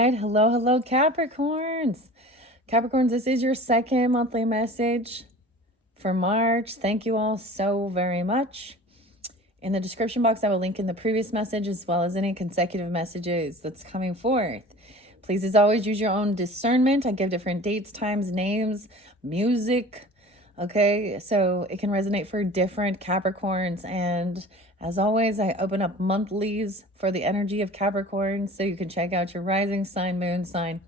right. Hello, Capricorns. Capricorns, this is your second monthly message for March. Thank you all so very much. In the description box, I will link in the previous message as well as any consecutive messages that's coming forth. Please, as always, use your own discernment. I give different dates, times, names, music. Okay, so it can resonate for different Capricorns. And as always, I open up monthlies for the energy of Capricorn. So you can check out your rising sign, moon sign,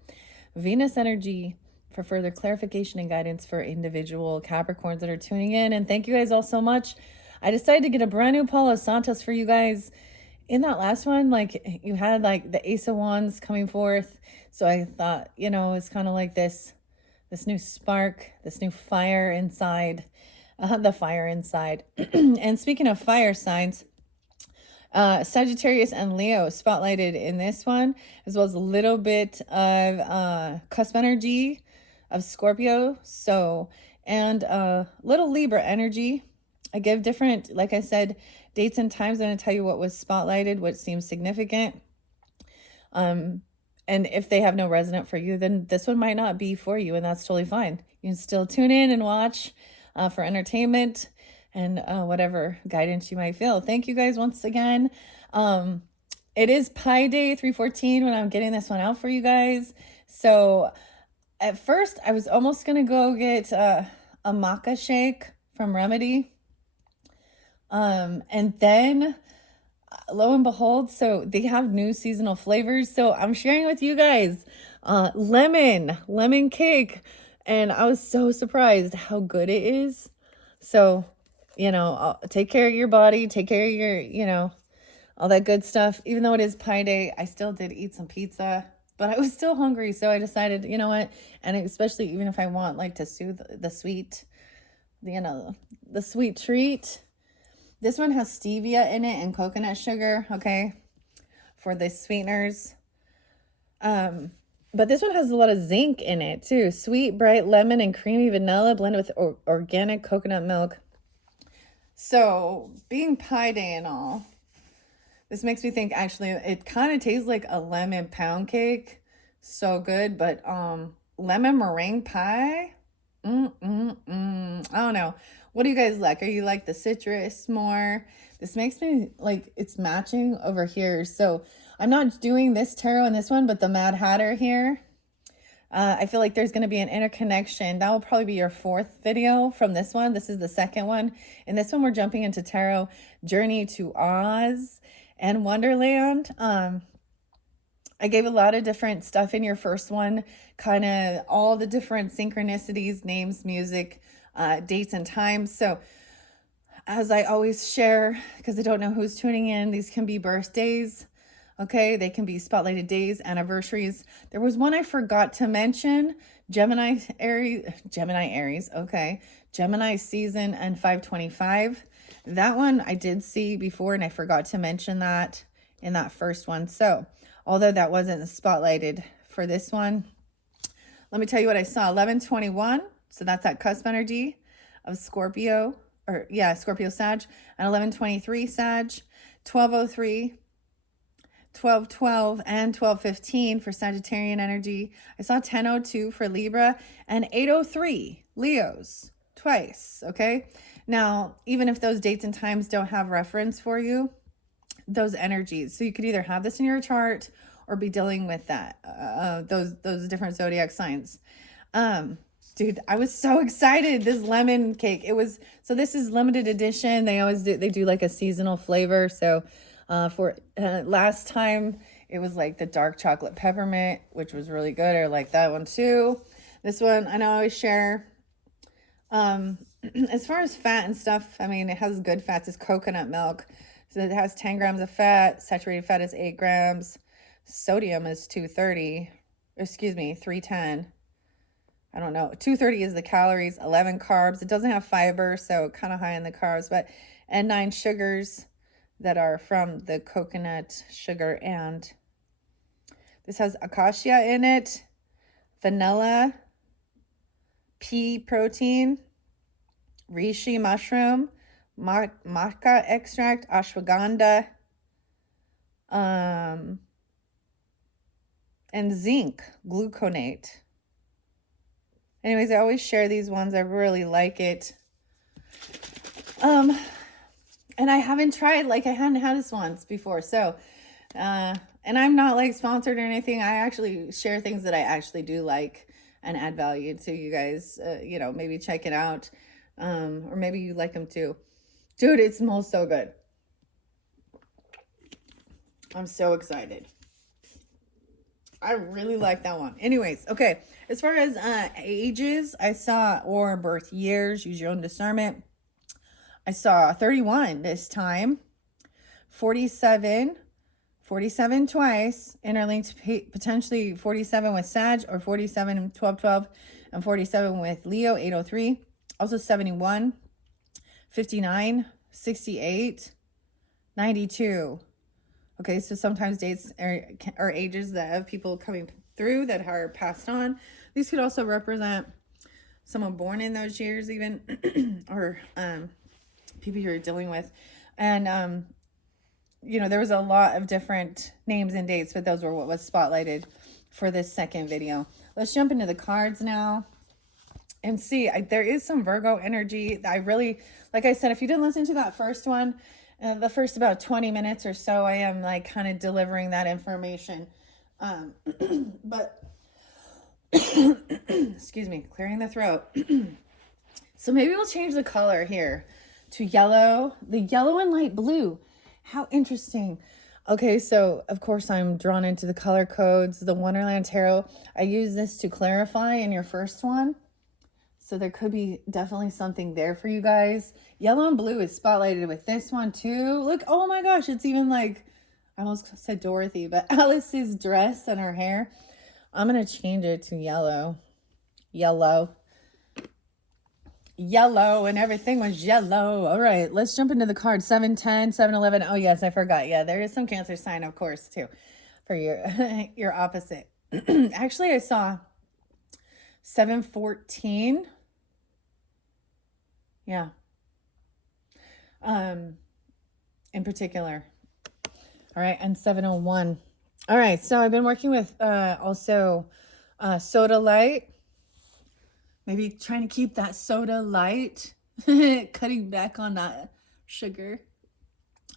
Venus energy for further clarification and guidance for individual Capricorns that are tuning in. And thank you guys all so much. I decided to get a brand new Palo Santos for you guys. In that last one, like you had like the Ace of Wands coming forth. So I thought, it's kind of like this new spark, this new fire inside, the fire inside. And speaking of fire signs, Sagittarius and Leo spotlighted in this one, as well as a little bit of cusp energy of Scorpio. So, and little Libra energy. I give different, like I said, dates and times. I'm going to tell you what was spotlighted, what seems significant. And if they have no resonant for you, then this one might not be for you, and that's totally fine. You can still tune in and watch for entertainment and whatever guidance you might feel. Thank you guys once again. It is Pi Day 314 when I'm getting this one out for you guys. So at first, I was almost going to go get a maca shake from Remedy. And then lo and behold, so they have new seasonal flavors. So I'm sharing with you guys lemon cake. And I was so surprised how good it is. So, take care of your body, take care of your, all that good stuff. Even though it is Pi Day, I still did eat some pizza, but I was still hungry. So I decided, you know what? And especially even if I want like to soothe the sweet, the sweet treat. This one has stevia in it and coconut sugar, okay, for the sweeteners. But this one has a lot of zinc in it too. Sweet, bright lemon and creamy vanilla blended with organic coconut milk. So being Pi Day and all, this makes me think actually it kind of tastes like a lemon pound cake. So good, but lemon meringue pie? I don't know. What do you guys like? Are you like the citrus more? This makes me like it's matching over here. So I'm not doing this tarot in this one, but the Mad Hatter here. I feel like there's going to be an interconnection. That will probably be your fourth video from this one. This is the second one. In this one, we're jumping into tarot Journey to Oz and Wonderland. I gave a lot of different stuff in your first one, kind of all the different synchronicities, names, music, dates, and times. So as I always share, because I don't know who's tuning in, these can be birthdays, okay? They can be spotlighted days, anniversaries. There was one I forgot to mention, Gemini Aries, okay? Gemini season and 525. That one I did see before, and I forgot to mention that in that first one. So although that wasn't spotlighted for this one, let me tell you what I saw. 1121. So that's that cusp energy of Scorpio, Scorpio Sag, and 1123 Sag, 1203, 1212, and 1215 for Sagittarian energy. I saw 1002 for Libra and 803 Leos twice, okay? Now, even if those dates and times don't have reference for you, those energies. So you could either have this in your chart or be dealing with that, those different zodiac signs. Dude, I was so excited. This lemon cake. So this is limited edition. They do like a seasonal flavor. So for last time it was like the dark chocolate peppermint, which was really good. I like that one too. This one I know I always share. As far as fat and stuff, I mean, it has good fats. It's coconut milk. So it has 10 grams of fat. Saturated fat is 8 grams. Sodium is 310. I don't know. 230 is the calories, 11 carbs. It doesn't have fiber, so kind of high in the carbs, and 9 sugars that are from the coconut sugar. And this has acacia in it, vanilla, pea protein, reishi mushroom, maca extract, ashwagandha, and zinc gluconate. Anyways, I always share these ones. I really like it. And I haven't tried, like I hadn't had this once before. So, and I'm not like sponsored or anything. I actually share things that I actually do like and add value to you guys. You know, maybe check it out. Or maybe you like them too. Dude, it smells so good. I'm so excited. I really like that one. Anyways, okay. As far as ages, I saw, or birth years, use your own discernment. I saw 31 this time, 47, 47 twice, interlinked potentially 47 with Sag, or 47, 12, 12, and 47 with Leo, 803. Also 71, 59, 68, 92. Okay, so sometimes dates are ages that have people coming through that are passed on. These could also represent someone born in those years even, or people you're dealing with. And you know, there was a lot of different names and dates, but those were what was spotlighted for this second video. Let's jump into the cards now and see. There is some Virgo energy. I really, like I said, if you didn't listen to that first one, the first about 20 minutes or so, I am like kind of delivering that information. But excuse me, clearing the throat. So maybe we'll change the color here to yellow, the yellow and light blue. How interesting. Okay, so of course I'm drawn into the color codes, the Wonderland Tarot. I use this to clarify in your first one. So there could be definitely something there for you guys. Yellow and blue is spotlighted with this one too. Look, oh my gosh, it's even like, I almost said Dorothy, but Alice's dress and her hair. I'm going to change it to yellow. Yellow, and everything was yellow. All right, let's jump into the card. 710, 711. Oh yes, I forgot. Yeah, there is some Cancer sign, of course, too, for your your opposite. Actually, I saw 714. Yeah. In particular. All right, and 701. All right, so I've been working with also soda light. Maybe trying to keep that soda light, cutting back on that sugar.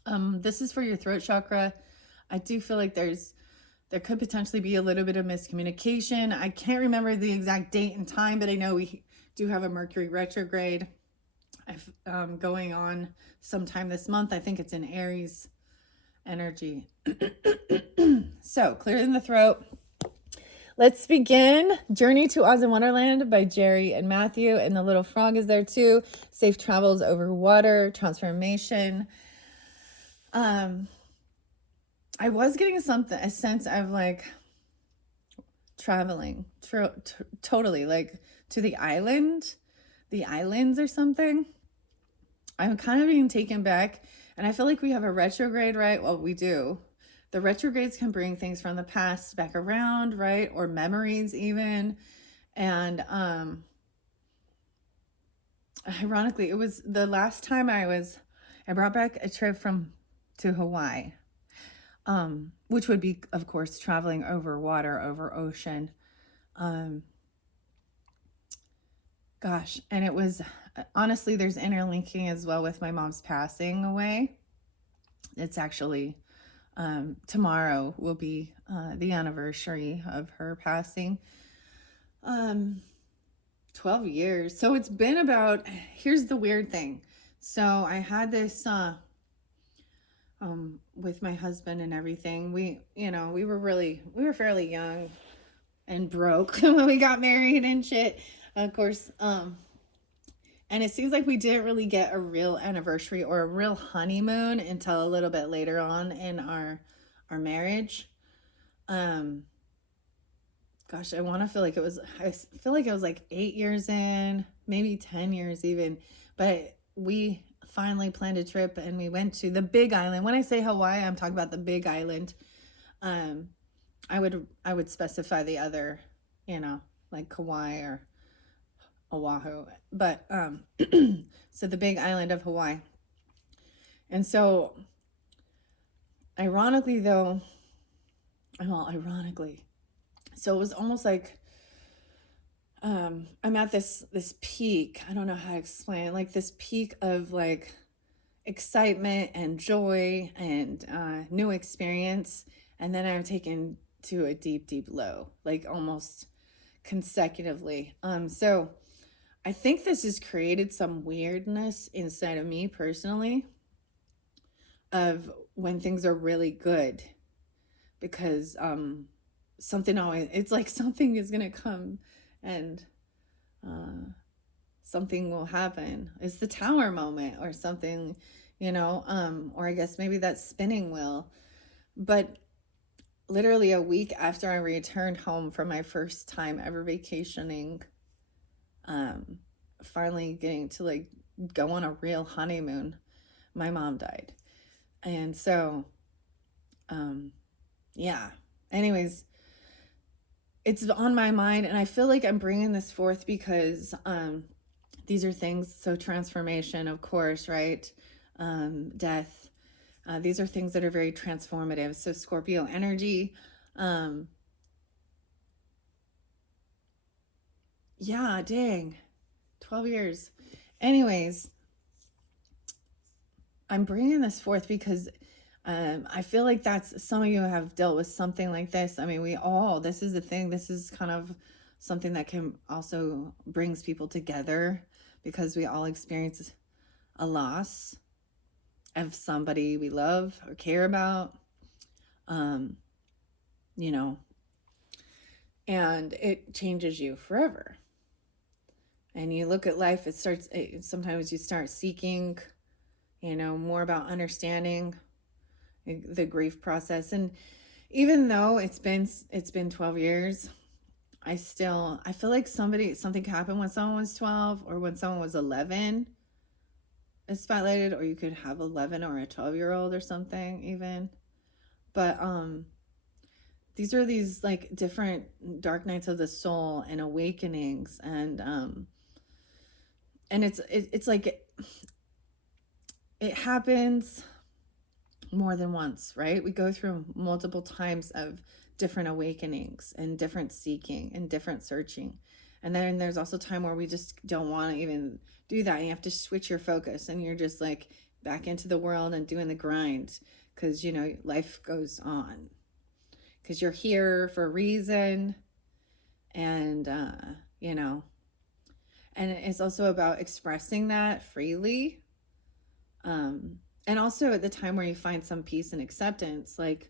This is for your throat chakra. I do feel like there could potentially be a little bit of miscommunication. I can't remember the exact date and time, but I know we do have a Mercury retrograde going on sometime this month. I think it's in Aries energy. So, clearing the throat. Let's begin. Journey to Oz and Wonderland by Jerry and Matthew. And the little frog is there too. Safe travels over water. Transformation. I was getting a sense of like traveling. Totally. Like to the islands or something. I'm kind of being taken back. And I feel like we have a retrograde, right? Well, we do. The retrogrades can bring things from the past back around, right? Or memories even. And ironically, it was the last time I brought back a trip to Hawaii. Which would be, of course, traveling over water, over ocean. Gosh, and it was, honestly, there's interlinking as well with my mom's passing away. It's actually, tomorrow will be the anniversary of her passing. 12 years. So it's been about, here's the weird thing. So I had this, with my husband and everything. We were fairly young and broke when we got married and shit, of course. And it seems like we didn't really get a real anniversary or a real honeymoon until a little bit later on in our marriage. Gosh, I feel like it was like 8 years in, maybe 10 years even. But we finally planned a trip and we went to the Big Island. When I say Hawaii, I'm talking about the Big Island. I would specify the other, like Kauai or Oahu, but so the Big Island of Hawaii. And so ironically, So it was almost like I'm at this peak. I don't know how to explain it, like this peak of like excitement and joy and new experience, and then I'm taken to a deep, deep low, like almost consecutively. So I think this has created some weirdness inside of me personally of when things are really good, because something always, it's like something is gonna come and uh something will happen. It's the tower moment or something, or I guess maybe that spinning wheel. But literally a week after I returned home from my first time ever vacationing, um finally getting to like go on a real honeymoon, my mom died. And so yeah, anyways, it's on my mind, and I feel like I'm bringing this forth because these are things, so transformation, of course, right? Death, these are things that are very transformative. So Scorpio energy, yeah, dang, 12 years. Anyways, I'm bringing this forth because I feel like that's, some of you have dealt with something like this. I mean, this is the thing, this is kind of something that can also brings people together, because we all experience a loss of somebody we love or care about, um, you know, and it changes you forever. And you look at life, sometimes you start seeking, more about understanding the grief process. And even though it's been 12 years, I feel like something happened when someone was 12 or when someone was 11 is spotlighted, or you could have 11 or a 12-year-old or something even. But these are these like different dark nights of the soul and awakenings, and it's like it happens more than once, right? We go through multiple times of different awakenings and different seeking and different searching. And then there's also time where we just don't want to even do that. You have to switch your focus, and you're just like back into the world and doing the grind, because life goes on, because you're here for a reason. And and it's also about expressing that freely, and also at the time where you find some peace and acceptance. Like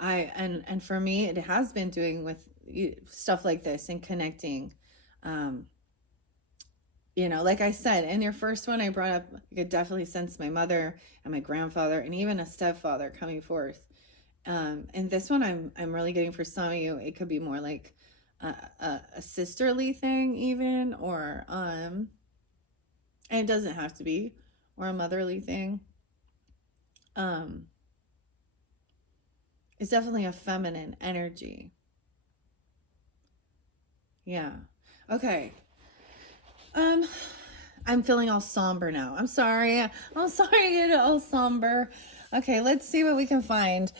and for me, it has been doing with stuff like this and connecting. Like I said in your first one, I brought up, you could definitely sense my mother and my grandfather and even a stepfather coming forth. And this one, I'm really getting, for some of you, it could be more like a sisterly thing even, or and it doesn't have to be, or a motherly thing. It's definitely a feminine energy. Yeah. Okay. I'm feeling all somber now. I'm sorry to get all somber. Okay, let's see what we can find.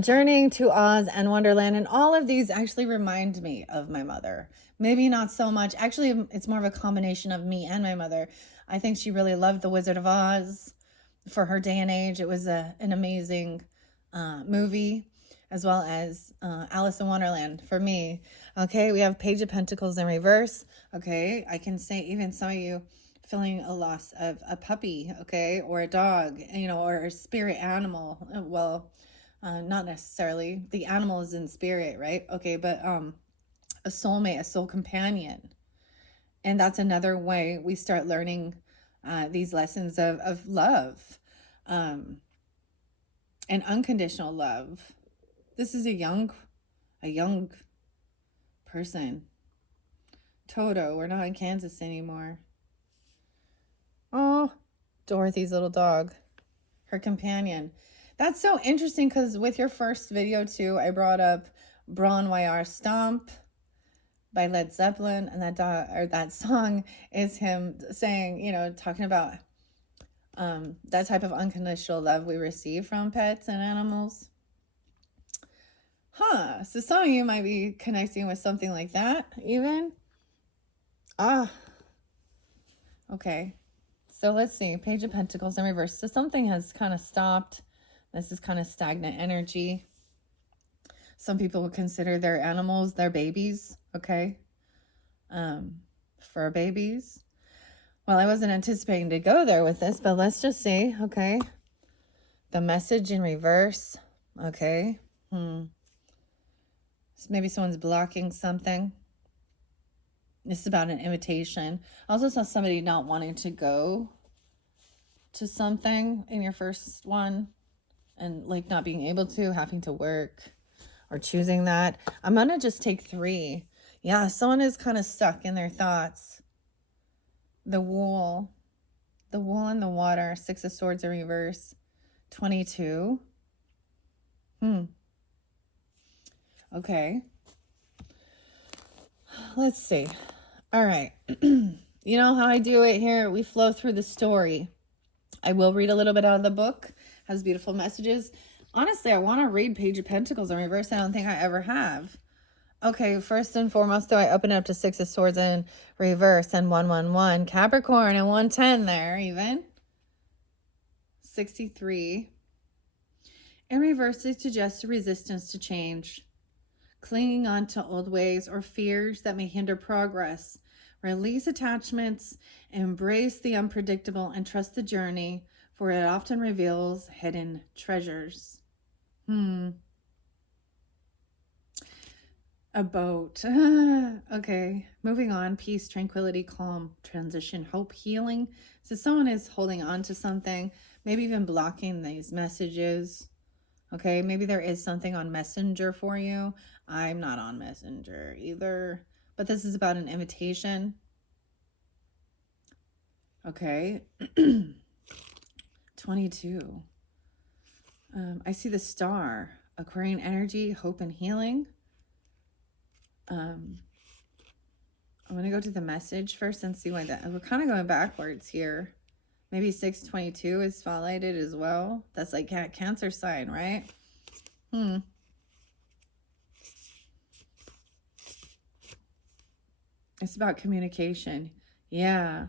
Journeying to Oz and Wonderland, and all of these actually remind me of my mother. Maybe not so much. Actually, it's more of a combination of me and my mother. I think she really loved The Wizard of Oz for her day and age. It was an amazing movie, as well as Alice in Wonderland for me. Okay, we have Page of Pentacles in reverse. Okay, I can say even some of you feeling a loss of a puppy, okay, or a dog, or a spirit animal. Well, not necessarily. The animal is in spirit, right? Okay, but a soulmate, a soul companion. And that's another way we start learning these lessons of love, and unconditional love. This is a young person. Toto, we're not in Kansas anymore. Oh, Dorothy's little dog, her companion. That's so interesting, because with your first video too, I brought up Bon Voyage Stomp by Led Zeppelin, and that song is him saying, talking about that type of unconditional love we receive from pets and animals. So some of you might be connecting with something like that even. Okay. So let's see. Page of Pentacles in reverse. So something has kind of stopped. This is kind of stagnant energy. Some people would consider their animals their babies. Okay. Fur babies. Well, I wasn't anticipating to go there with this, but let's just see. Okay. The message in reverse. Okay. So maybe someone's blocking something. This is about an invitation. I also saw somebody not wanting to go to something in your first one and like not being able to, having to work or choosing that. I'm going to just take 3. Yeah, someone is kind of stuck in their thoughts. The wool and the water, 6 of Swords in reverse, 22. Okay. Let's see. All right. You know how I do it here? We flow through the story. I will read a little bit out of the book. Has beautiful messages. Honestly, I want to read Page of Pentacles in reverse. I don't think I ever have. Okay, first and foremost, though, I open up to 6 of Swords in reverse and 111. Capricorn and 110 there, even. 63. In reverse, it suggests a resistance to change. Clinging on to old ways or fears that may hinder progress. Release attachments, embrace the unpredictable, and trust the journey, for it often reveals hidden treasures. A boat. Okay, moving on. Peace, tranquility, calm, transition, hope, healing. So someone is holding on to something, maybe even blocking these messages. Okay, maybe there is something on Messenger for you. I'm not on Messenger either, but this is about an invitation. Okay. 22. I see the star, Aquarian energy, hope and healing. I'm going to go to the message first and see why that, we're kind of going backwards here. Maybe 622 is spotlighted as well. That's like Cancer sign, right? It's about communication. Yeah.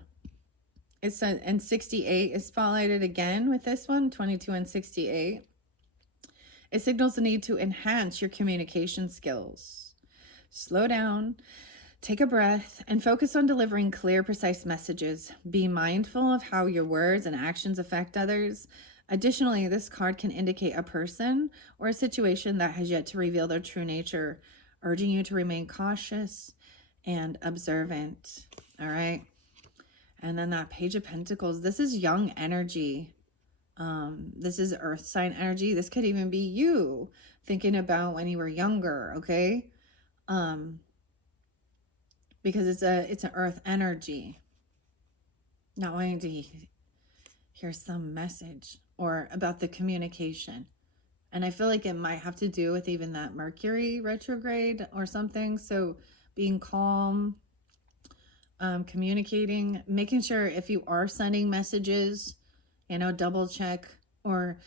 It's and 68 is spotlighted again with this one, 22 and 68. It signals the need to enhance your communication skills. Slow down, take a breath, and focus on delivering clear, precise messages. Be mindful of how your words and actions affect others. Additionally, this card can indicate a person or a situation that has yet to reveal their true nature, urging you to remain cautious and observant. All right. And then that Page of Pentacles, this is young energy. This is earth sign energy. This could even be you thinking about when you were younger, okay? Because it's an earth energy. Not wanting to hear some message or about the communication. And I feel like it might have to do with even that Mercury retrograde or something. So being calm, communicating, making sure if you are sending messages, you know, double check, or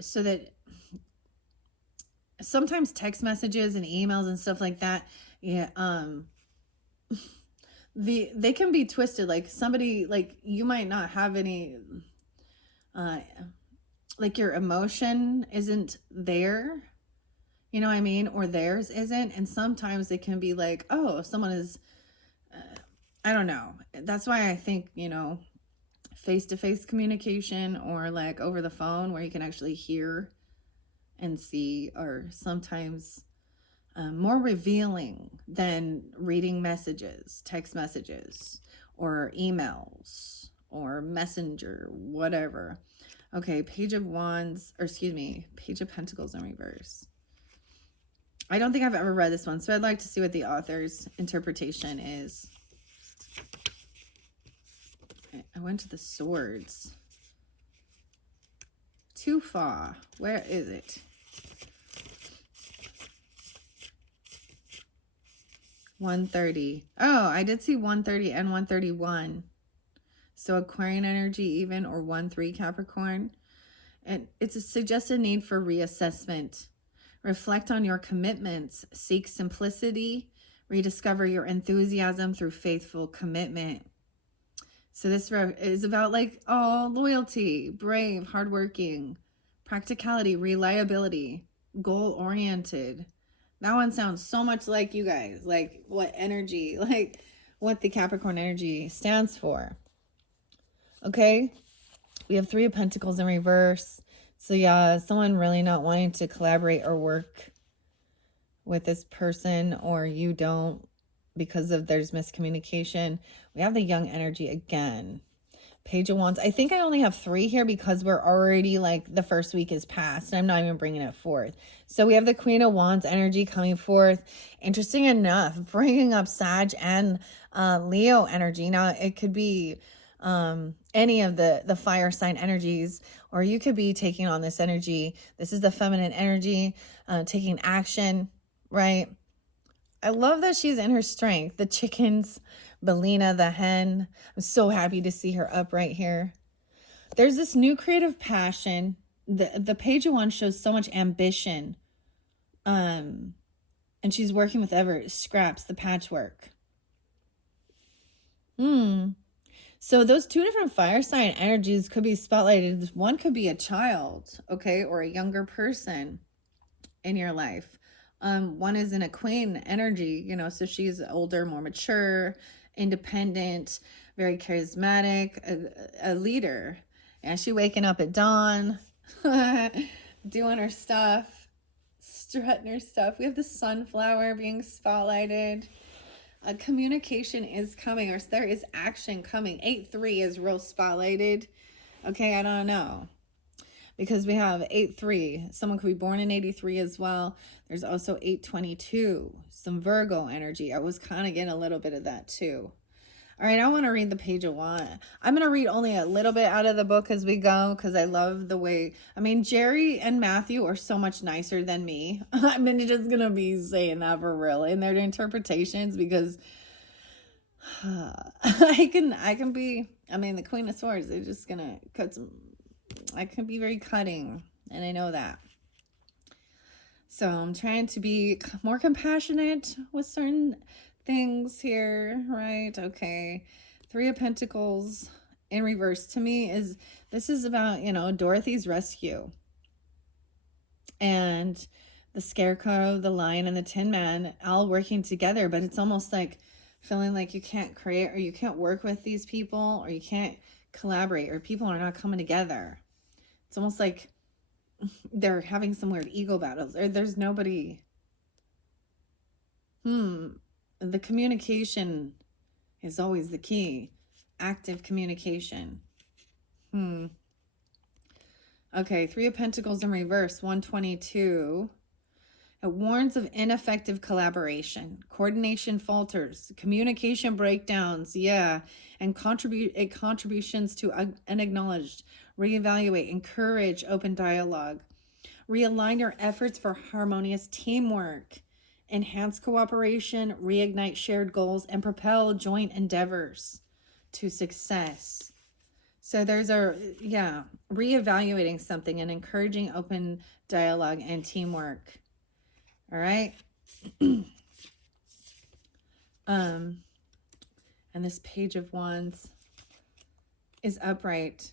so that sometimes text messages and emails and stuff like that, they can be twisted. Like somebody, like you might not have any, like your emotion isn't there, you know what I mean? Or theirs isn't. And sometimes it can be like, oh, someone is, I don't know. That's why I think, you know, face-to-face communication or like over the phone where you can actually hear and see are sometimes more revealing than reading messages, text messages, or emails, or messenger, whatever. Okay, Page of Wands, or excuse me, Page of Pentacles in reverse. I don't think I've ever read this one, so I'd like to see what the author's interpretation is. I went to the Swords. Too far. Where is it? $130. Oh, I did see 130 and 131. So Aquarian energy even, or 1-3 Capricorn. And it's a suggested need for reassessment. Reflect on your commitments. Seek simplicity. Rediscover your enthusiasm through faithful commitment. So this is about like, oh, loyalty, brave, hardworking, practicality, reliability, goal-oriented. That one sounds so much like you guys, like what energy, like what the Capricorn energy stands for. Okay, we have Three of Pentacles in reverse. So yeah, someone really not wanting to collaborate or work with this person, or you don't, because of there's miscommunication. We have the Young energy again. Page of Wands. I think I only have 3 here because we're already like the first week is past and I'm not even bringing it forth. So we have the Queen of Wands energy coming forth. Interesting enough, bringing up Sag and Leo energy. Now it could be any of the fire sign energies, or you could be taking on this energy. This is the feminine energy, taking action, right? I love that she's in her strength. The chickens, Belina, the hen. I'm so happy to see her up right here. There's this new creative passion. The Page of Wands shows so much ambition. And she's working with scraps, the patchwork. So those 2 different fire sign energies could be spotlighted. One could be a child, okay, or a younger person in your life. One is in a queen energy, you know, so she's older, more mature, independent, very charismatic, a leader. And she waking up at dawn, doing her stuff, strutting her stuff. We have the sunflower being spotlighted. Communication is coming, or there is action coming. 8-3 is real spotlighted. Okay, I don't know. Because we have 8-3. Someone could be born in 83 as well. There's also 8-22. Some Virgo energy. I was kind of getting a little bit of that too. All right, I want to read the Page of Wands. I'm going to read only a little bit out of the book as we go because I love the way... I mean, Jerry and Matthew are so much nicer than me. I'm just going to be saying that for real in their interpretations because I can be... I mean, the Queen of Swords, they're just going to cut some... I can be very cutting, and I know that. So I'm trying to be more compassionate with certain things here, right? Okay. 3 of Pentacles in reverse to me this is about, you know, Dorothy's rescue. And the Scarecrow, the Lion, and the Tin Man all working together, but it's almost like feeling like you can't create, or you can't work with these people, or you can't collaborate, or people are not coming together. It's almost like they're having some weird ego battles, or there's nobody. The communication is always the key. Active communication. Okay, 3 of Pentacles in reverse, 122. It warns of ineffective collaboration. Coordination falters. Communication breakdowns, yeah. And contributions to unacknowledged. Reevaluate. Encourage open dialogue. Realign your efforts for harmonious teamwork. Enhance cooperation. Reignite shared goals. And propel joint endeavors to success. So there's reevaluating something and encouraging open dialogue and teamwork. All right. And this Page of Wands is upright.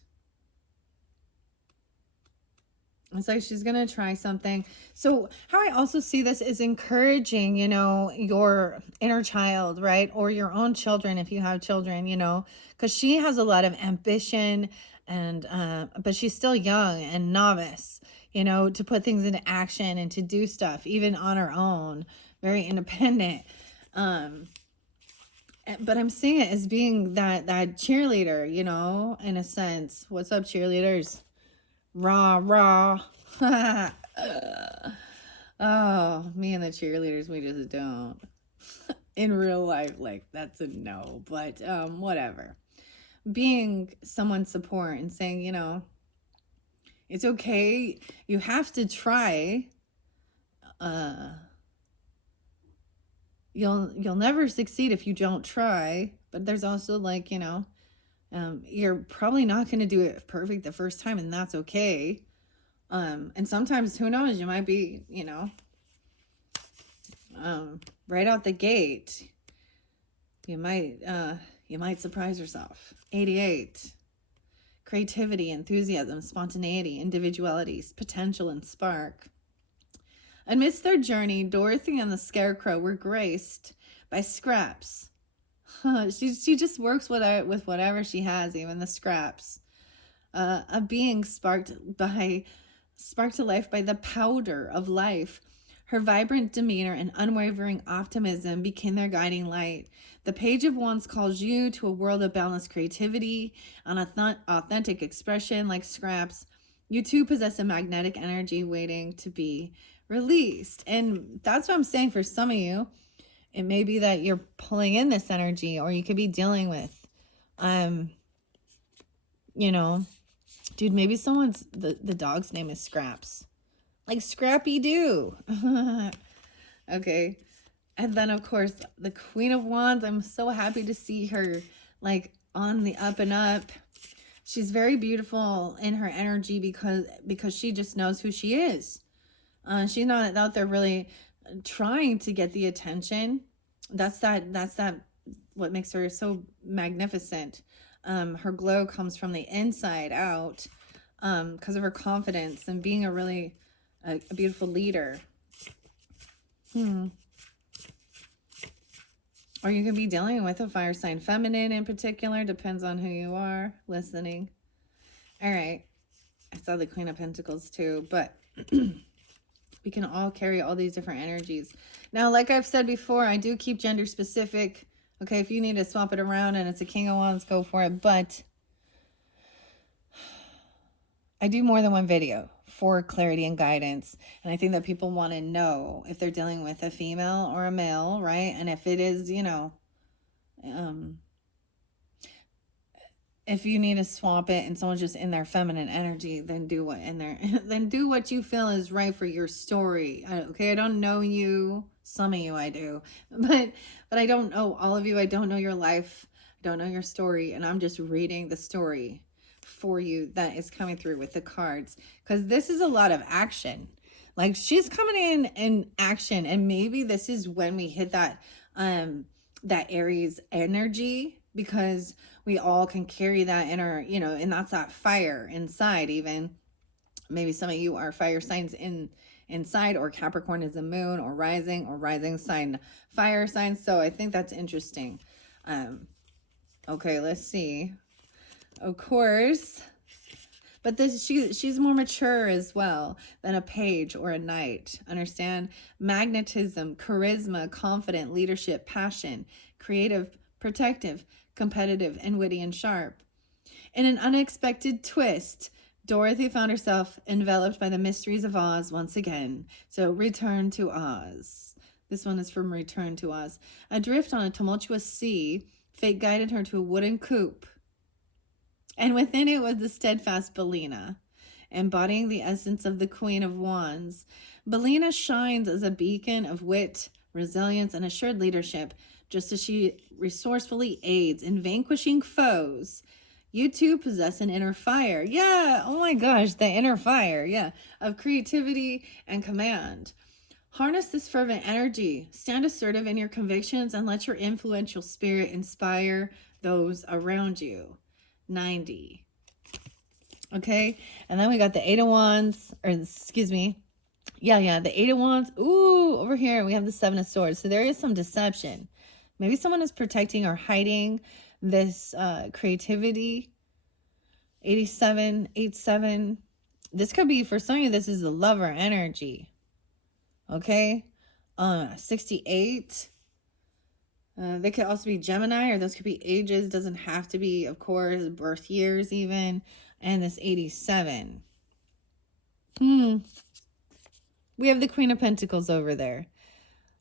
It's like she's going to try something. So how I also see this is encouraging, you know, your inner child, right? Or your own children, if you have children, you know, because she has a lot of ambition and, but she's still young and novice, you know, to put things into action and to do stuff, even on her own, very independent. But I'm seeing it as being that cheerleader, you know, in a sense. What's up, cheerleaders? Rah, rah. Oh, me and the cheerleaders, we just don't. In real life, like, that's a no. But whatever. Being someone's support and saying, you know, it's okay. You have to try. You'll never succeed if you don't try. But there's also, like, you know, you're probably not going to do it perfect the first time, and that's okay. And sometimes, who knows, you might be, right out the gate, you might surprise yourself. 88. Creativity, enthusiasm, spontaneity, individuality, potential, and spark. Amidst their journey, Dorothy and the Scarecrow were graced by scraps. She just works with whatever she has, even the scraps. A being sparked to life by the powder of life. Her vibrant demeanor and unwavering optimism became their guiding light. The Page of Wands calls you to a world of balanced creativity and authentic expression. Like scraps, you too possess a magnetic energy waiting to be released. And that's what I'm saying for some of you. It may be that you're pulling in this energy, or you could be dealing with, dude, maybe the dog's name is Scraps. Like Scrappy Doo. Okay. And then, of course, the Queen of Wands. I'm so happy to see her, like, on the up and up. She's very beautiful in her energy because she just knows who she is. She's not out there really trying to get the attention. That's what makes her so magnificent. Her glow comes from the inside out, because of her confidence and being a beautiful leader. Or you could be dealing with a fire sign, feminine in particular. Depends on who you are listening. All right. I saw the Queen of Pentacles too, but we can all carry all these different energies. Now, like I've said before, I do keep gender specific. Okay, if you need to swap it around and it's a King of Wands, go for it. But I do more than one video for clarity and guidance. And I think that people want to know if they're dealing with a female or a male, right? And if it is, if you need to swap it and someone's just in their feminine energy, then do what you feel is right for your story. Okay, I don't know you. Some of you I do, but I don't know all of you. I don't know your life. I don't know your story, and I'm just reading the story for you that is coming through with the cards, because this is a lot of action. Like, she's coming in action, and maybe this is when we hit that Aries energy, because we all can carry that in our, and that's that fire inside. Even maybe some of you are fire signs inside, or Capricorn is the moon, or rising sign fire signs. So I think that's interesting. Okay, let's see. Of course, but she's more mature as well than a page or a knight. Understand? Magnetism, charisma, confident, leadership, passion, creative, protective, competitive, and witty and sharp. In an unexpected twist, Dorothy found herself enveloped by the mysteries of Oz once again. So, Return to Oz. This one is from Return to Oz. Adrift on a tumultuous sea, fate guided her to a wooden coop. And within it was the steadfast Bellina, embodying the essence of the Queen of Wands. Bellina shines as a beacon of wit, resilience, and assured leadership, just as she resourcefully aids in vanquishing foes. You too possess an inner fire. Yeah, oh my gosh, the inner fire, yeah, of creativity and command. Harness this fervent energy. Stand assertive in your convictions and let your influential spirit inspire those around you. 90. Okay, and then we got the Eight of Wands, or excuse me, the Eight of Wands. Ooh, over here we have the Seven of Swords. So there is some deception. Maybe someone is protecting or hiding this creativity. 87, 87. This could be, for some of you, this is the lover energy. Okay, 68. They could also be Gemini, or those could be ages. Doesn't have to be, of course, birth years even. And this 87. We have the Queen of Pentacles over there.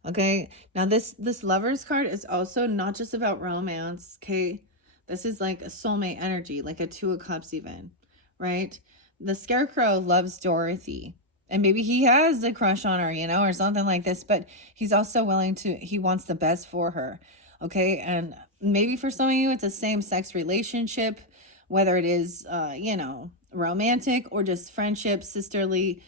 Okay, now this Lovers card is also not just about romance. Okay, this is like a soulmate energy, like a Two of Cups even, right? The Scarecrow loves Dorothy. And maybe he has a crush on her, or something like this. But he's also he wants the best for her. Okay. And maybe for some of you, it's a same-sex relationship, whether it is, romantic or just friendship, sisterly.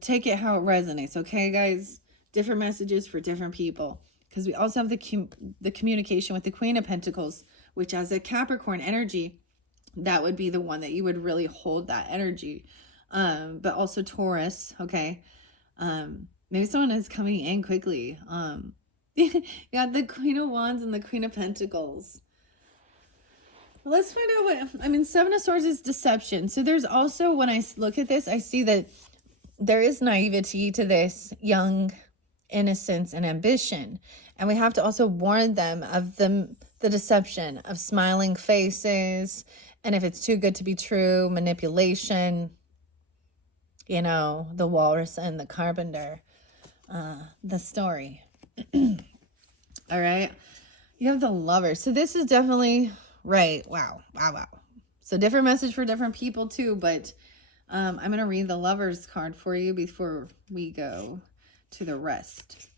Take it how it resonates, okay, guys? Different messages for different people. Because we also have the communication with the Queen of Pentacles, which as a Capricorn energy, that would be the one that you would really hold that energy. But also Taurus, okay? Maybe someone is coming in quickly. You got the Queen of Wands and the Queen of Pentacles. Let's find out what, I mean, Seven of Swords is deception. So there's also, when I look at this, I see that there is naivety to this, young innocence and ambition. And we have to also warn them of the deception of smiling faces. And if it's too good to be true, manipulation, you know, the walrus and the carpenter, the story. All right. You have the Lover. So this is definitely right. Wow. So different message for different people too, but I'm going to read the Lover's card for you before we go to the rest.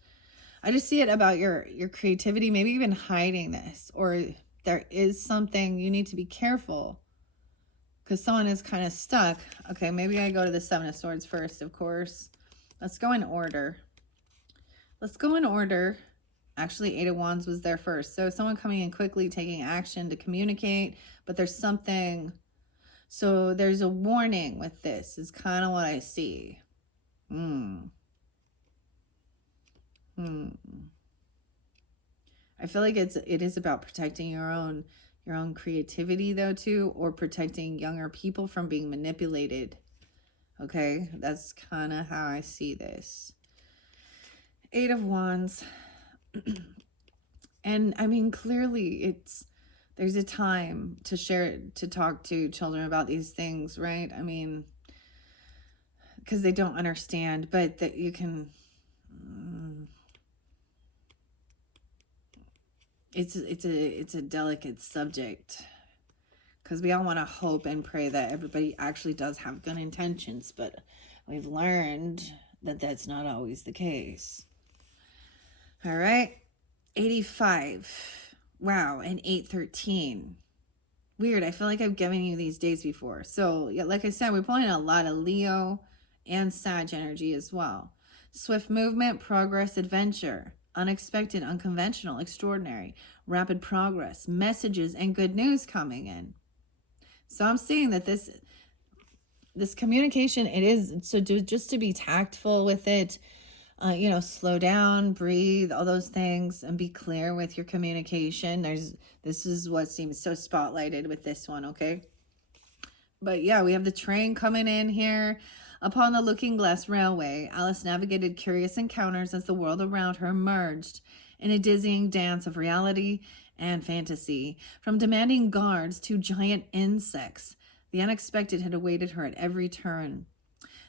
I just see it about your creativity, maybe even hiding this, or there is something you need to be careful because someone is kind of stuck. Okay, maybe I go to the Seven of Swords first, of course. Let's go in order. Actually, Eight of Wands was there first. So someone coming in quickly, taking action to communicate, but there's something. So there's a warning with this is kind of what I see. I feel like it is about protecting your own creativity though too, or protecting younger people from being manipulated. Okay, that's kind of how I see this. Eight of Wands. And I mean, clearly there's a time to talk to children about these things, right? I mean, because they don't understand, but that you can, it's a delicate subject because we all want to hope and pray that everybody actually does have good intentions, but we've learned that that's not always the case. All right. 85. Wow. And 813. Weird. I feel like I've given you these days before. So yeah, like I said, we're pulling a lot of Leo and Sag energy as well. Swift movement, progress, adventure, unexpected, unconventional, extraordinary, rapid progress, messages, and good news coming in. So I'm seeing that this communication, it is, so just to be tactful with it, you know, slow down, breathe, all those things, and be clear with your communication. This is what seems so spotlighted with this one, okay? But yeah, we have the train coming in here. Upon the Looking Glass Railway, Alice navigated curious encounters as the world around her merged in a dizzying dance of reality and fantasy. From demanding guards to giant insects, the unexpected had awaited her at every turn.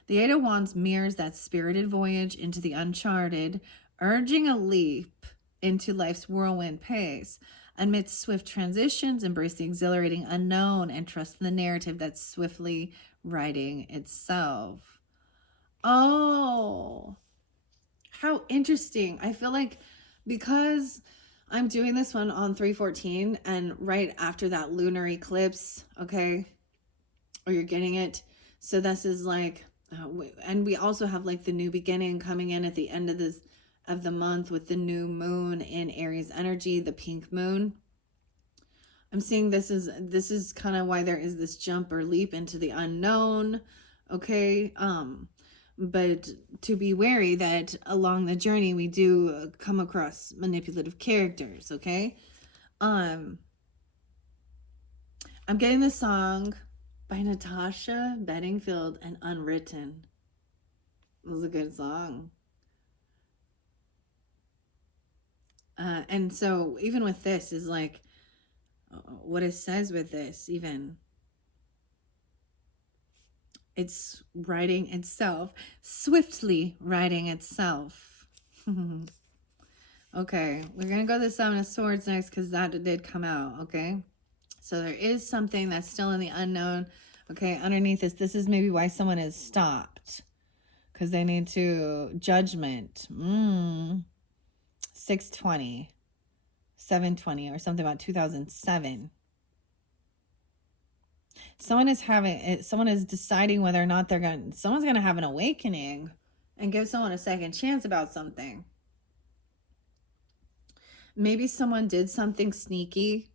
The Eight of Wands mirrors that spirited voyage into the uncharted, urging a leap into life's whirlwind pace. Amidst swift transitions, embrace the exhilarating unknown and trust in the narrative that's swiftly writing itself. Oh, how interesting. I feel like because I'm doing this one on 3/14 and right after that lunar eclipse, okay, or you're getting it. So this is like, and we also have like the new beginning coming in at the end of the month with the new moon in Aries energy, the pink moon. I'm seeing this is kind of why there is this jump or leap into the unknown, okay? But to be wary that along the journey we do come across manipulative characters, okay? I'm getting the song by Natasha Bedingfield and Unwritten. It was a good song. And so even with this is like what it says with this, even it's writing itself, swiftly writing itself. Okay, we're gonna go to the Seven of Swords next because that did come out. Okay, so there is something that's still in the unknown. Okay, underneath this is maybe why someone is stopped because they need to judgment. 620, 720, or something about 2007. someone is deciding whether or not someone's going to have an awakening and give someone a second chance about something. Maybe someone did something sneaky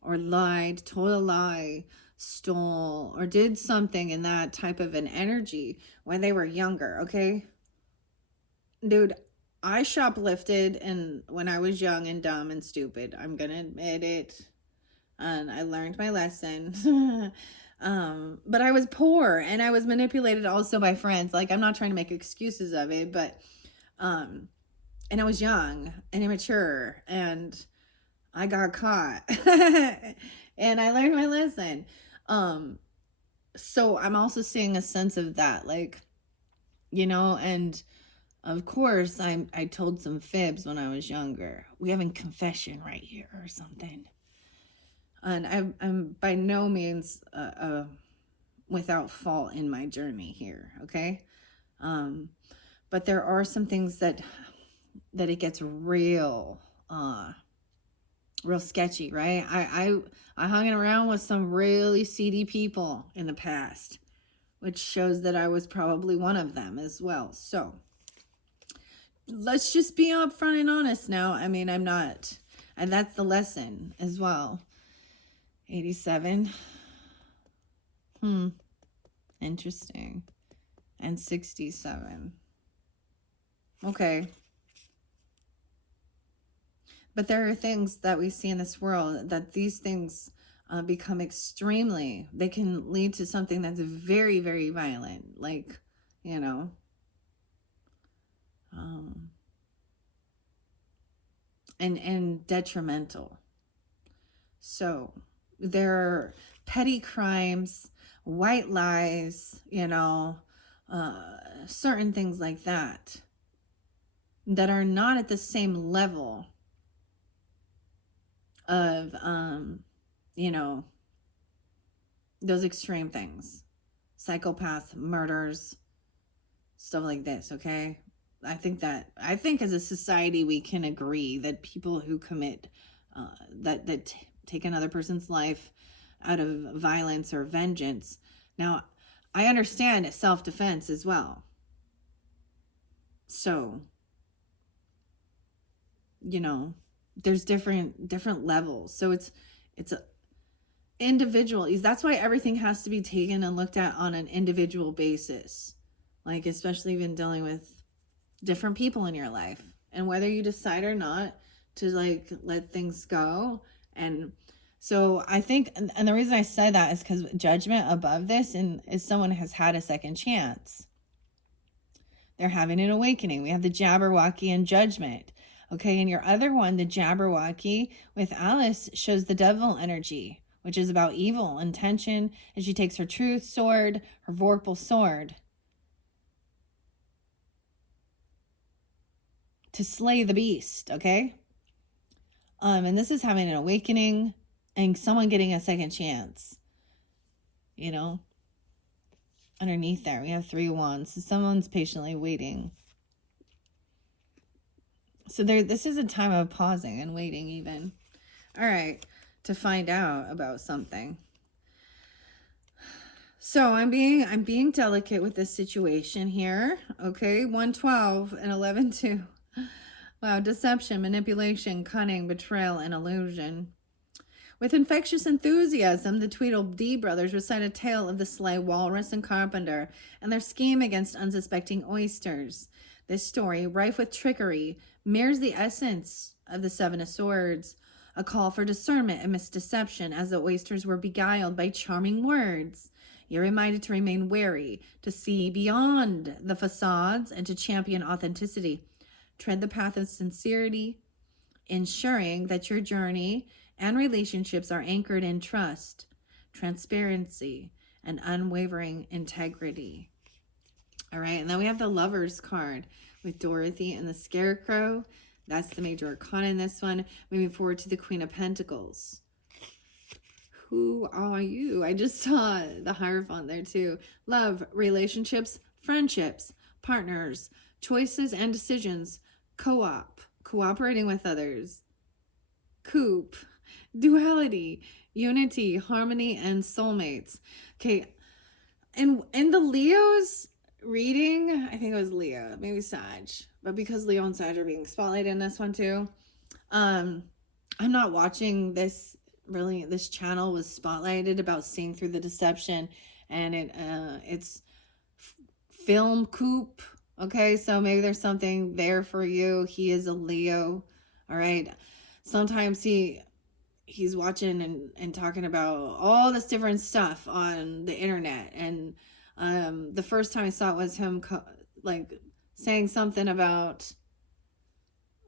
or lied, told a lie, stole, or did something in that type of an energy when they were younger, okay? Dude, I shoplifted when I was young and dumb and stupid. I'm gonna admit it. And I learned my lesson. But I was poor and I was manipulated also by friends. Like, I'm not trying to make excuses of it, but and I was young and immature and I got caught. And I learned my lesson. So I'm also seeing a sense of that, like, and of course I told some fibs when I was younger. We have a confession right here or something. And I'm by no means without fault in my journey here, okay? But there are some things that it gets real sketchy, right? I hung around with some really seedy people in the past, which shows that I was probably one of them as well. So let's just be upfront and honest now. I mean, I'm not, and that's the lesson as well. 87. Interesting. And 67. Okay. But there are things that we see in this world that these things become they can lead to something that's very, very violent. Like, and detrimental. So there are petty crimes, white lies, certain things like that are not at the same level of, those extreme things, psychopath murders, stuff like this. Okay. I think as a society, we can agree that people who commit, take another person's life out of violence or vengeance. Now, I understand it's self-defense as well. So, there's different levels. So it's a individual. That's why everything has to be taken and looked at on an individual basis. Like, especially even dealing with different people in your life, and whether you decide or not to like let things go. And so I think, and the reason I said that is because judgment above this is someone has had a second chance. They're having an awakening. We have the Jabberwocky and judgment. Okay, and your other one, the Jabberwocky with Alice, shows the devil energy, which is about evil intention, and she takes her truth sword, her Vorpal sword, to slay the beast, okay? And this is having an awakening and someone getting a second chance. Underneath there, we have 3 wands. So someone's patiently waiting. So this is a time of pausing and waiting even. All right, to find out about something. So I'm being delicate with this situation here. Okay, 112 and 11-2. Wow, deception, manipulation, cunning, betrayal, and illusion. With infectious enthusiasm, the Tweedledee brothers recite a tale of the sly walrus and carpenter and their scheme against unsuspecting oysters. This story, rife with trickery, mirrors the essence of the Seven of Swords, a call for discernment amidst deception as the oysters were beguiled by charming words. You're reminded to remain wary, to see beyond the facades, and to champion authenticity. Tread the path of sincerity, ensuring that your journey and relationships are anchored in trust, transparency, and unwavering integrity. All right, and then we have the Lovers card with Dorothy and the Scarecrow. That's the major arcana in this one. Moving forward to the Queen of Pentacles. Who are you? I just saw the Hierophant there too. Love, relationships, friendships, partners, choices and decisions, co-op, cooperating with others, coop, duality, unity, harmony, and soulmates. Okay, and in the Leo's reading, I think it was Leo, maybe Sag, but because Leo and Sag are being spotlighted in this one too, I'm not watching this. Really, this channel was spotlighted about seeing through the deception, and it's film coop. Okay, so maybe there's something there for you. He is a Leo. All right, sometimes he's watching and talking about all this different stuff on the internet, and the first time I saw it was him like saying something about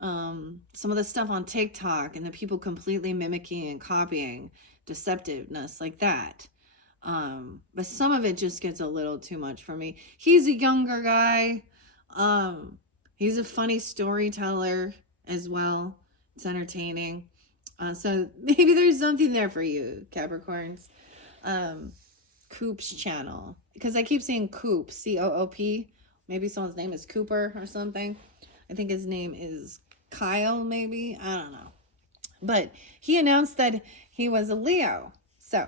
some of the stuff on TikTok and the people completely mimicking and copying, deceptiveness like that. But some of it just gets a little too much for me. He's a younger guy. He's a funny storyteller as well. It's entertaining. So maybe there's something there for you, Capricorns. Coop's channel. Because I keep saying Coop, C-O-O-P. Maybe someone's name is Cooper or something. I think his name is Kyle, maybe. I don't know. But he announced that he was a Leo. So,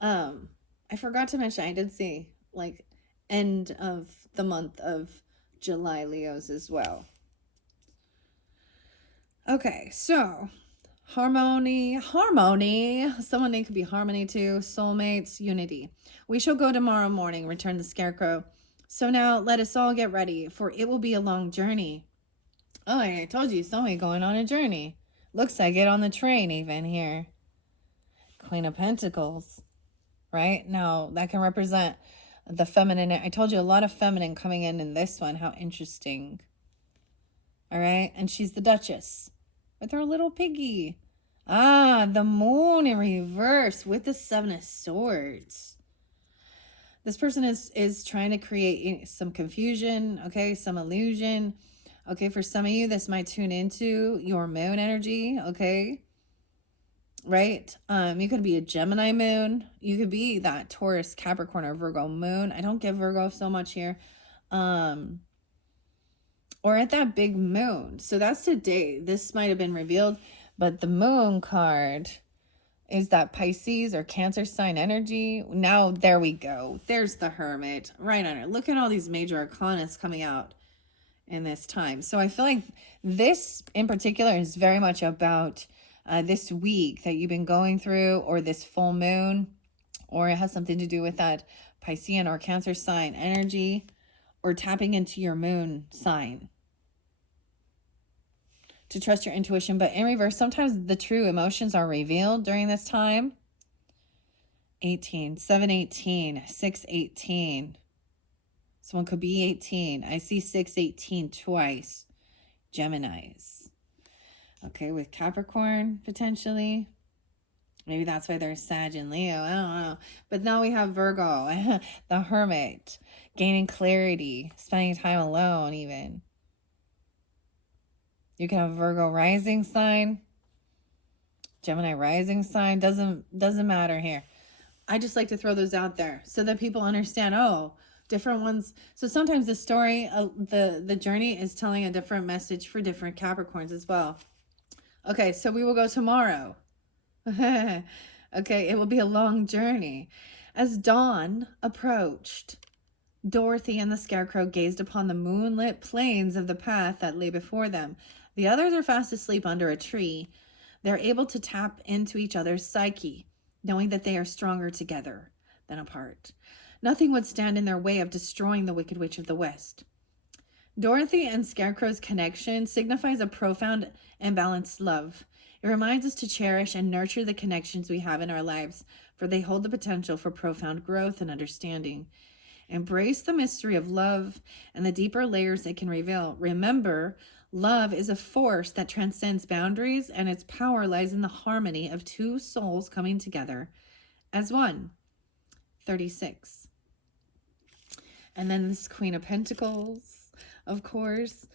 I forgot to mention, I did see, like, end of the month of July Leos as well. Okay, so harmony. Someone name could be harmony too. Soulmates, unity. We shall go tomorrow morning, returned the Scarecrow. So now let us all get ready, for it will be a long journey. Oh, I told you, somebody going on a journey. Looks like it on the train even here. Queen of Pentacles, right? Now, that can represent the feminine. I told you a lot of feminine coming in this one. How interesting. All right, and she's the Duchess with her little piggy. Ah, the Moon in reverse with the Seven of Swords. This person is trying to create some confusion, okay, some illusion. Okay, for some of you, this might tune into your moon energy, okay? Right? You could be a Gemini moon. You could be that Taurus, Capricorn, or Virgo moon. I don't get Virgo so much here. Or at that big moon. So that's today. This might have been revealed, but the moon card is that Pisces or Cancer sign energy. Now, there we go. There's the Hermit right on it. Look at all these major arcanas coming out in this time. So I feel like this in particular is very much about this week that you've been going through, or this full moon, or it has something to do with that Piscean or Cancer sign energy, or tapping into your moon sign to trust your intuition. But in reverse, sometimes the true emotions are revealed during this time. 18, 718, 618. Someone could be 18. I see 618 twice. Geminis. Okay, with Capricorn, potentially. Maybe that's why there's Sag and Leo. I don't know. But now we have Virgo, the Hermit, gaining clarity, spending time alone even. You can have Virgo rising sign, Gemini rising sign. Doesn't matter here. I just like to throw those out there so that people understand, oh, different ones. So sometimes the story, the journey is telling a different message for different Capricorns as well. Okay, so we will go tomorrow. Okay, it will be a long journey. As dawn approached, Dorothy and the Scarecrow gazed upon the moonlit plains of the path that lay before them. The others are fast asleep under a tree. They're able to tap into each other's psyche, knowing that they are stronger together than apart. Nothing would stand in their way of destroying the Wicked Witch of the West. Dorothy and Scarecrow's connection signifies a profound and balanced love. It reminds us to cherish and nurture the connections we have in our lives, for they hold the potential for profound growth and understanding. Embrace the mystery of love and the deeper layers it can reveal. Remember, love is a force that transcends boundaries, and its power lies in the harmony of two souls coming together as one. 36. And then this Queen of Pentacles, of course.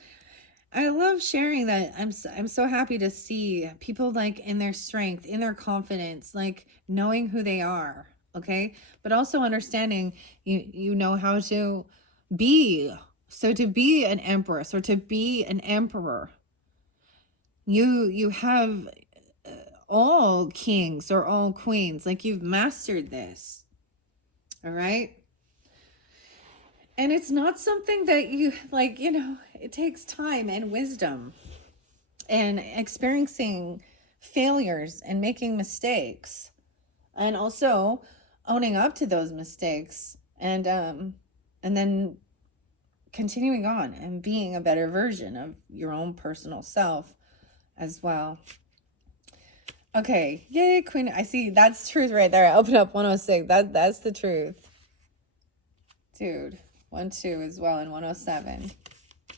I love sharing that. I'm so happy to see people like in their strength, in their confidence, like knowing who they are, okay? But also understanding you know how to be. So to be an empress or to be an emperor, you have all kings or all queens. Like, you've mastered this. All right. And it's not something that you like, it takes time and wisdom and experiencing failures and making mistakes, and also owning up to those mistakes, and then continuing on and being a better version of your own personal self as well. Okay, yay, Queen. I see, that's truth right there. I opened up 106. That's the truth. Dude, 1-2 as well, and 107.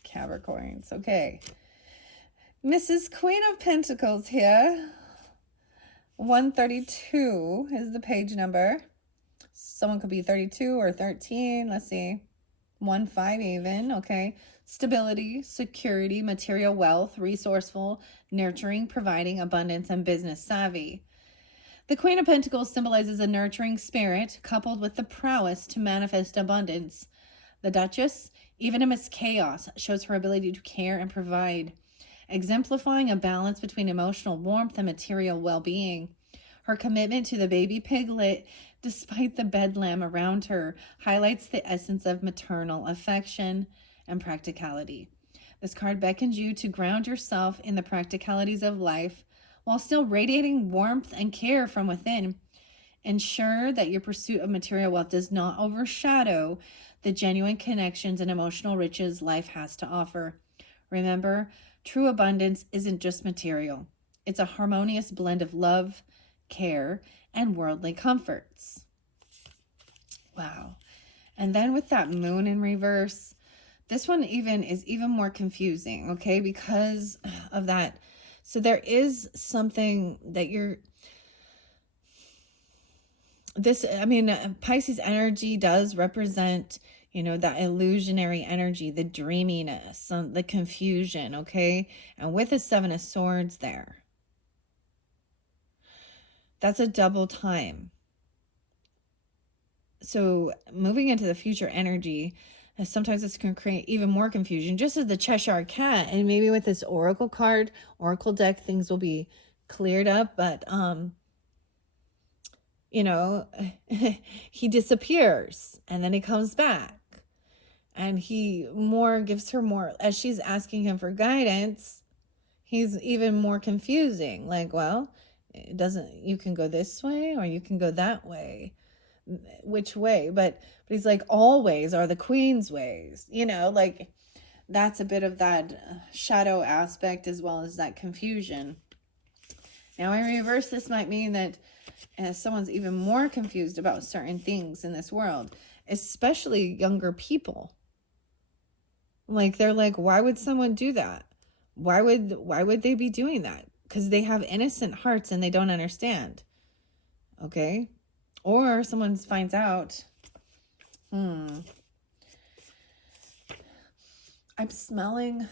Capricorns. Okay. Mrs. Queen of Pentacles here. 132 is the page number. Someone could be 32 or 13. Let's see. 1-5 even. Okay. Stability, security, material wealth, resourceful, nurturing, providing, abundance, and business savvy. The Queen of Pentacles symbolizes a nurturing spirit coupled with the prowess to manifest abundance. The Duchess, even amidst chaos, shows her ability to care and provide, exemplifying a balance between emotional warmth and material well-being. Her commitment to the baby piglet, despite the bedlam around her, highlights the essence of maternal affection and practicality. This card beckons you to ground yourself in the practicalities of life while still radiating warmth and care from within. Ensure that your pursuit of material wealth does not overshadow the genuine connections and emotional riches life has to offer. Remember, true abundance isn't just material. It's a harmonious blend of love, care, and worldly comforts. Wow. And then with that moon in reverse, this one is even more confusing, okay, because of that. So there is something that Pisces energy does represent, that illusionary energy, the dreaminess, the confusion, okay? And with the 7 of Swords there, that's a double time. So moving into the future energy, sometimes this can create even more confusion, just as the Cheshire Cat. And maybe with this Oracle card, Oracle deck, things will be cleared up. But, he disappears and then he comes back. And he gives her more, as she's asking him for guidance, he's even more confusing. Like, well, you can go this way or you can go that way. Which way? But he's like, all ways are the Queen's ways. Like, that's a bit of that shadow aspect as well as that confusion. Now, in reverse, this might mean that someone's even more confused about certain things in this world, especially younger people. Like, they're like, why would someone do that? Why would they be doing that? Because they have innocent hearts and they don't understand. Okay? Or someone finds out, I'm smelling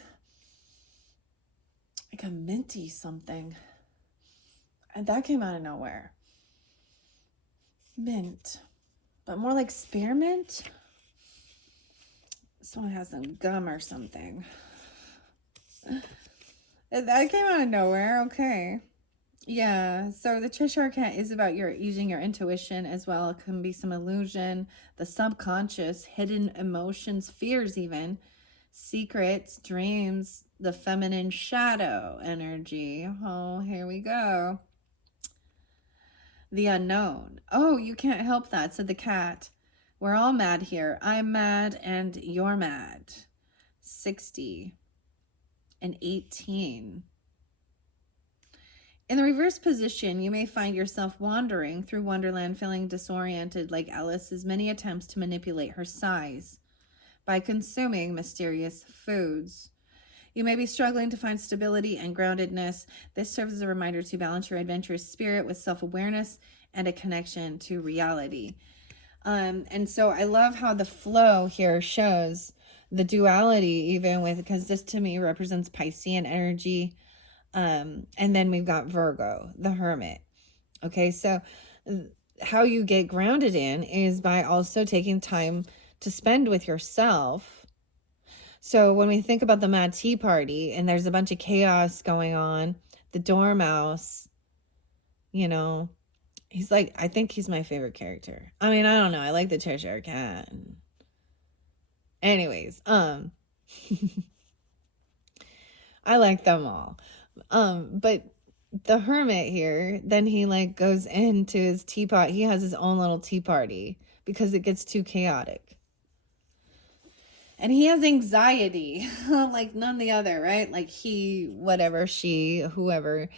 like a minty something. And that came out of nowhere. Mint. But more like spearmint. Someone has some gum or something. That came out of nowhere. Okay. Yeah. So the Cheshire Cat is about using your intuition as well. It can be some illusion, the subconscious, hidden emotions, fears even, secrets, dreams, the feminine shadow energy. Oh, here we go. The unknown. Oh, you can't help that, said the cat. We're all mad here. I'm mad and you're mad. 60 and 18. In the reverse position, you may find yourself wandering through Wonderland, feeling disoriented like Alice's many attempts to manipulate her size by consuming mysterious foods. You may be struggling to find stability and groundedness. This serves as a reminder to balance your adventurous spirit with self-awareness and a connection to reality. And so I love how the flow here shows the duality, even with, because this to me represents Piscean energy. And then we've got Virgo, the Hermit. Okay, so how you get grounded in is by also taking time to spend with yourself. So when we think about the Mad Tea Party and there's a bunch of chaos going on, the Dormouse, you know. He's like, I think he's my favorite character. I mean, I don't know. I like the Cheshire Cat. Anyways, I like them all. But the hermit here, then he like goes into his teapot. He has his own little tea party because it gets too chaotic. And he has anxiety, like none the other, right? Like he, whatever, she, whoever.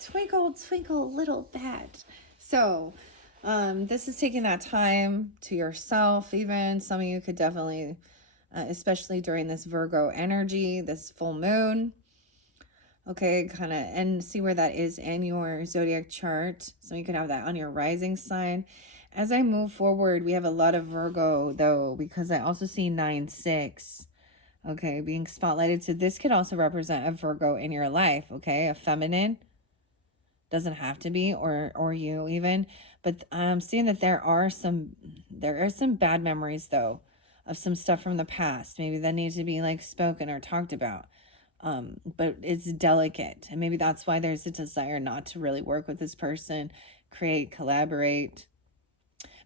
Twinkle, twinkle, little bat. So, this is taking that time to yourself, even. Some of you could definitely, especially during this Virgo energy, this full moon. Okay, kind of, and see where that is in your zodiac chart. So you could have that on your rising sign. As I move forward, we have a lot of Virgo, though, because I also see 9-6, okay, being spotlighted. So this could also represent a Virgo in your life, okay, a feminine. Doesn't have to be, or you even. But I'm seeing that there are some bad memories, though, of some stuff from the past. Maybe that needs to be, like, spoken or talked about. But it's delicate. And maybe that's why there's a desire not to really work with this person, create, collaborate,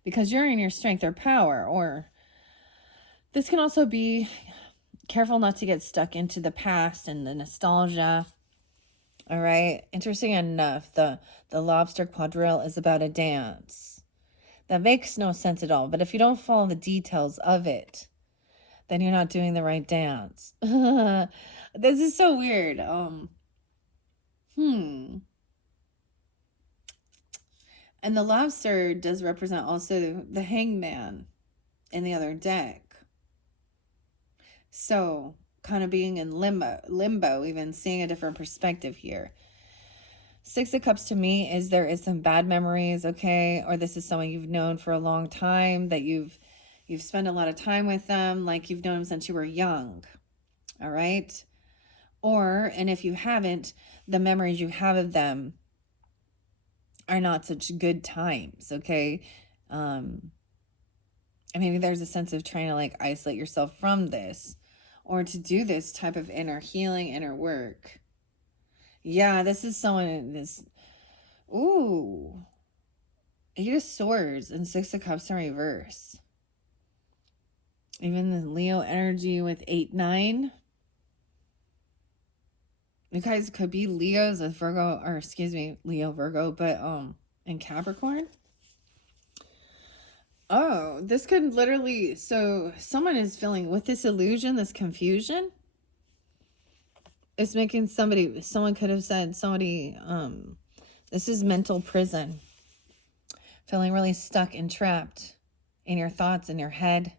because you're in your strength or power. Or this can also be careful not to get stuck into the past and the nostalgia. All right. Interesting enough, the lobster quadrille is about a dance. That makes no sense at all. But if you don't follow the details of it, then you're not doing the right dance. This is so weird. And the lobster does represent also the hangman in the other deck. So kind of being in limbo, even seeing a different perspective here. 6 of Cups to me is there is some bad memories, okay? Or this is someone you've known for a long time, that you've spent a lot of time with them, like you've known them since you were young, all right? Or, and if you haven't, the memories you have of them are not such good times, okay? And maybe there's a sense of trying to like isolate yourself from this, or to do this type of inner healing, inner work. Yeah, this is someone, ooh, 8 of Swords and 6 of Cups in reverse. Even the Leo energy with 8-9. You guys could be Leos with Virgo, or excuse me, Leo, Virgo, but in Capricorn. Oh, this could literally, so someone is feeling with this illusion, this confusion. It's making someone could have said this is mental prison. Feeling really stuck and trapped in your thoughts, in your head,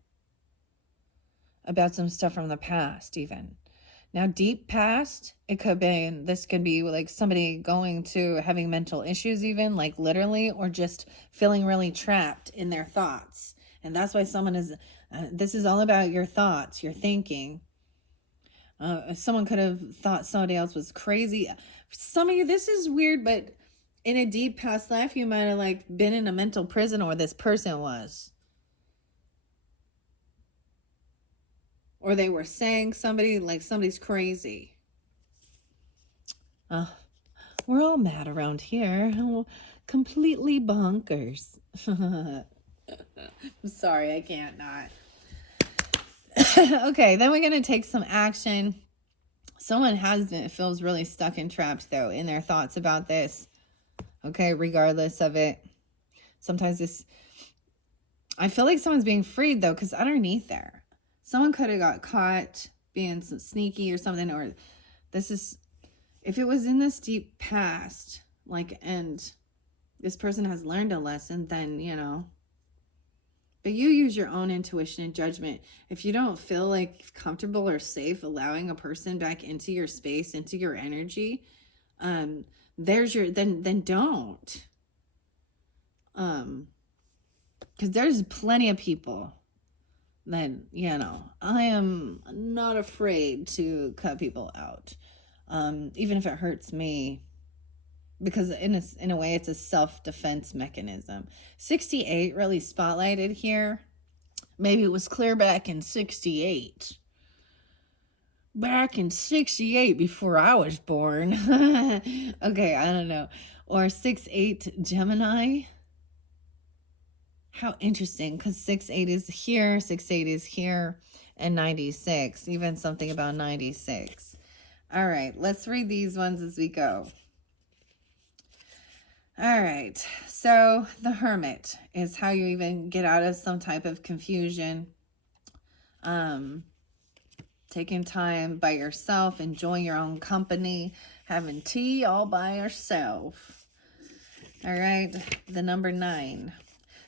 about some stuff from the past, even. Now, deep past, this could be like somebody going to having mental issues, even, like literally, or just feeling really trapped in their thoughts. And that's why someone is, this is all about your thoughts, your thinking. Someone could have thought somebody else was crazy. Some of you, this is weird, but in a deep past life, you might have like been in a mental prison, or this person was. Or they were saying somebody's crazy. We're all mad around here. Completely bonkers. I'm sorry, I can't not. Okay, then we're going to take some action. Someone feels really stuck and trapped, though, in their thoughts about this. Okay, regardless of it. Sometimes I feel like someone's being freed, though, because underneath there, someone could have got caught being sneaky or something, or if it was in this deep past, like, and this person has learned a lesson, then, but you use your own intuition and judgment. If you don't feel like comfortable or safe allowing a person back into your space, into your energy, then don't. Because there's plenty of people that, I am not afraid to cut people out, even if it hurts me, because in a way it's a self-defense mechanism. 68 really spotlighted here. Maybe it was clear back in 68, back in 68 before I was born. Okay, I don't know. Or 6-8 Gemini. How interesting, because 6-8 is here, 6-8 is here, and 96. Even something about 96. All right, let's read these ones as we go. All right, so the Hermit is how you even get out of some type of confusion. Taking time by yourself, enjoying your own company, having tea all by yourself. All right, the number 9.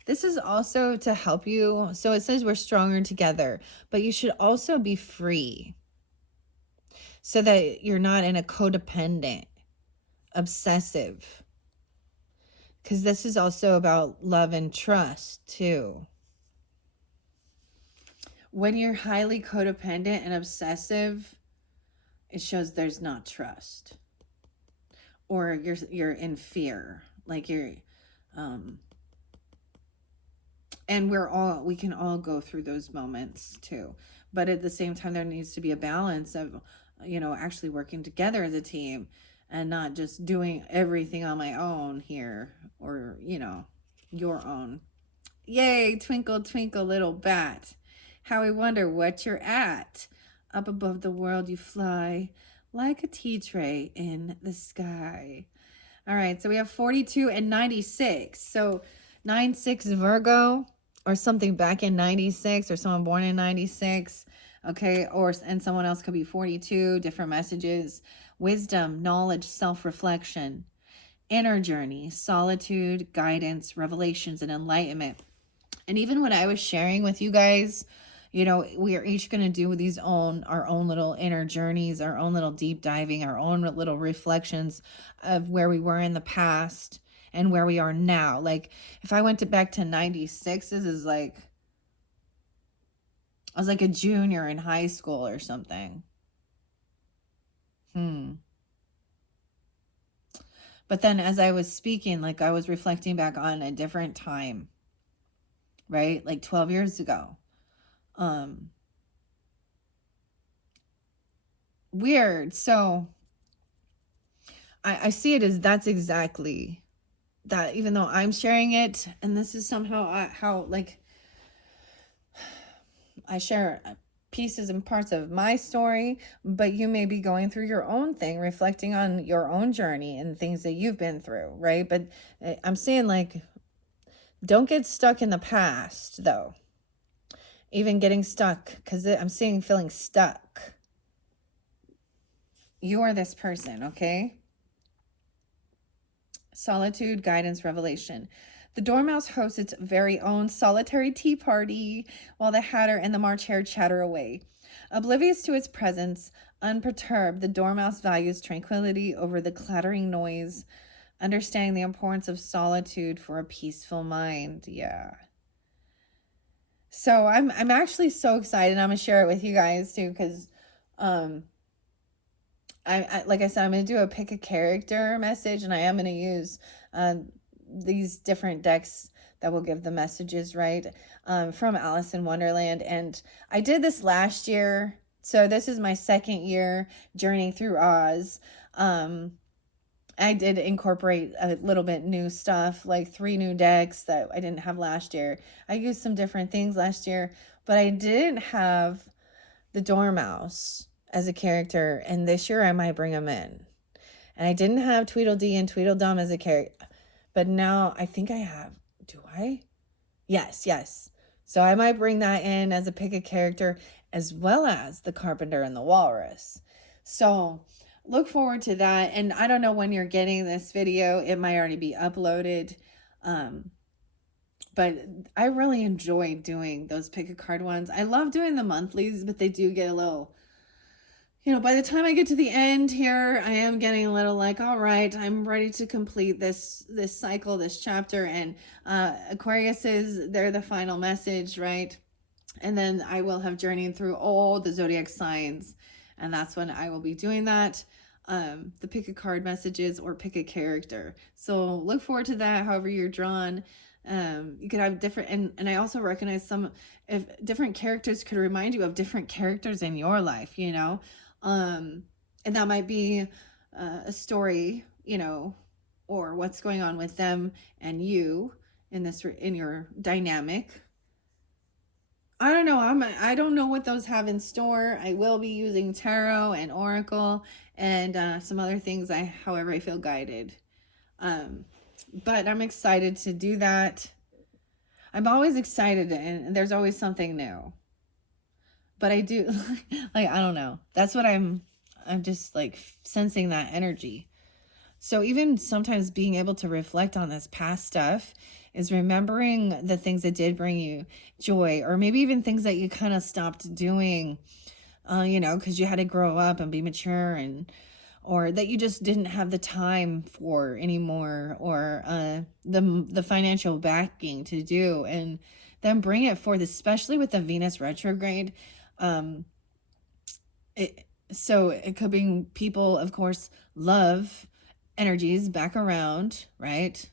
This is also to help you. So it says we're stronger together, but you should also be free so that you're not in a codependent, obsessive. Because this is also about love and trust too. When you're highly codependent and obsessive, it shows there's not trust. Or you're in fear. Like you're and we can all go through those moments too. But at the same time, there needs to be a balance of, actually working together as a team and not just doing everything on my own here or, your own. Yay, twinkle, twinkle, little bat. How I wonder what you're at. Up above the world you fly like a tea tray in the sky. All right, so we have 42 and 96. So 96 Virgo or something back in 96 or someone born in 96. Okay, and someone else could be 42, different messages. Wisdom, knowledge, self-reflection, inner journey, solitude, guidance, revelations, and enlightenment. And even what I was sharing with you guys, we are each going to do our own little inner journeys, our own little deep diving, our own little reflections of where we were in the past and where we are now. Like if I went back to 96, this is like, I was like a junior in high school or something. But then as I was speaking, like I was reflecting back on a different time, right? Like 12 years ago. Weird. So I see it as that's exactly that, even though I'm sharing it, and this is somehow how I share pieces and parts of my story, but you may be going through your own thing, reflecting on your own journey and things that you've been through, right? But I'm saying don't get stuck in the past though. Even getting stuck, because I'm seeing feeling stuck. You are this person, okay? Solitude, guidance, revelation. The Dormouse hosts its very own solitary tea party while the Hatter and the March Hare chatter away. Oblivious to its presence, unperturbed, the Dormouse values tranquility over the clattering noise, understanding the importance of solitude for a peaceful mind. Yeah. So I'm actually so excited. I'm gonna share it with you guys too, because I like I said, I'm gonna do a pick a character message, and I am gonna use these different decks that will give the messages, right? From Alice in Wonderland. And I did this last year, so this is my second year journeying through Oz. I did incorporate a little bit new stuff, like 3 new decks that I didn't have last year. I used some different things last year, but I didn't have the Dormouse as a character, and this year I might bring him in. And I didn't have Tweedledee and Tweedledum as a character, but now I think I have. Do I? Yes. So I might bring that in as a pick a character, as well as the Carpenter and the Walrus. So look forward to that. And I don't know when you're getting this video. It might already be uploaded. But I really enjoy doing those pick a card ones. I love doing the monthlies, but they do get a little, by the time I get to the end here, I am getting a little like, all right, I'm ready to complete this cycle, this chapter. And Aquarius they're the final message, right? And then I will have journeyed through all the zodiac signs. And that's when I will be doing that. The pick a card messages or pick a character. So look forward to that, however you're drawn. You could have different, and I also recognize if different characters could remind you of different characters in your life, And that might be a story, you know, or what's going on with them and you in this, in your dynamic. I don't know. I don't know what those have in store. I will be using tarot and oracle and some other things. However I feel guided. Um, but I'm excited to do that. I'm always excited, and there's always something new. But I do, like, I don't know. That's what I'm just like sensing that energy. So even sometimes being able to reflect on this past stuff is remembering the things that did bring you joy, or maybe even things that you kind of stopped doing, you know, because you had to grow up and be mature, and or that you just didn't have the time for anymore, or the financial backing to do, and then bring it forth, especially with the Venus retrograde. Um, so it could bring people, of course, love energies back around, right?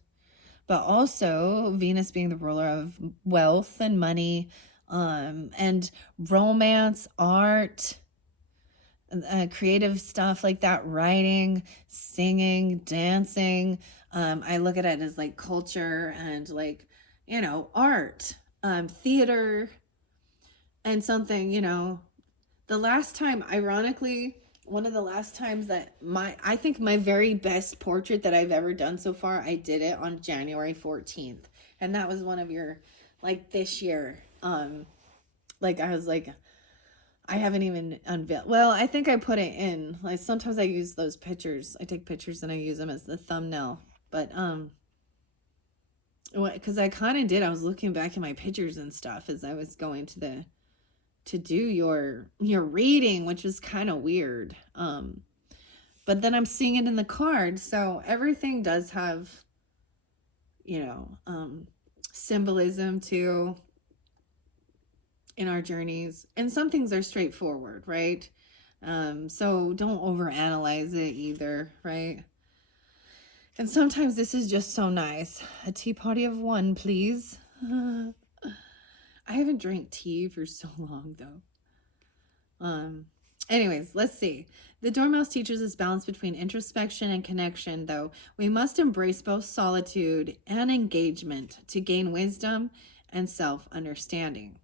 But also Venus being the ruler of wealth and money, and romance, art, creative stuff like that, writing, singing, dancing. I look at it as like culture and like, you know, art, theater, and something, you know, the last time, ironically, one of the last times that I think my very best portrait that I've ever done so far, I did it on January 14th. And that was one of your, like, this year. Like, I was like, I haven't even unveiled. Well, I think I put it in. Like, sometimes I use those pictures. I take pictures and I use them as the thumbnail. But, because I kind of did. I was looking back at my pictures and stuff as I was going to do your reading, which was kind of weird. But then I'm seeing it in the cards, so everything does have, you know, symbolism too in our journeys, and some things are straightforward, right? So don't overanalyze it either, right? And sometimes this is just so nice. A tea party of one, please. I haven't drank tea for so long though. Anyways, let's see. The Dormouse teaches us balance between introspection and connection, though. We must embrace both solitude and engagement to gain wisdom and self-understanding.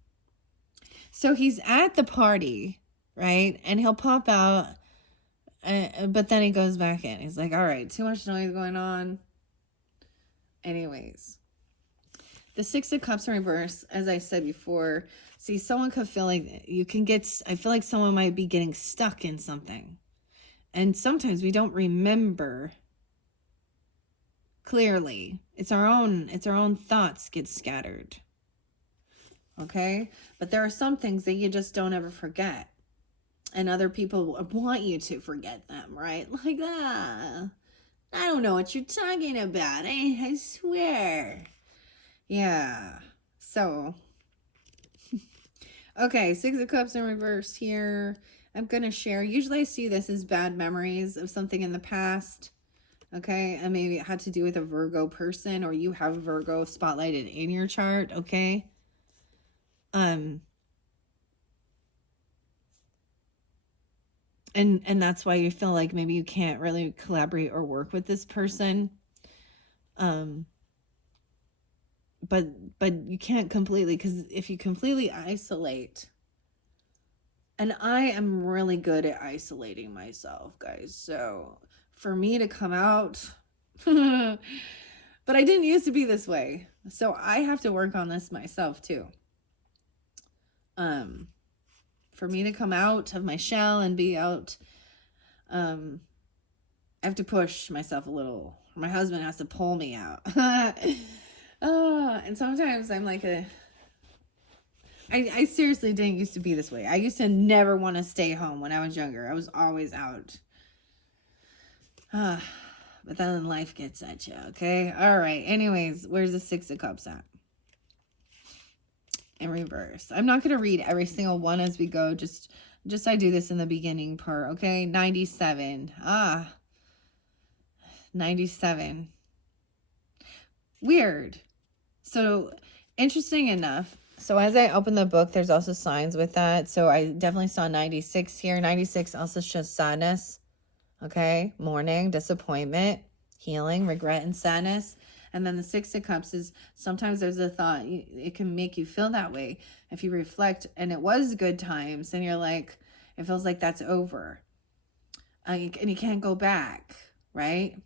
So he's at the party, right? And he'll pop out, but then he goes back in. He's like, all right, too much noise going on. Anyways. The Six of Cups in reverse, as I said before, see, someone could feel like I feel like someone might be getting stuck in something. And sometimes we don't remember clearly. It's our own thoughts get scattered. Okay? But there are some things that you just don't ever forget. And other people want you to forget them, right? Like, I don't know what you're talking about. I swear. Yeah. So, okay, Six of Cups in reverse here. I'm going to share. Usually I see this as bad memories of something in the past. Okay, and maybe it had to do with a Virgo person, or you have Virgo spotlighted in your chart, okay? And that's why you feel like maybe you can't really collaborate or work with this person. But you can't completely, because if you completely isolate, and I am really good at isolating myself, guys. So for me to come out, but I didn't used to be this way. So I have to work on this myself too. For me to come out of my shell and be out, I have to push myself a little. My husband has to pull me out. And sometimes I'm like I seriously didn't used to be this way. I used to never want to stay home when I was younger. I was always out. But then life gets at you, okay? All right. Anyways, where's the Six of Cups at? In reverse. I'm not going to read every single one as we go. Just I do this in the beginning part, okay? 97. 97. Weird. So, interesting enough, So as I open the book, there's also signs with that. So I definitely saw 96 here. 96 also shows sadness. Okay. Mourning, disappointment, healing, regret, and sadness. And then the Six of Cups is sometimes there's a thought, it can make you feel that way. If you reflect and it was good times and you're like, it feels like that's over. And you can't go back, right?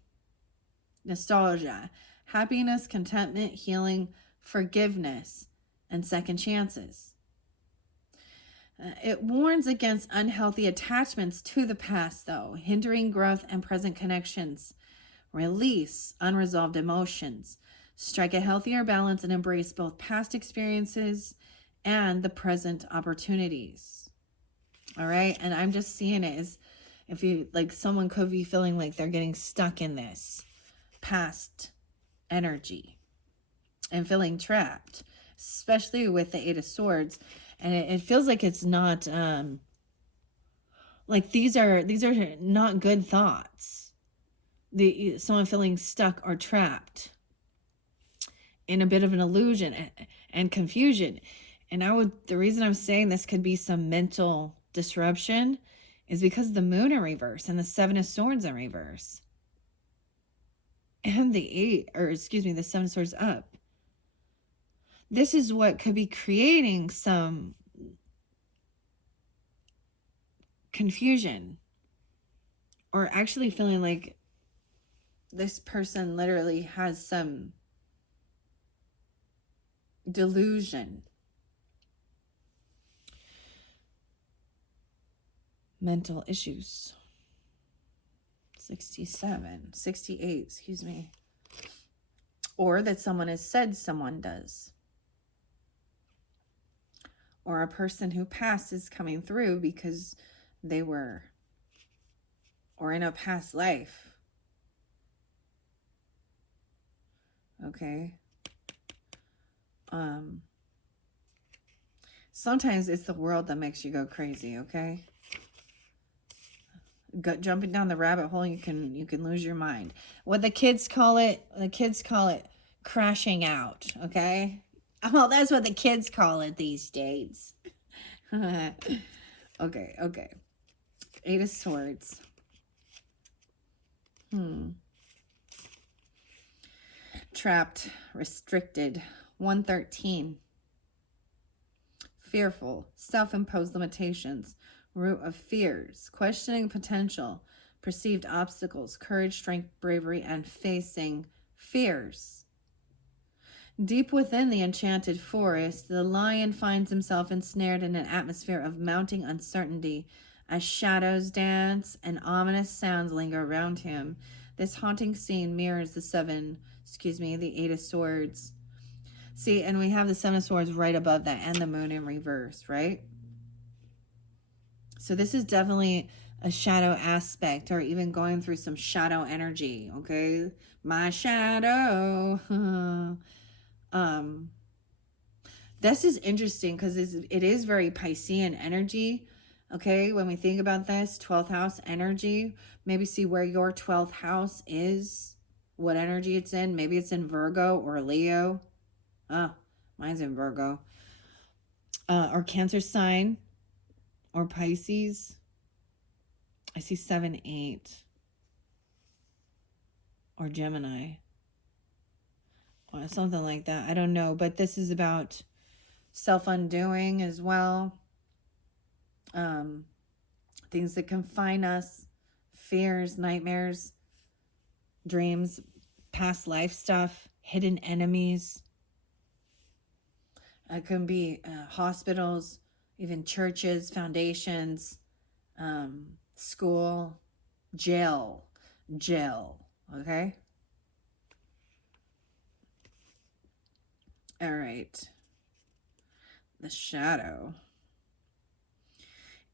Nostalgia, happiness, contentment, healing, forgiveness, and second chances. It warns against unhealthy attachments to the past, though, hindering growth and present connections. Release unresolved emotions. Strike a healthier balance and embrace both past experiences and the present opportunities. All right. And I'm just seeing it as if you like someone could be feeling like they're getting stuck in this past energy and feeling trapped, especially with the Eight of Swords. And it feels like it's not like these are not good thoughts. Someone feeling stuck or trapped in a bit of an illusion and confusion. And the reason I'm saying this could be some mental disruption is because the Moon in reverse and the Seven of Swords in reverse. And the Seven of Swords up. This is what could be creating some confusion, or actually feeling like this person literally has some delusion. Mental issues. 68, excuse me. Or that someone has said someone does. Or a person who passed is coming through because they were, or in a past life. Okay. Sometimes it's the world that makes you go crazy, okay? Jumping down the rabbit hole, you can lose your mind. What the kids call it crashing out, okay? Oh, that's what the kids call it these days. Okay. Eight of Swords. Trapped, restricted. 113. Fearful, self-imposed limitations. Root of fears, questioning potential, perceived obstacles, courage, strength, bravery, and facing fears. Deep within the enchanted forest, the lion finds himself ensnared in an atmosphere of mounting uncertainty as shadows dance and ominous sounds linger around him. This haunting scene mirrors the Eight of Swords. See, and we have the Seven of Swords right above that and the Moon in reverse, right? So this is definitely a shadow aspect, or even going through some shadow energy, okay? My shadow. This is interesting because it is very Piscean energy, okay? When we think about this, 12th house energy, maybe see where your 12th house is, what energy it's in. Maybe it's in Virgo or Leo. Mine's in Virgo. Or Cancer sign. Or Pisces. I see 7, 8. Or Gemini. Or something like that. I don't know. But this is about self-undoing as well. Things that confine us. Fears, nightmares, dreams, past life stuff, hidden enemies. It can be hospitals, even churches, foundations, school, jail, okay? All right. The shadow.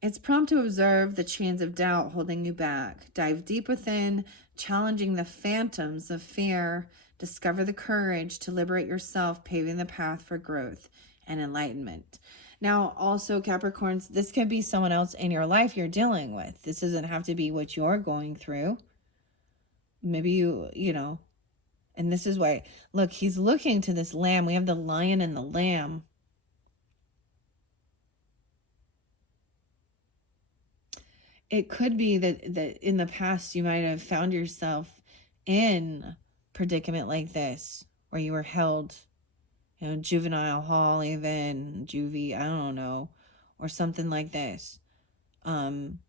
It's prompt to observe the chains of doubt holding you back. Dive deep within, challenging the phantoms of fear. Discover the courage to liberate yourself, paving the path for growth and enlightenment. Now, also, Capricorns, this could be someone else in your life you're dealing with. This doesn't have to be what you're going through. Maybe you know, and this is why, look, he's looking to this lamb. We have the lion and the lamb. it could be that in the past you might have found yourself in predicament like this, where you were held, juvenile hall, even juvie, I don't know, or something like this. And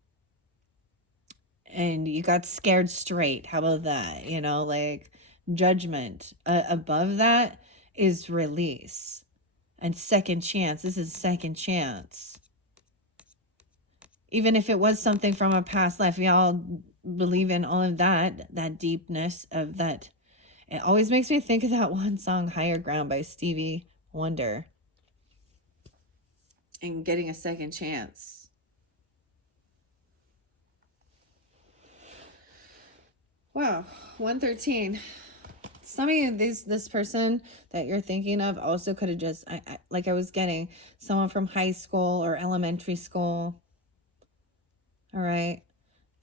you got scared straight. How about that? Like judgment. Above that is release and second chance. This is second chance. Even if it was something from a past life, we all believe in all of that deepness of that. It always makes me think of that one song, Higher Ground by Stevie Wonder. And getting a second chance. Wow, 113. Some of you, this person that you're thinking of also could have just, like I was getting, someone from high school or elementary school. All right.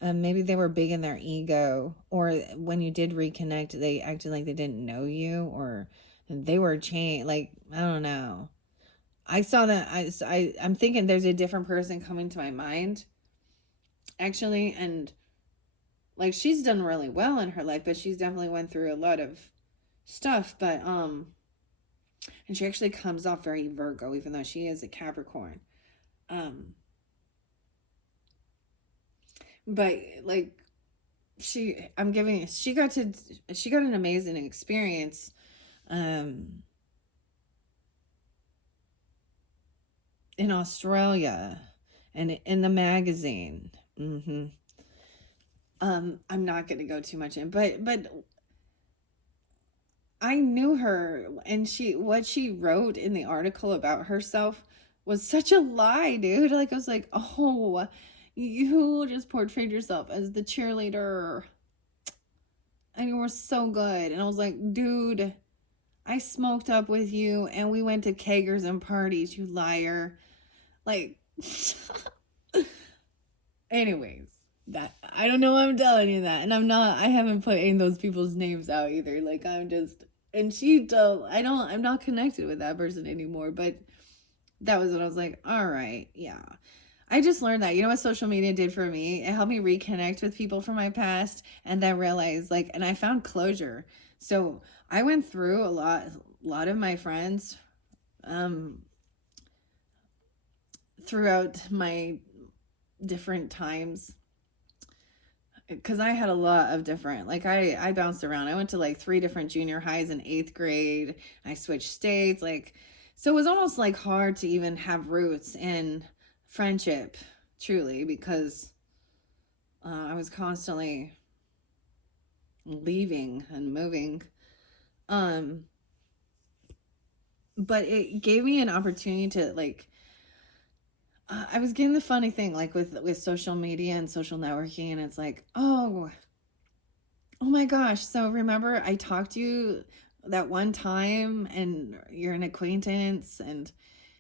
Maybe they were big in their ego, or when you did reconnect, they acted like they didn't know you, or they were changed. Like, I don't know. I saw that. I'm thinking there's a different person coming to my mind, actually. And like, she's done really well in her life, but she's definitely went through a lot of stuff. But, and she actually comes off very Virgo, even though she is a Capricorn. But like, she got an amazing experience. In Australia and in the magazine. I'm not going to go too much in, but I knew her, and what she wrote in the article about herself was such a lie, dude. Like, I was like, oh, you just portrayed yourself as the cheerleader and you were so good. And I was like, dude, I smoked up with you and we went to keggers and parties, you liar. Like, anyways, that, I don't know why I'm telling you that. And I haven't put any of those people's names out either. Like, I'm not connected with that person anymore. But that was what I was like, all right, yeah. I just learned that, what social media did for me? It helped me reconnect with people from my past, and then realize, like, and I found closure. So I went through a lot of my friends, throughout my different times, because I had a lot of different, like, I bounced around. I went to like 3 different junior highs in 8th grade. I switched states, like, so it was almost like hard to even have roots in friendship, truly, because I was constantly leaving and moving. But it gave me an opportunity to, like, I was getting the funny thing, like with social media and social networking, and it's like, oh my gosh. So remember I talked to you that one time and you're an acquaintance, and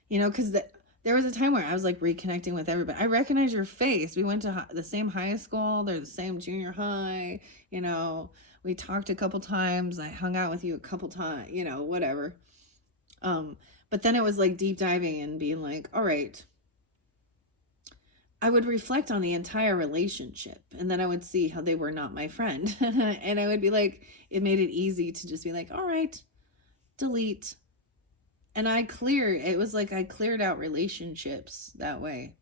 because there was a time where I was like reconnecting with everybody. I recognize your face. We went to the same high school. They're the same junior high. We talked a couple times. I hung out with you a couple times, whatever. But then it was like deep diving and being like, all right, I would reflect on the entire relationship, and then I would see how they were not my friend. And I would be like, it made it easy to just be like, all right, delete. And it was like I cleared out relationships that way.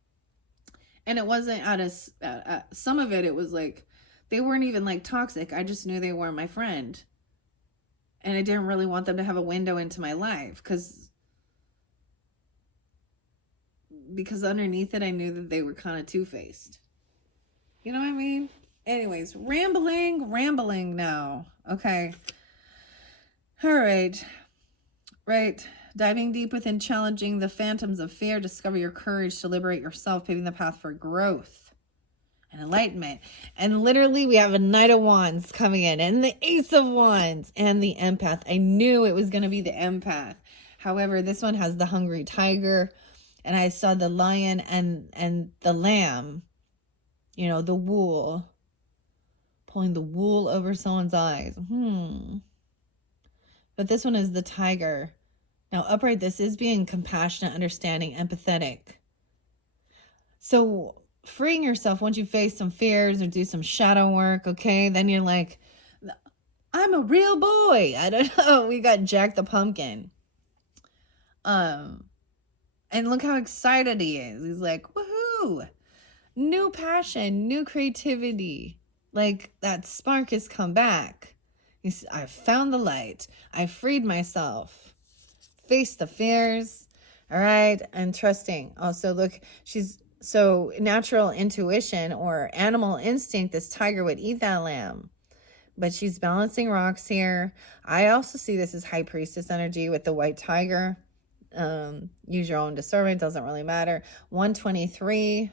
And it wasn't out of, some of it was like, they weren't even like toxic. I just knew they weren't my friend. And I didn't really want them to have a window into my life, because underneath it, I knew that they were kind of two-faced. You know what I mean? Anyways, rambling now. Okay. All right. Right. Diving deep within, challenging the phantoms of fear, discover your courage to liberate yourself, paving the path for growth and enlightenment. And literally, we have a Knight of Wands coming in, and the Ace of Wands, and the Empath. I knew it was going to be the Empath. However, this one has the Hungry Tiger, and I saw the lion and the lamb, the wool, pulling the wool over someone's eyes. But this one is the tiger. Now, upright, this is being compassionate, understanding, empathetic. So freeing yourself once you face some fears or do some shadow work, okay? Then you're like, I'm a real boy. I don't know. We got Jack the Pumpkin. And look how excited he is. He's like, woohoo! New passion, new creativity. Like that spark has come back. I found the light. I freed myself. Face the fears. All right. And trusting. Also, look, she's so natural intuition or animal instinct. This tiger would eat that lamb. But she's balancing rocks here. I also see this as high priestess energy with the white tiger. Use your own discernment. Doesn't really matter. 123.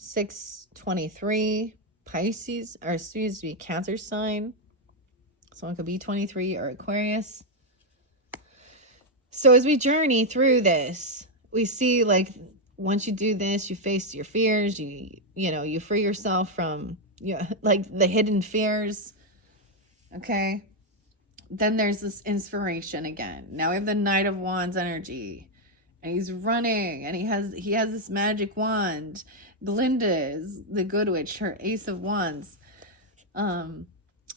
623 Pisces, or excuse me, Cancer sign. Someone could be 23 or Aquarius. So as we journey through this, we see like once you do this, you face your fears, you free yourself from like the hidden fears. Okay. Then there's this inspiration again. Now we have the Knight of Wands energy. And he's running, and he has this magic wand. Glinda is the good witch, her Ace of Wands, and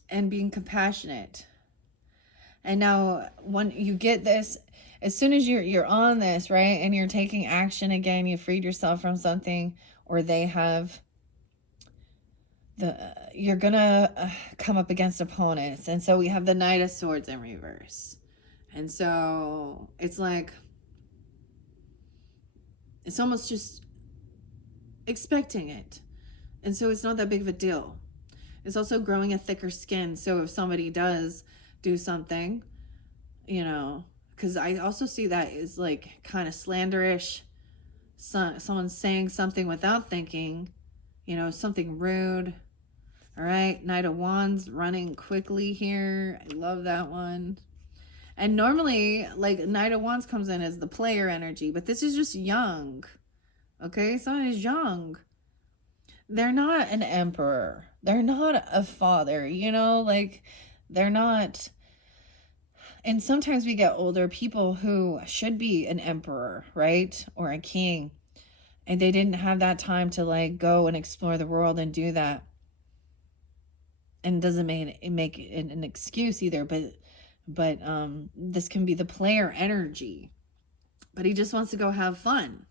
being compassionate. And now, when you get this, as soon as you're on this, right, and you're taking action again, you freed yourself from something, or they have. You're gonna come up against opponents, and so we have the Knight of Swords in reverse, and so it's like. It's almost just expecting it. And so it's not that big of a deal. It's also growing a thicker skin. So if somebody does do something, because I also see that as like kind of slanderish. Someone saying something without thinking, something rude. All right. Knight of Wands running quickly here. I love that one. And normally, like, Knight of Wands comes in as the player energy, but this is just young. Okay? Someone is young. They're not an emperor. They're not a father, like, they're not. And sometimes we get older people who should be an emperor, right? Or a king. And they didn't have that time to, like, go and explore the world and do that. And it doesn't make it an excuse either, but this can be the player energy. But he just wants to go have fun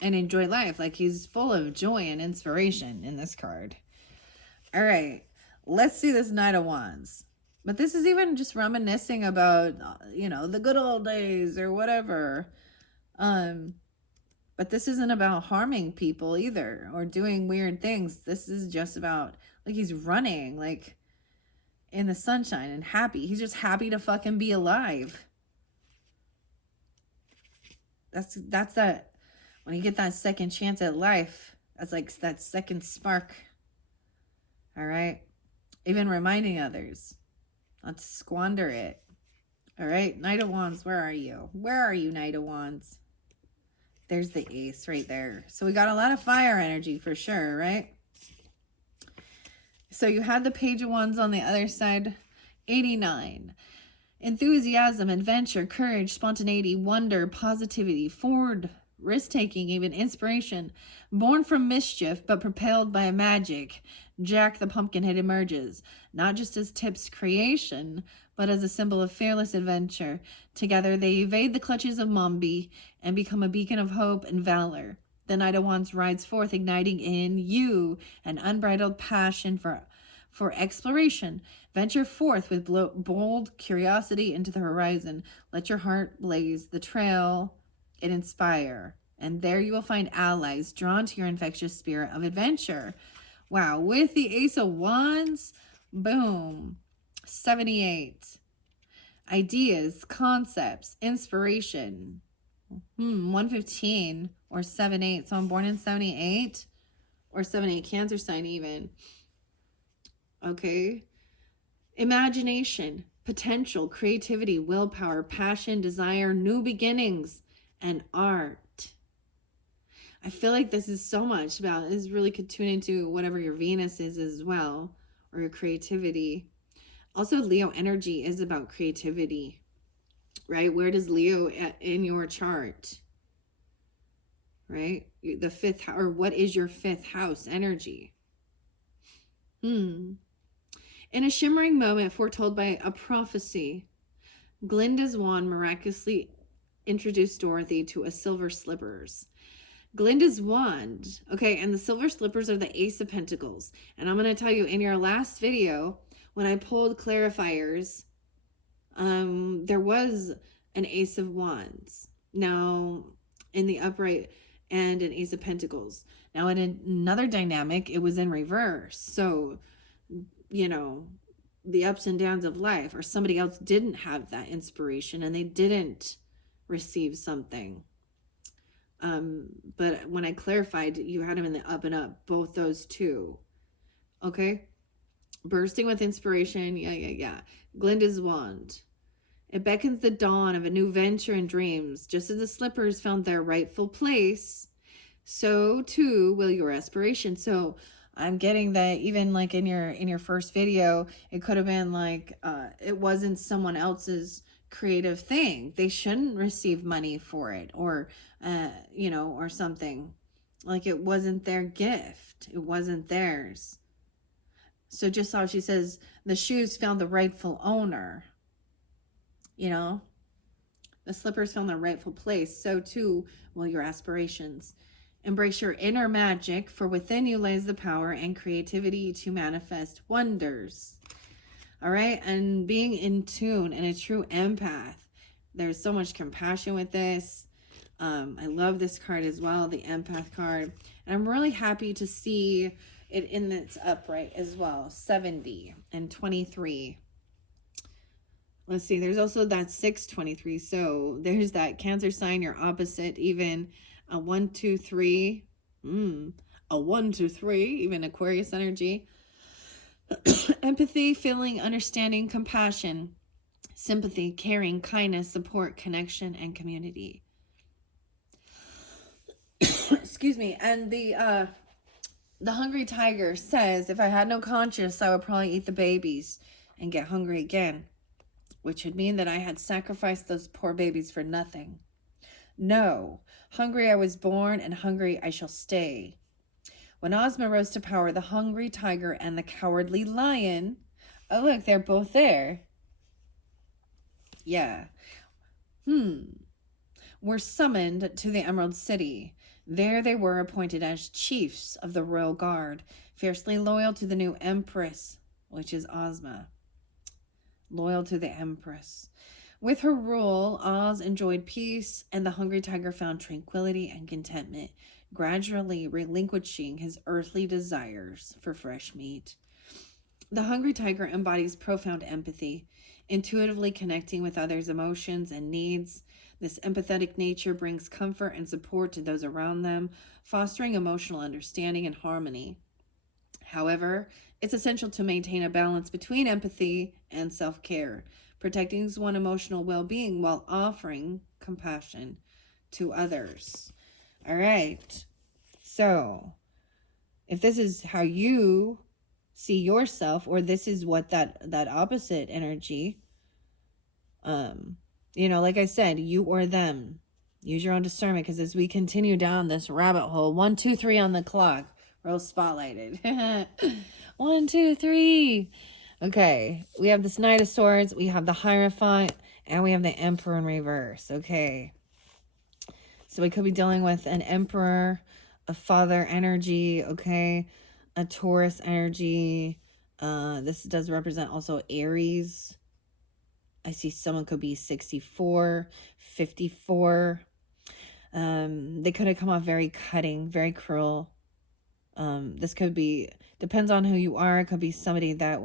and enjoy life. Like, he's full of joy and inspiration in this card. All right, let's see this Knight of Wands. But this is even just reminiscing about, the good old days or whatever. But this isn't about harming people either or doing weird things. This is just about, like, he's running, like, in the sunshine and happy. He's just happy to fucking be alive. That's that, when you get that second chance at life, that's like that second spark. All right. Even reminding others not to squander it. All right. Knight of Wands, where are you? Where are you, Knight of Wands? There's the ace right there. So we got a lot of fire energy for sure, right? So you had the Page of Wands on the other side. 89. Enthusiasm, adventure, courage, spontaneity, wonder, positivity, forward, risk-taking, even inspiration. Born from mischief, but propelled by magic. Jack the Pumpkinhead emerges, not just as Tip's creation, but as a symbol of fearless adventure. Together, they evade the clutches of Mombi and become a beacon of hope and valor. The Knight of Wands rides forth, igniting in you an unbridled passion for exploration. Venture forth with bold curiosity into the horizon. Let your heart blaze the trail it inspire. And there you will find allies drawn to your infectious spirit of adventure. Wow, with the Ace of Wands, boom, 78. Ideas, concepts, inspiration. 115 or 78. So I'm born in 78 or 78 Cancer sign even. Okay. Imagination, potential, creativity, willpower, passion, desire, new beginnings, and art. I feel like this is so much about, this really could tune into whatever your Venus is as well, or your creativity. Also, Leo energy is about creativity, right? Where does Leo in your chart? right? The fifth, or what is your fifth house energy? In a shimmering moment foretold by a prophecy, Glinda's wand miraculously introduced Dorothy to a silver slippers. Glinda's wand, okay, and the silver slippers are the Ace of Pentacles. And I'm going to tell you, in your last video, when I pulled clarifiers, there was an Ace of Wands. Now, in the upright, and an Ace of Pentacles. Now, in another dynamic, it was in reverse. So, you know, the ups and downs of life, or somebody else didn't have that inspiration and they didn't receive something. But when I clarified, you had them in the up and up, both those two. Okay? Bursting with inspiration. Yeah. Glinda's wand. It beckons the dawn of a new venture and dreams. Just as the slippers found their rightful place, so too will your aspiration. So I'm getting that even like in your first video, it could have been like it wasn't someone else's creative thing. They shouldn't receive money for it, or you know, or something. Like it wasn't their gift. It wasn't theirs. So just how she says, the shoes found the rightful owner. You know, the slippers found their rightful place. So too will your aspirations. Embrace your inner magic, for within you lays the power and creativity to manifest wonders. All right. And being in tune and a true empath. There's so much compassion with this. I love this card as well, the empath card. And I'm really happy to see it in its upright as well. 70 and 23. Let's see, there's also that 623. So there's that Cancer sign, your opposite, even a 1, 2, 3. A 1, 2, 3, even Aquarius energy. Empathy, feeling, understanding, compassion, sympathy, caring, kindness, support, connection, and community. Excuse me. And the hungry tiger says, if I had no conscience, I would probably eat the babies and get hungry again, which would mean that I had sacrificed those poor babies for nothing. No, hungry I was born, and hungry I shall stay. When Ozma rose to power, the hungry tiger and the cowardly lion, oh look, they're both there. Yeah. Were summoned to the Emerald City. There they were appointed as chiefs of the royal guard, fiercely loyal to the new empress, which is Ozma. Loyal to the empress. With her rule, Oz enjoyed peace, and the hungry tiger found tranquility and contentment, gradually relinquishing his earthly desires for fresh meat. The hungry tiger embodies profound empathy, intuitively connecting with others' emotions and needs. This empathetic nature brings comfort and support to those around them, fostering emotional understanding and harmony. However, it's essential to maintain a balance between empathy and self-care, protecting one's emotional well-being while offering compassion to others. All right. So, if this is how you see yourself, or this is what that opposite energy, you know, like I said, you or them, use your own discernment, because as we continue down this rabbit hole, 1, 2, 3 on the clock, real spotlighted. 1, 2, 3. Okay, we have this Knight of Swords, we have the Hierophant, and we have the Emperor in reverse. Okay, so we could be dealing with an Emperor, a Father energy, okay, a Taurus energy. This does represent also Aries. I see someone could be 64, 54. They could have come off very cutting, very cruel. This could be, depends on who you are. It could be somebody that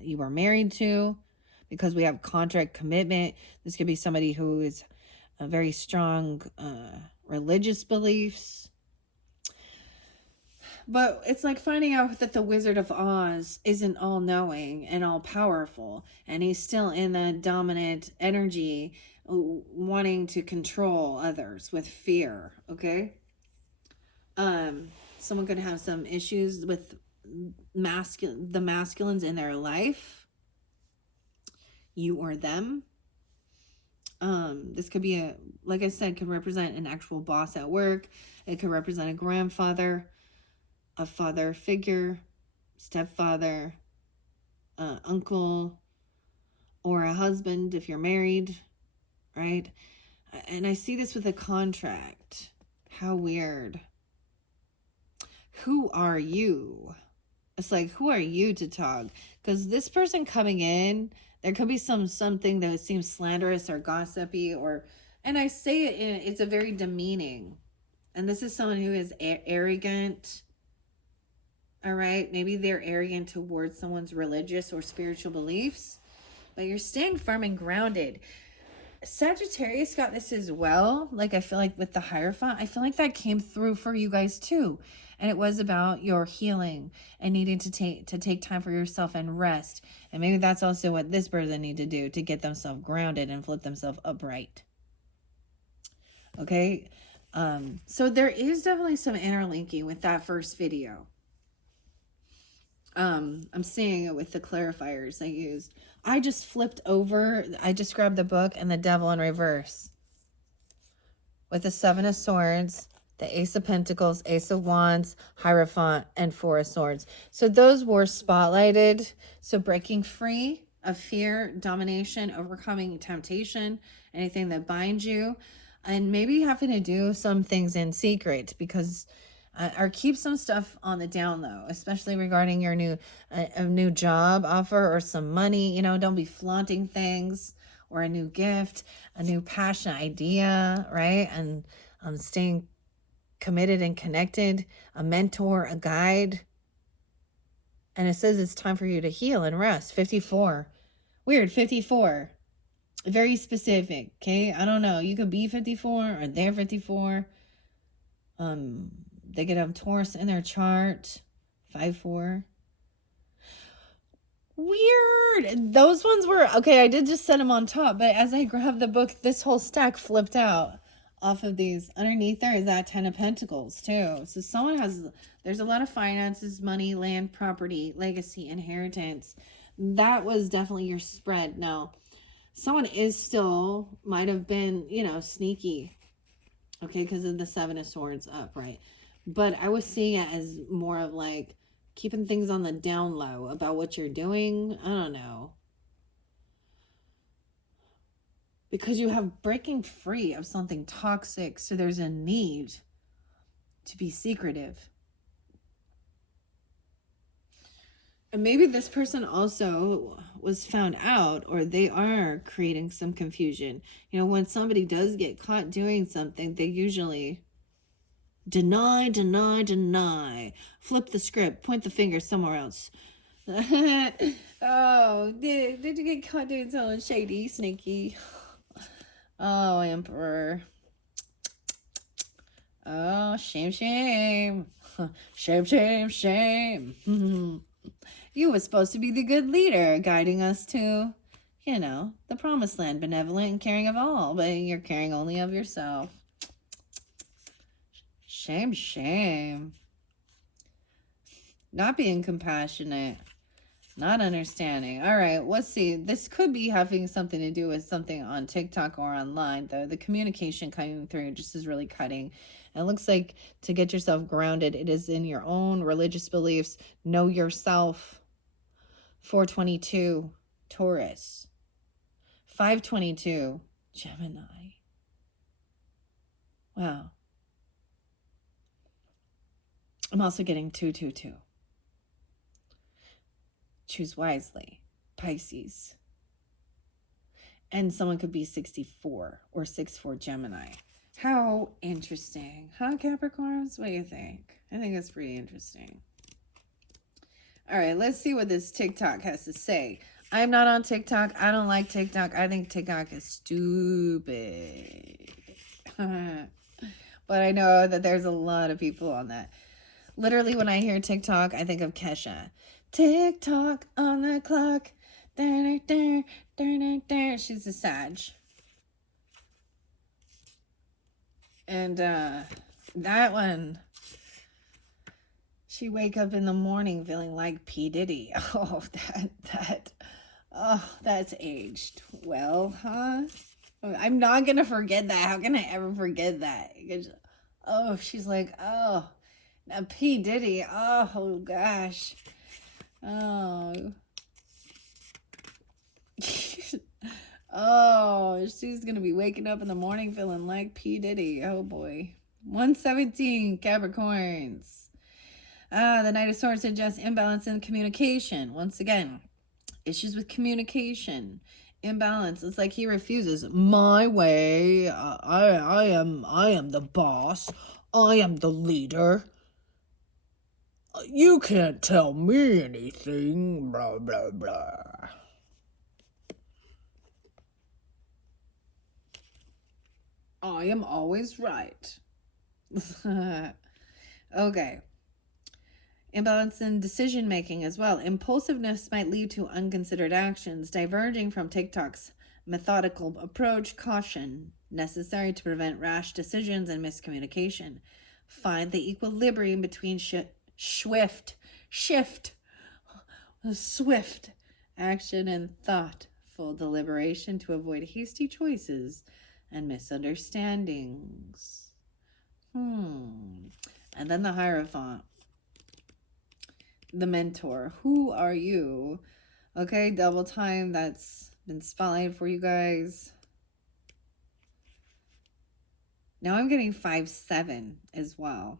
you were married to, because we have contract commitment. This could be somebody who is a very strong religious beliefs. But it's like finding out that the Wizard of Oz isn't all-knowing and all-powerful, and he's still in the dominant energy, wanting to control others with fear, okay? Someone could have some issues with the masculines in their life, you or them. This could be like I said, could represent an actual boss at work. It could represent a grandfather, a father figure, stepfather, uncle, or a husband if you're married, right? And I see this with a contract. How weird. Who are you? It's like, who are you to talk? Because this person coming in, there could be something that seems slanderous or gossipy, or, and I say it in, it's a very demeaning. And this is someone who is arrogant. All right, maybe they're arrogant towards someone's religious or spiritual beliefs, but you're staying firm and grounded. Sagittarius got this as well. Like, I feel like with the Hierophant, I feel like that came through for you guys too. And it was about your healing and needing to take time for yourself and rest. And maybe that's also what this person need to do to get themselves grounded and flip themselves upright. Okay? So there is definitely some interlinking with that first video. I'm seeing it with the clarifiers I used. I just flipped over. I just grabbed the book and the Devil in reverse. With the Seven of Swords, the Ace of Pentacles, Ace of Wands, Hierophant, and Four of Swords. So those were spotlighted. So breaking free of fear, domination, overcoming temptation, anything that binds you, and maybe having to do some things in secret because or keep some stuff on the down low, especially regarding your a new job offer or some money. You know, don't be flaunting things, or a new gift, a new passion idea, right? And staying committed and connected, a mentor, a guide. And it says it's time for you to heal and rest. 54. Weird, 54. Very specific, okay? I don't know. You could be 54 or they're 54. They could have Taurus in their chart. 5-4. Weird. Those ones were okay. I did just set them on top, but as I grabbed the book, this whole stack flipped out off of these. Underneath there is that 10 of Pentacles too. So someone there's a lot of finances, money, land, property, legacy, inheritance. That was definitely your spread. Now, someone is still might have been, sneaky. Okay, because of the Seven of Swords up, right? But I was seeing it as more of like keeping things on the down low about what you're doing. I don't know. Because you have breaking free of something toxic, so there's a need to be secretive. And maybe this person also was found out, or they are creating some confusion. When somebody does get caught doing something, they usually deny, flip the script, point the finger somewhere else. Oh, did you get caught doing something shady, sneaky? Oh, Emperor. Oh, shame. Shame. You were supposed to be the good leader, guiding us to, the promised land, benevolent and caring of all, but you're caring only of yourself. Shame. Not being compassionate. Not understanding. All right, let's see. This could be having something to do with something on TikTok or online, though. The communication coming through just is really cutting. It looks like to get yourself grounded, it is in your own religious beliefs. Know yourself. 422, Taurus. 522, Gemini. Wow. I'm also getting 222. Choose wisely, Pisces. And someone could be 64 or 64 Gemini. How interesting. Huh, Capricorns? What do you think? I think it's pretty interesting. All right, let's see what this TikTok has to say. I'm not on TikTok. I don't like TikTok. I think TikTok is stupid. But I know that there's a lot of people on that. Literally, when I hear TikTok, I think of Kesha. TikTok on the clock. She's a Sag. And that one, she wake up in the morning feeling like P. Diddy. Oh, that's aged well, huh? I'm not gonna forget that. How can I ever forget that? Oh, she's like, oh, now P. Diddy. Oh, gosh. Oh. Oh, she's gonna be waking up in the morning feeling like P. Diddy. Oh, boy. 117, Capricorns. The Knight of Swords suggests imbalance in communication. Once again, issues with communication, imbalance. It's like he refuses. My way. I am the boss. I am the leader. You can't tell me anything. Blah blah blah. I am always right. Okay. Imbalance in decision making as well. Impulsiveness might lead to unconsidered actions, diverging from TikTok's methodical approach. Caution necessary to prevent rash decisions and miscommunication. Find the equilibrium between swift action and thoughtful deliberation to avoid hasty choices and misunderstandings. And then the Hierophant. The Mentor. Who are you? Okay, double time. That's been spotlighted for you guys. Now I'm getting 5-7 as well.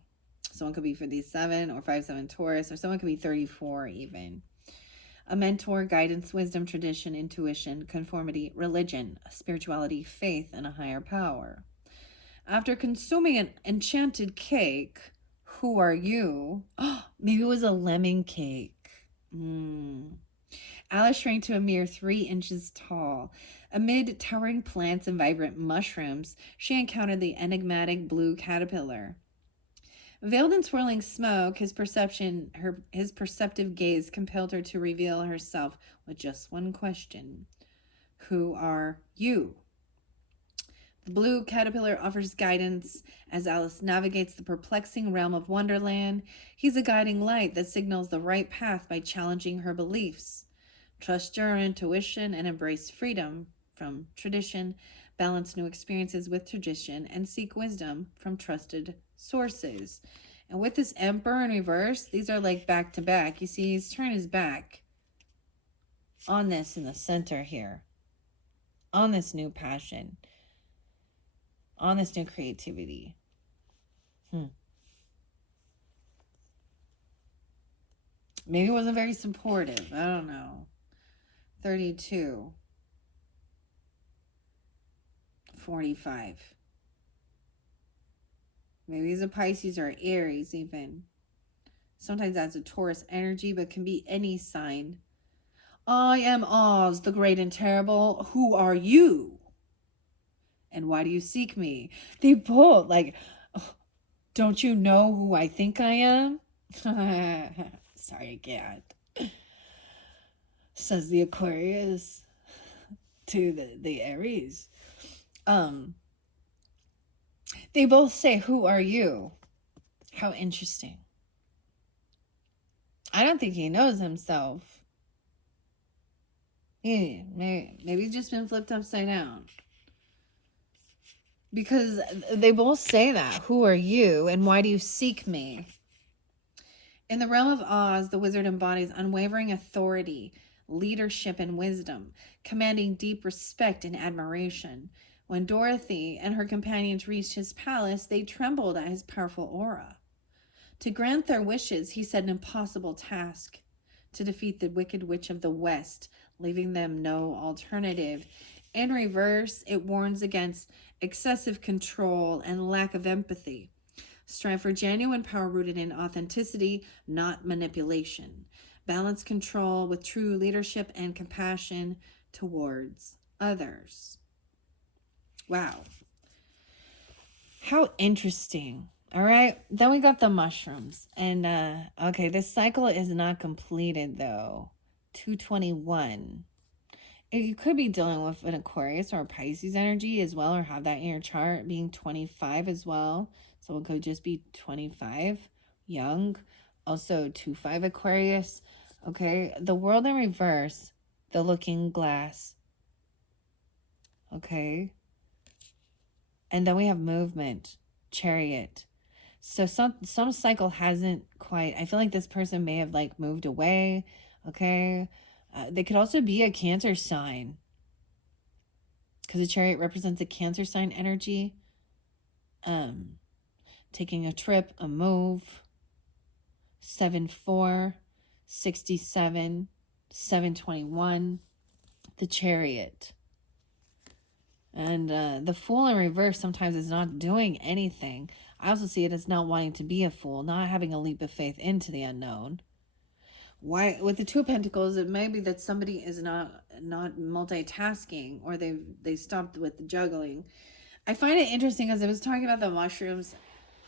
Someone could be 57 or 5-7 Taurus, or someone could be 34 even. A mentor, guidance, wisdom, tradition, intuition, conformity, religion, spirituality, faith, and a higher power. After consuming an enchanted cake, who are you? Oh, maybe it was a lemon cake. Alice shrank to a mere 3 inches tall. Amid towering plants and vibrant mushrooms, she encountered the enigmatic blue caterpillar. Veiled in swirling smoke, his perceptive gaze compelled her to reveal herself with just one question. Who are you? The blue caterpillar offers guidance as Alice navigates the perplexing realm of Wonderland. He's a guiding light that signals the right path by challenging her beliefs. Trust your intuition and embrace freedom from tradition. Balance new experiences with tradition and seek wisdom from trusted sources. And with this Emperor in reverse, these are like back to back. You see, he's turned his back on this in the center here, on this new passion, on this new creativity. Maybe it wasn't very supportive. I don't know. 32. 45. Maybe he's a Pisces or Aries even. Sometimes that's a Taurus energy, but can be any sign. I am Oz, the great and terrible. Who are you? And why do you seek me? They both like, oh, don't you know who I think I am? Sorry, I can't. Says the Aquarius to the Aries. They both say, who are you? How interesting. I don't think he knows himself. Maybe he's just been flipped upside down. Because they both say that. Who are you and why do you seek me? In the realm of Oz, the wizard embodies unwavering authority, leadership, and wisdom, commanding deep respect and admiration. When Dorothy and her companions reached his palace, they trembled at his powerful aura. To grant their wishes, he set an impossible task: to defeat the Wicked Witch of the West, leaving them no alternative. In reverse, it warns against excessive control and lack of empathy. Strive for genuine power rooted in authenticity, not manipulation. Balance control with true leadership and compassion towards others. Wow. How interesting. All right. Then we got the mushrooms. And, okay, this cycle is not completed, though. 221. You could be dealing with an Aquarius or a Pisces energy as well, or have that in your chart being 25 as well. Someone could just be 25, young. Also 2-5 Aquarius. Okay. The World in reverse. The Looking Glass. Okay. And then we have movement, Chariot. So some cycle hasn't quite. I feel like this person may have like moved away. Okay. They could also be a Cancer sign, because the Chariot represents a Cancer sign energy. Taking a trip, a move. 7-4, 67, 721, the Chariot. And the Fool in reverse sometimes is not doing anything. I also see it as not wanting to be a fool, not having a leap of faith into the unknown. Why, with the Two of Pentacles, it may be that somebody is not multitasking, or they stopped with the juggling. I find it interesting as I was talking about the mushrooms,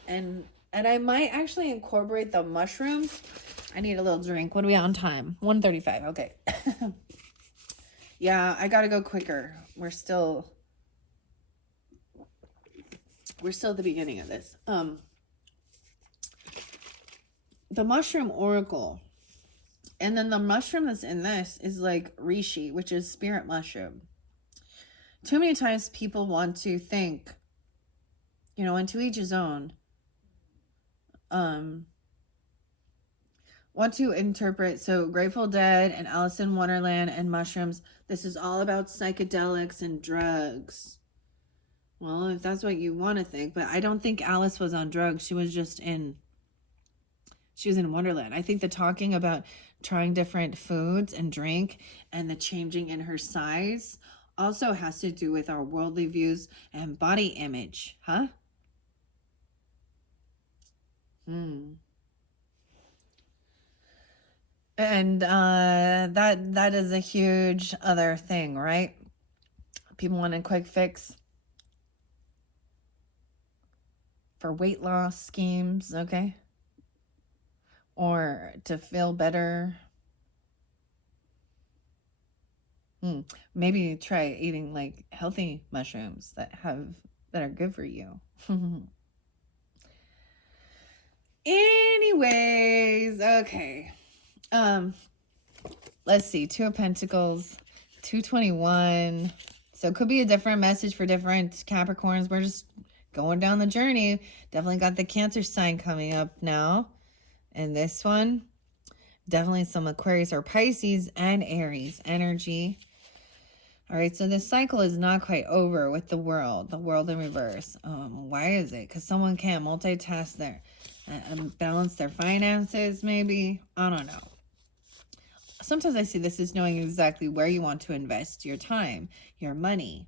and I might actually incorporate the mushrooms. I need a little drink. What are we on time? 1:35. Okay. Yeah, I gotta go quicker. We're still at the beginning of this. The mushroom oracle. And then the mushroom that's in this is like reishi, which is spirit mushroom. Too many times people want to think, and to each his own. Want to interpret, so Grateful Dead and Alice in Wonderland and mushrooms, this is all about psychedelics and drugs. Well, if that's what you want to think, but I don't think Alice was on drugs. She was in Wonderland. I think the talking about trying different foods and drink and the changing in her size also has to do with our worldly views and body image, huh? And that is a huge other thing, right? People want a quick fix for weight loss schemes, okay? Or to feel better. Maybe try eating like healthy mushrooms that are good for you. Anyways, okay. Let's see. Two of Pentacles, 221. So it could be a different message for different Capricorns. We're just going down the journey. Definitely got the Cancer sign coming up now. And this one, definitely some Aquarius or Pisces and Aries energy. All right, so this cycle is not quite over with the world in reverse. Why is it? Because someone can't multitask balance their finances, maybe. I don't know. Sometimes I see this as knowing exactly where you want to invest your time, your money,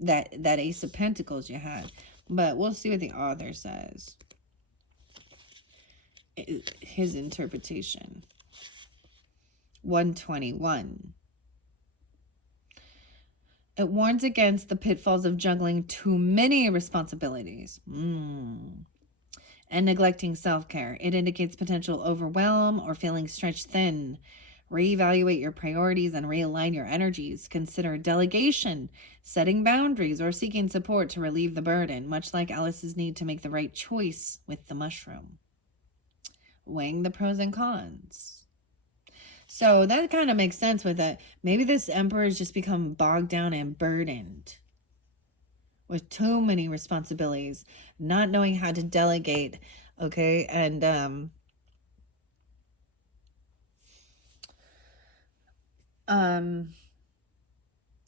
that Ace of Pentacles you had. But we'll see what the author says. His interpretation. 121. It warns against the pitfalls of juggling too many responsibilities and neglecting self-care. It indicates potential overwhelm or feeling stretched thin. Reevaluate your priorities and realign your energies. Consider delegation, setting boundaries, or seeking support to relieve the burden, much like Alice's need to make the right choice with the mushroom. Weighing the pros and cons. So that kind of makes sense with it. Maybe this emperor has just become bogged down and burdened with too many responsibilities, not knowing how to delegate, okay? And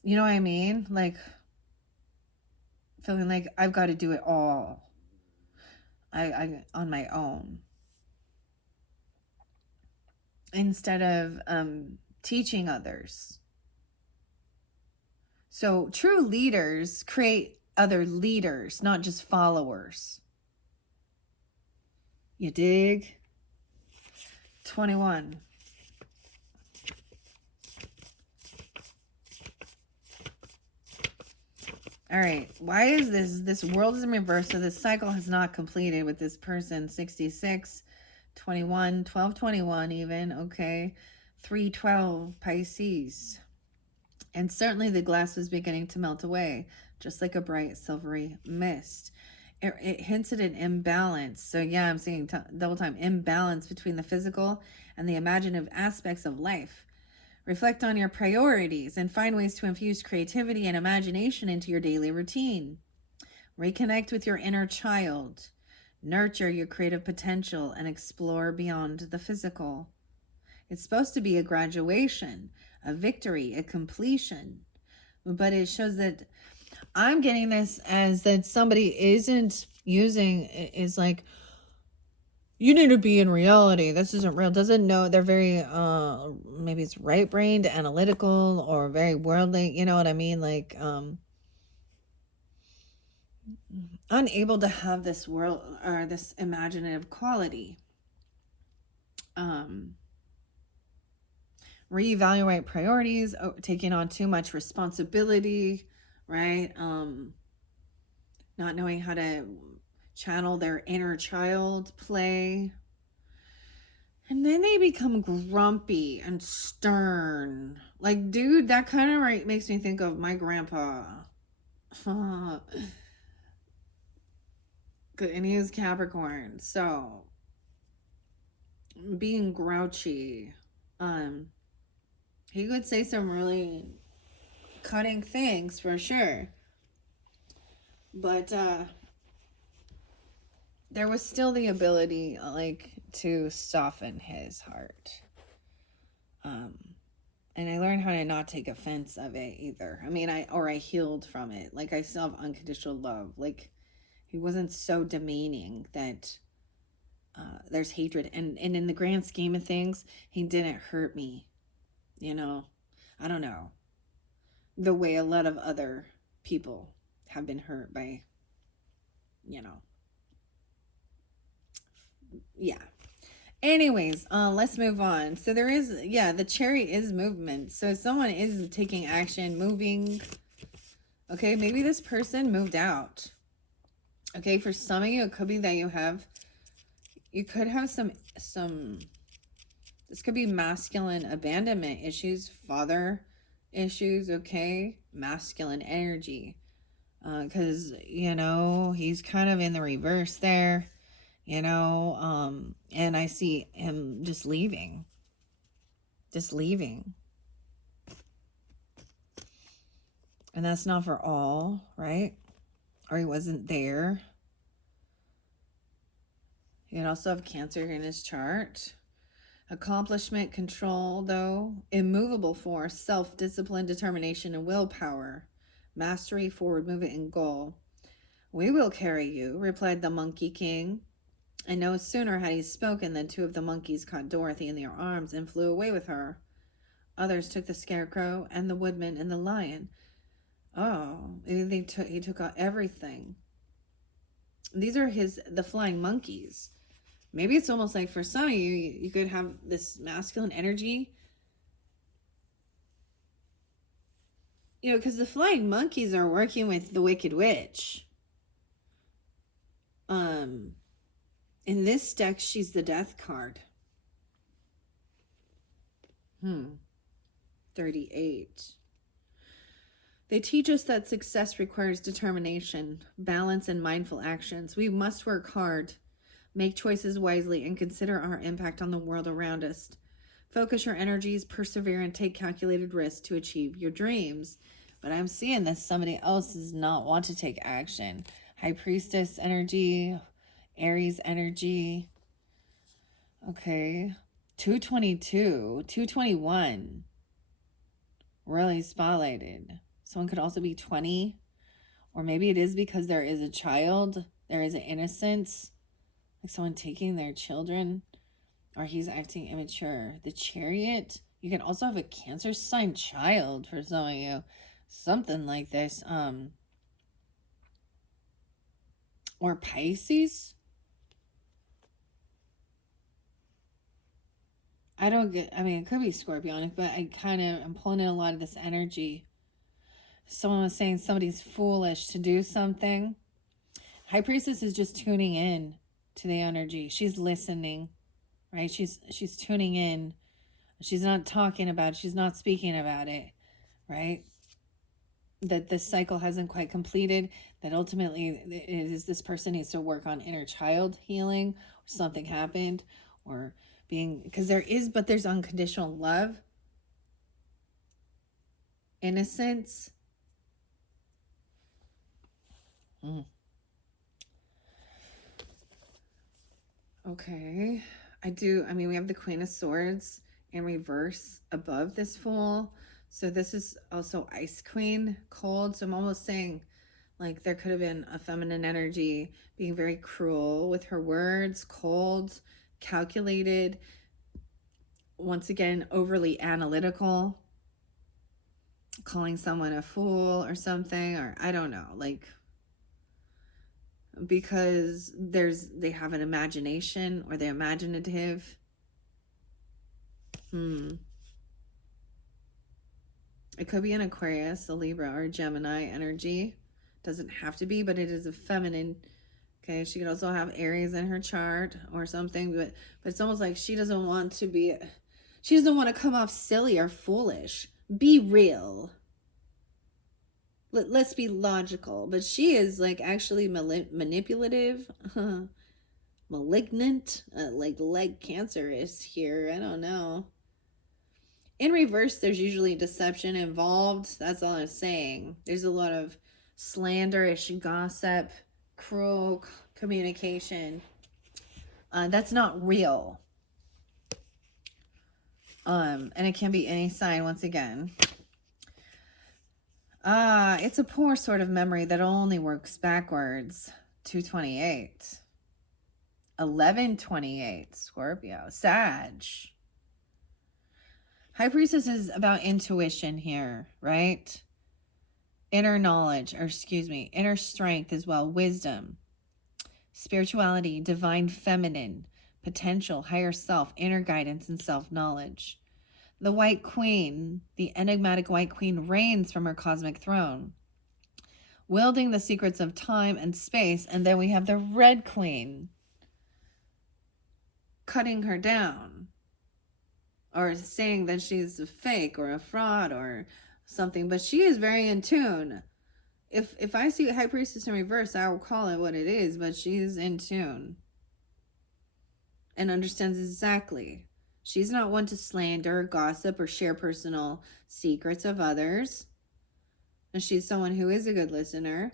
you know what I mean? Like feeling like I've got to do it all. I on my own. Instead of teaching others. So true leaders create other leaders, not just followers. You dig? 21. All right. Why is this world is in reverse? So this cycle has not completed with this person. 66, 21, 1221 even. Okay. 312 Pisces. And certainly the glass was beginning to melt away, just like a bright silvery mist. It hints at an imbalance. So yeah, I'm seeing double time imbalance between the physical and the imaginative aspects of life. Reflect on your priorities and find ways to infuse creativity and imagination into your daily routine. Reconnect with your inner child. Nurture your creative potential and explore beyond the physical. It's supposed to be a graduation, a victory, a completion. But it shows that I'm getting this as that somebody isn't using, is like, you need to be in reality. This isn't real. Doesn't know. They're very, maybe it's right brained, analytical, or very worldly. You know what I mean? Like, unable to have this world or this imaginative quality. Reevaluate priorities, taking on too much responsibility, right? Not knowing how to channel their inner child play. And then they become grumpy and stern. Like, dude, that kind of right makes me think of my grandpa. And he was Capricorn. So being grouchy. He would say some really cutting things for sure. But there was still the ability, like, to soften his heart. And I learned how to not take offense of it either. I mean, I healed from it. Like, I still have unconditional love. Like, he wasn't so demeaning that there's hatred. And in the grand scheme of things, he didn't hurt me. You know, I don't know. The way a lot of other people have been hurt by, you know. Yeah. Anyways, let's move on. So there is, the Chariot is movement. So someone is taking action, moving. Okay, maybe this person moved out. Okay, for some of you, it could be that you could have some, this could be masculine abandonment issues, father issues, okay? Masculine energy. Because, you know, he's kind of in the reverse there. You know, and I see him just leaving. And that's not for all, right? Or he wasn't there. He could also have Cancer in his chart. Accomplishment, control, though. Immovable force, self-discipline, determination, and willpower. Mastery, forward movement, and goal. We will carry you, replied the Monkey King. And no sooner had he spoken than two of the monkeys caught Dorothy in their arms and flew away with her. Others took the Scarecrow and the Woodman and the Lion. Oh, he took out everything. These are the flying monkeys. Maybe it's almost like for some of you could have this masculine energy. You know, because the flying monkeys are working with the Wicked Witch. In this deck, she's the Death card. 38. They teach us that success requires determination, balance, and mindful actions. We must work hard, make choices wisely, and consider our impact on the world around us. Focus your energies, persevere, and take calculated risks to achieve your dreams. But I'm seeing that somebody else does not want to take action. High Priestess energy, Aries energy. Okay. 222, 221. Really spotlighted. Someone could also be 20. Or maybe it is because there is a child. There is an innocence. Like someone taking their children. Or he's acting immature. The Chariot. You can also have a Cancer sign child for some of you. Something like this. Or Pisces. It could be Scorpionic, but I'm pulling in a lot of this energy. Someone was saying somebody's foolish to do something. High Priestess is just tuning in to the energy. She's listening, right? She's tuning in. She's not talking about it. She's not speaking about it, right? That this cycle hasn't quite completed. That ultimately it is this person needs to work on inner child healing. Or something happened, or because there's unconditional love, innocence. Okay. I mean, we have the Queen of Swords in reverse above this Fool. So this is also Ice Queen, cold. So I'm almost saying, like, there could have been a feminine energy being very cruel with her words, cold, calculated, once again, overly analytical, calling someone a fool or something, or I don't know, like, because they have an imagination or they're imaginative. It could be an Aquarius, a Libra, or a Gemini energy. Doesn't have to be, but it is a feminine. Okay, she could also have Aries in her chart or something, but it's almost like she doesn't want to come off silly or foolish. Be real. Let's be logical. But she is like actually manipulative, malignant, like cancerous here. I don't know. In reverse, there's usually deception involved. That's all I'm saying. There's a lot of slanderish gossip, cruel communication. That's not real. And it can be any sign once again. It's a poor sort of memory that only works backwards. 228. 1128. Scorpio. Sag. High Priestess is about intuition here, right? Inner knowledge, or excuse me, inner strength as well, wisdom, spirituality, divine feminine, potential, higher self, inner guidance, and self-knowledge. The White Queen, the enigmatic White Queen, reigns from her cosmic throne, wielding the secrets of time and space. And then we have the Red Queen cutting her down, or saying that she's a fake or a fraud or something, but she is very in tune. If I see High Priestess in reverse, I will call it what it is, but she's in tune and understands exactly. She's not one to slander, gossip, or share personal secrets of others. And she's someone who is a good listener.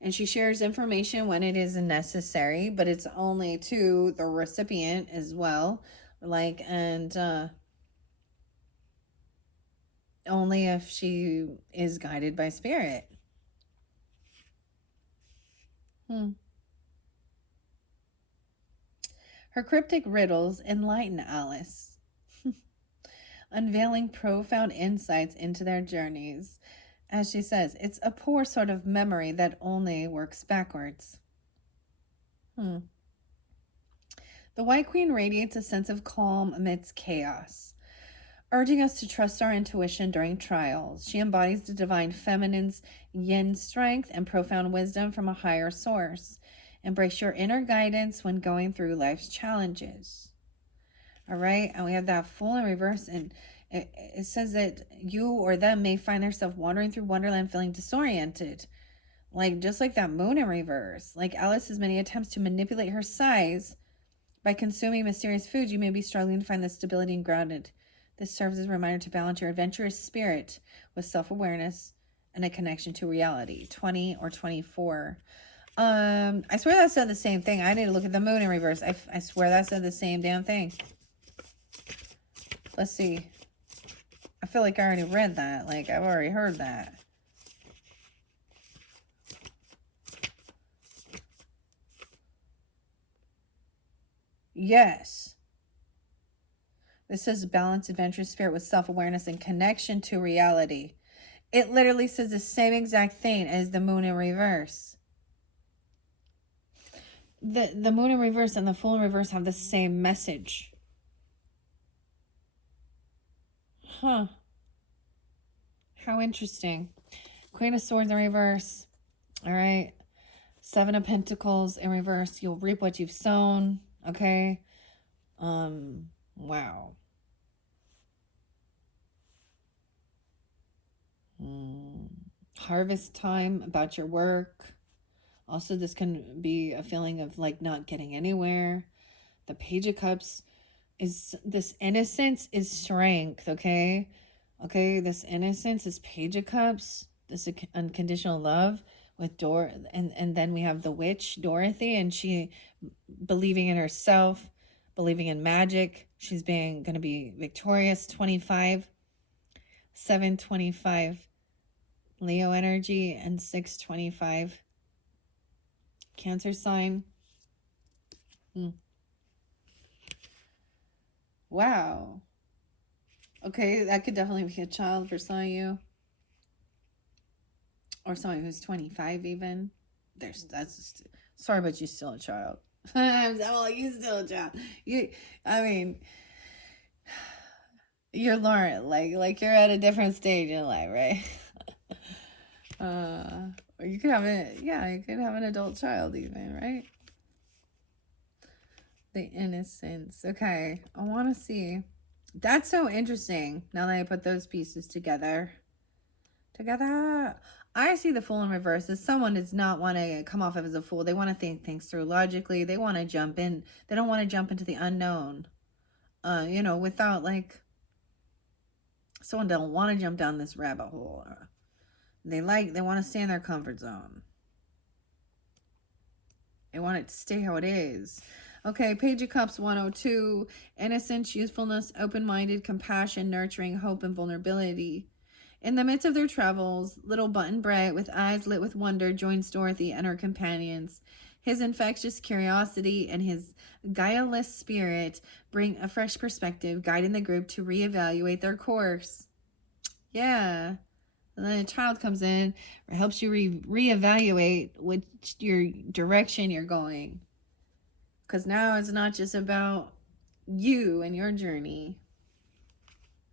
And she shares information when it is necessary, but it's only to the recipient as well. Only if she is guided by spirit. Her cryptic riddles enlighten Alice, unveiling profound insights into their journeys. As she says, it's a poor sort of memory that only works backwards. The White Queen radiates a sense of calm amidst chaos, urging us to trust our intuition during trials. She embodies the divine feminine's yin strength and profound wisdom from a higher source. Embrace your inner guidance when going through life's challenges. All right, and we have that Fool in reverse, and it says that you or them may find themselves wandering through Wonderland feeling disoriented. Like, just like that Moon in reverse. Like Alice's many attempts to manipulate her size by consuming mysterious foods, you may be struggling to find the stability and grounded. This serves as a reminder to balance your adventurous spirit with self-awareness and a connection to reality. 20 or 24. I swear that said the same thing. I need to look at the Moon in reverse. I swear that said the same damn thing. Let's see. I feel like I already read that. Like, I've already heard that. Yes. This says balance, adventurous spirit with self-awareness and connection to reality. It literally says the same exact thing as the Moon in reverse. The Moon in reverse and the Fool in reverse have the same message. Huh. How interesting. Queen of Swords in reverse. All right. Seven of Pentacles in reverse. You'll reap what you've sown. Okay. Wow. Harvest time about your work. Also, this can be a feeling of like not getting anywhere. The Page of Cups is this innocence is strength, okay? Okay, this innocence is Page of Cups, this unconditional love with and then we have the witch, Dorothy, and she believing in herself, believing in magic. She's going to be victorious. 25, 725 Leo energy, and 625 Cancer sign. Wow. Okay, that could definitely be a child for some of you. Or somebody who's 25 even. Sorry, but you're still a child. Well, you're still a child. You're Lauren, like you're at a different stage in life, right? Or you could have an adult child even, right? The innocence. Okay, I want to see. That's so interesting. Now that I put those pieces together. I see the Fool in reverse as someone does not want to come off as a fool. They want to think things through logically. They want to jump in. They don't want to jump into the unknown. Without someone don't want to jump down this rabbit hole. They want to stay in their comfort zone. They want it to stay how it is. Okay, Page of Cups 102. Innocence, youthfulness, open-minded, compassion, nurturing, hope, and vulnerability. In the midst of their travels, little Button Bright, with eyes lit with wonder, joins Dorothy and her companions. His infectious curiosity and his guileless spirit bring a fresh perspective, guiding the group to reevaluate their course. Yeah. And then a child comes in, or helps you reevaluate which your direction you're going. Because now it's not just about you and your journey.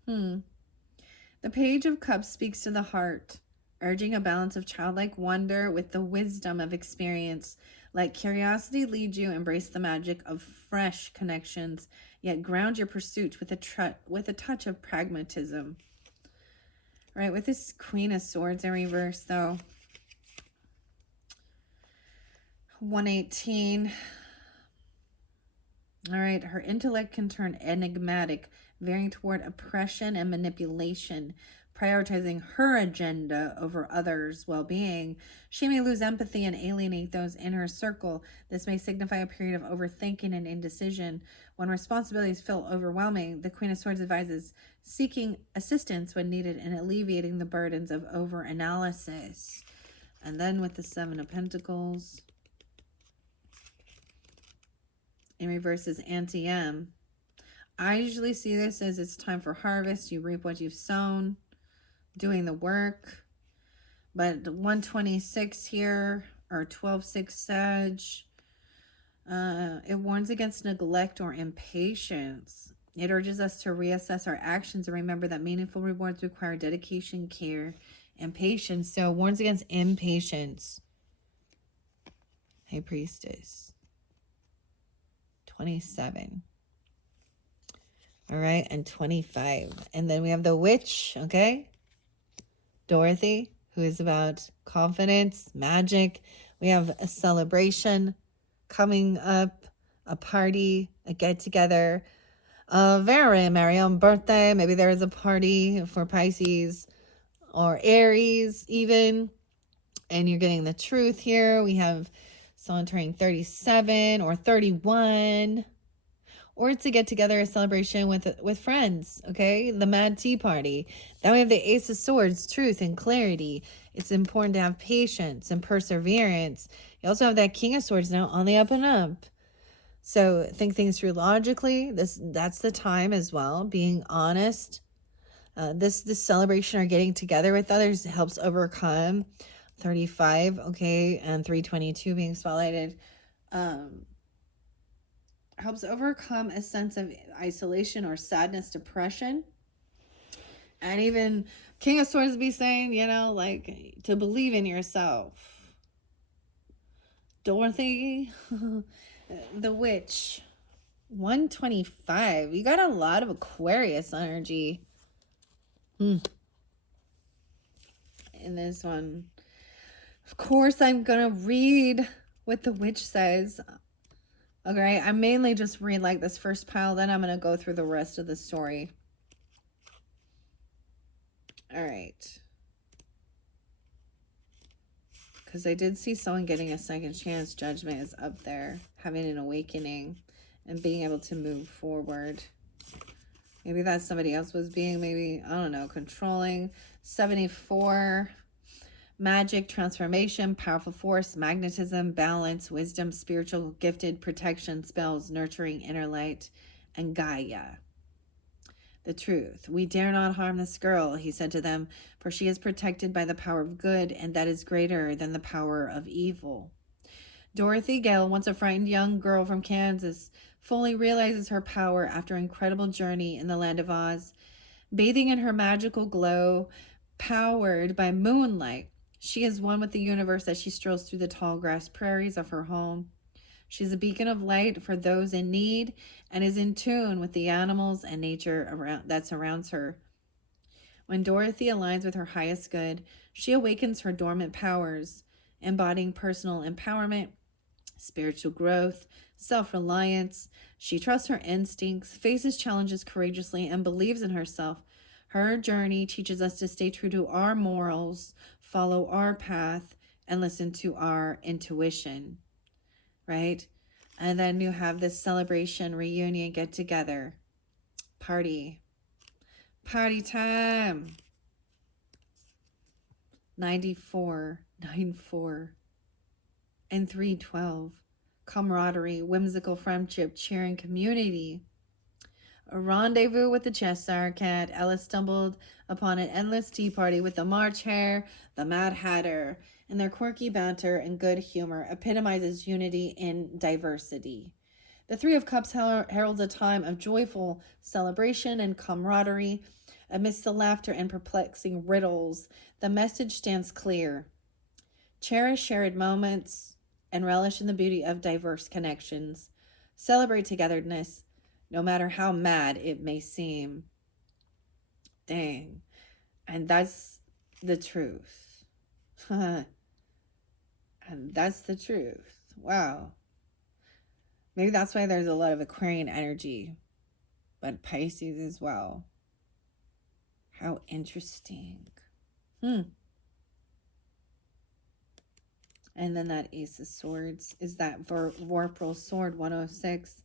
The Page of Cups speaks to the heart, urging a balance of childlike wonder with the wisdom of experience. Let curiosity lead you, embrace the magic of fresh connections, yet ground your pursuit with a touch of pragmatism. All right, with this Queen of Swords in reverse, though. 118. All right, her intellect can turn enigmatic, veering toward oppression and manipulation, prioritizing her agenda over others' well-being. She may lose empathy and alienate those in her circle. This may signify a period of overthinking and indecision. When responsibilities feel overwhelming, the Queen of Swords advises seeking assistance when needed and alleviating the burdens of overanalysis. And then with the Seven of Pentacles, in reverse is Anti-M. I usually see this as it's time for harvest. You reap what you've sown, doing the work. But 126 here, or 12-6 Sag, it warns against neglect or impatience. It urges us to reassess our actions and remember that meaningful rewards require dedication, care, and patience. So it warns against impatience. High Priestess. 27. All right, and 25. And then we have the Witch, okay? Dorothy, who is about confidence, magic. We have a celebration coming up, a party, a get-together, a very merry on birthday. Maybe there is a party for Pisces or Aries even. And you're getting the truth here. We have someone turning 37 or 31. Or it's a get-together, a celebration with friends, okay? The Mad Tea Party. Then we have the Ace of Swords, truth and clarity. It's important to have patience and perseverance. You also have that King of Swords now on the up and up. So think things through logically. That's the time as well. Being honest. This celebration or getting together with others helps overcome 35, okay, and 322 being spotlighted. Helps overcome a sense of isolation or sadness, depression. And even King of Swords be saying, to believe in yourself. Dorothy, the Witch, 125. You got a lot of Aquarius energy. In this one. Of course, I'm going to read what the Witch says. Okay, I mainly just read this first pile, then I'm going to go through the rest of the story. All right. Because I did see someone getting a second chance. Judgment is up there. Having an awakening and being able to move forward. Maybe that somebody else was being, maybe, I don't know, controlling. 74. Magic, transformation, powerful force, magnetism, balance, wisdom, spiritual, gifted, protection, spells, nurturing, inner light, and Gaia. The truth. We dare not harm this girl, he said to them, for she is protected by the power of good, and that is greater than the power of evil. Dorothy Gale, once a frightened young girl from Kansas, fully realizes her power after an incredible journey in the land of Oz. Bathing in her magical glow, powered by moonlight, she is one with the universe as she strolls through the tall grass prairies of her home. She is a beacon of light for those in need and is in tune with the animals and nature that surrounds her. When Dorothy aligns with her highest good, she awakens her dormant powers, embodying personal empowerment, spiritual growth, self-reliance. She trusts her instincts, faces challenges courageously, and believes in herself. Her journey teaches us to stay true to our morals, follow our path, and listen to our intuition, right? And then you have this celebration, reunion, get together, party time. 94, 94, and 312. Camaraderie, whimsical friendship, cheering community. A rendezvous with the Cheshire Cat. Alice stumbled upon an endless tea party with the March Hare, the Mad Hatter, and their quirky banter and good humor epitomizes unity in diversity. The Three of Cups heralds a time of joyful celebration and camaraderie. Amidst the laughter and perplexing riddles, the message stands clear. Cherish shared moments and relish in the beauty of diverse connections. Celebrate togetherness, no matter how mad it may seem. Dang. And that's the truth. And that's the truth. Wow. Maybe that's why there's a lot of Aquarian energy, but Pisces as well. How interesting. And then that Ace of Swords is that Vorpal Sword 106.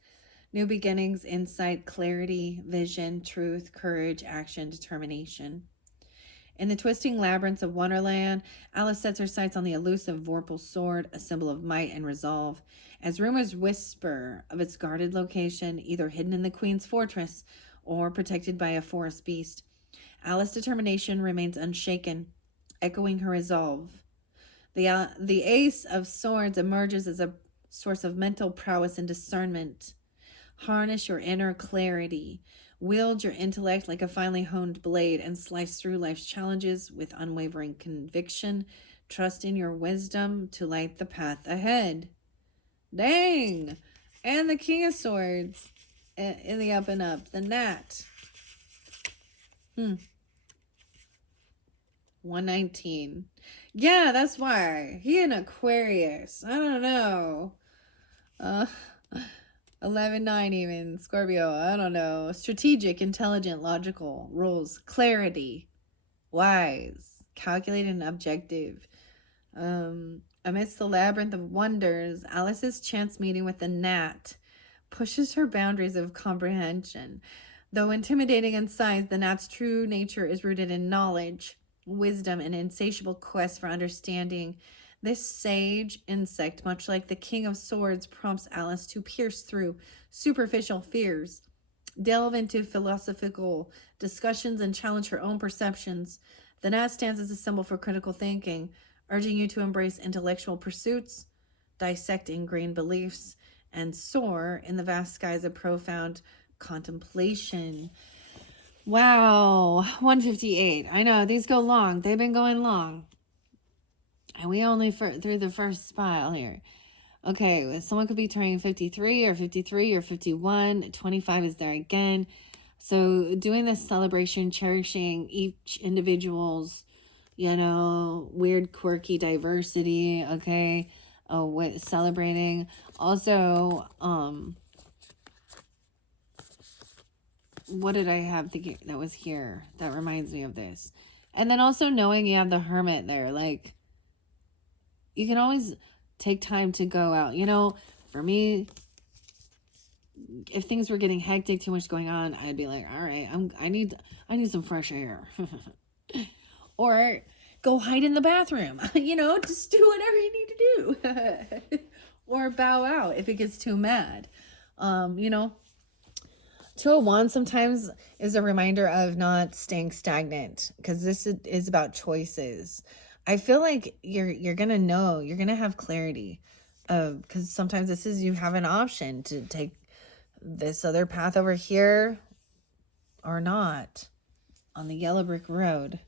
New beginnings, insight, clarity, vision, truth, courage, action, determination. In the twisting labyrinths of Wonderland, Alice sets her sights on the elusive Vorpal Sword, a symbol of might and resolve. As rumors whisper of its guarded location, either hidden in the Queen's fortress or protected by a forest beast, Alice's determination remains unshaken, echoing her resolve. The Ace of Swords emerges as a source of mental prowess and discernment. Harness your inner clarity. Wield your intellect like a finely honed blade and slice through life's challenges with unwavering conviction. Trust in your wisdom to light the path ahead. Dang! And the King of Swords in the up and up. The Gnat. 119. Yeah, that's why. He an Aquarius. I don't know. 11-9 even. Scorpio. I don't know. Strategic, intelligent, logical. Rules. Clarity. Wise. Calculated and objective. Amidst the labyrinth of wonders, Alice's chance meeting with the gnat pushes her boundaries of comprehension. Though intimidating in size, the gnat's true nature is rooted in knowledge, wisdom, and insatiable quest for understanding. This sage insect, much like the King of Swords, prompts Alice to pierce through superficial fears, delve into philosophical discussions, and challenge her own perceptions. The gnat stands as a symbol for critical thinking, urging you to embrace intellectual pursuits, dissect ingrained beliefs, and soar in the vast skies of profound contemplation. Wow, 158. I know, these go long. They've been going long. And we only through the first pile here. Okay, someone could be turning 53 or 51. 25 is there again. So doing this celebration, cherishing each individual's, weird, quirky diversity, okay? Celebrating. Also, what did I have that was here? That reminds me of this. And then also knowing you have the Hermit there, like, you can always take time to go out. You know, for me, if things were getting hectic, too much going on, I'd be like, all right, I need some fresh air. Or go hide in the bathroom. You know, just do whatever you need to do. Or bow out if it gets too mad. You know, 201 sometimes is a reminder of not staying stagnant, because this is about choices. I feel like you're gonna know, you're gonna have clarity, because sometimes this is, you have an option to take this other path over here or not on the yellow brick road.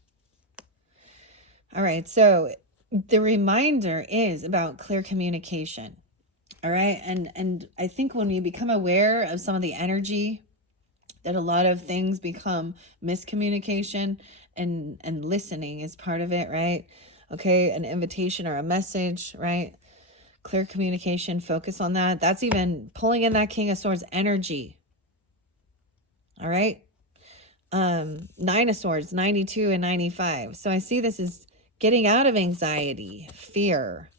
All right, so the reminder is about clear communication. All right, and I think when you become aware of some of the energy, that a lot of things become miscommunication, and listening is part of it, right? Okay, an invitation or a message, right? Clear communication, focus on that. That's even pulling in that King of Swords energy. All right. 9 of Swords, 92 and 95. So I see this as getting out of anxiety, fear,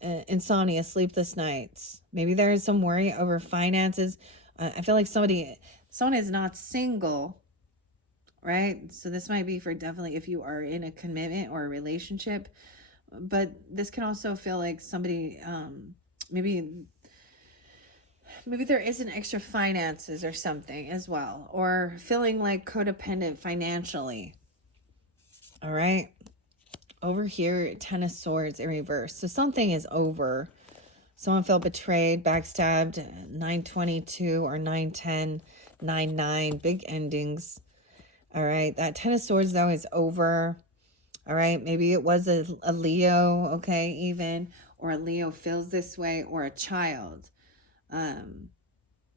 insomnia, sleepless nights. Maybe there is some worry over finances. I feel like someone is not single, right? So this might be for definitely if you are in a commitment or a relationship, but this can also feel like somebody, maybe there isn't extra finances or something as well, or feeling like codependent financially. All right. Over here, 10 of Swords in reverse. So something is over. Someone felt betrayed, backstabbed, 922 or 910, 99, big endings. All right. That 10 of Swords, though, is over. All right. Maybe it was a Leo, okay, even, or a Leo feels this way, or a child.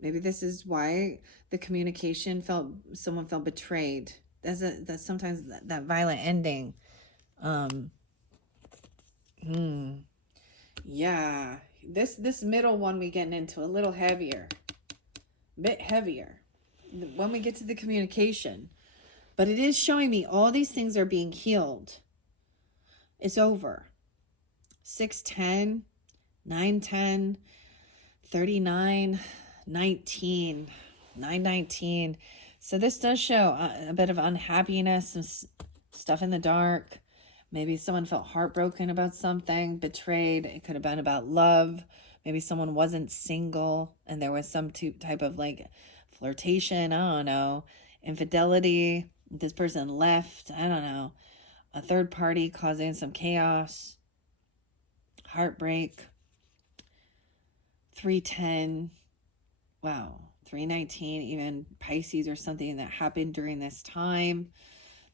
Maybe this is why the communication someone felt betrayed. That's sometimes that violent ending. Yeah. This middle one we getting into a little heavier. A bit heavier when we get to the communication. But it is showing me all these things are being healed. It's over. 610, 910, 39, 19, 919. So this does show a bit of unhappiness, some stuff in the dark. Maybe someone felt heartbroken about something, betrayed. It could have been about love. Maybe someone wasn't single and there was some type of like flirtation. I don't know. Infidelity. This person left. I don't know. A third party causing some chaos. Heartbreak. 310. Wow. 319. Even Pisces or something that happened during this time.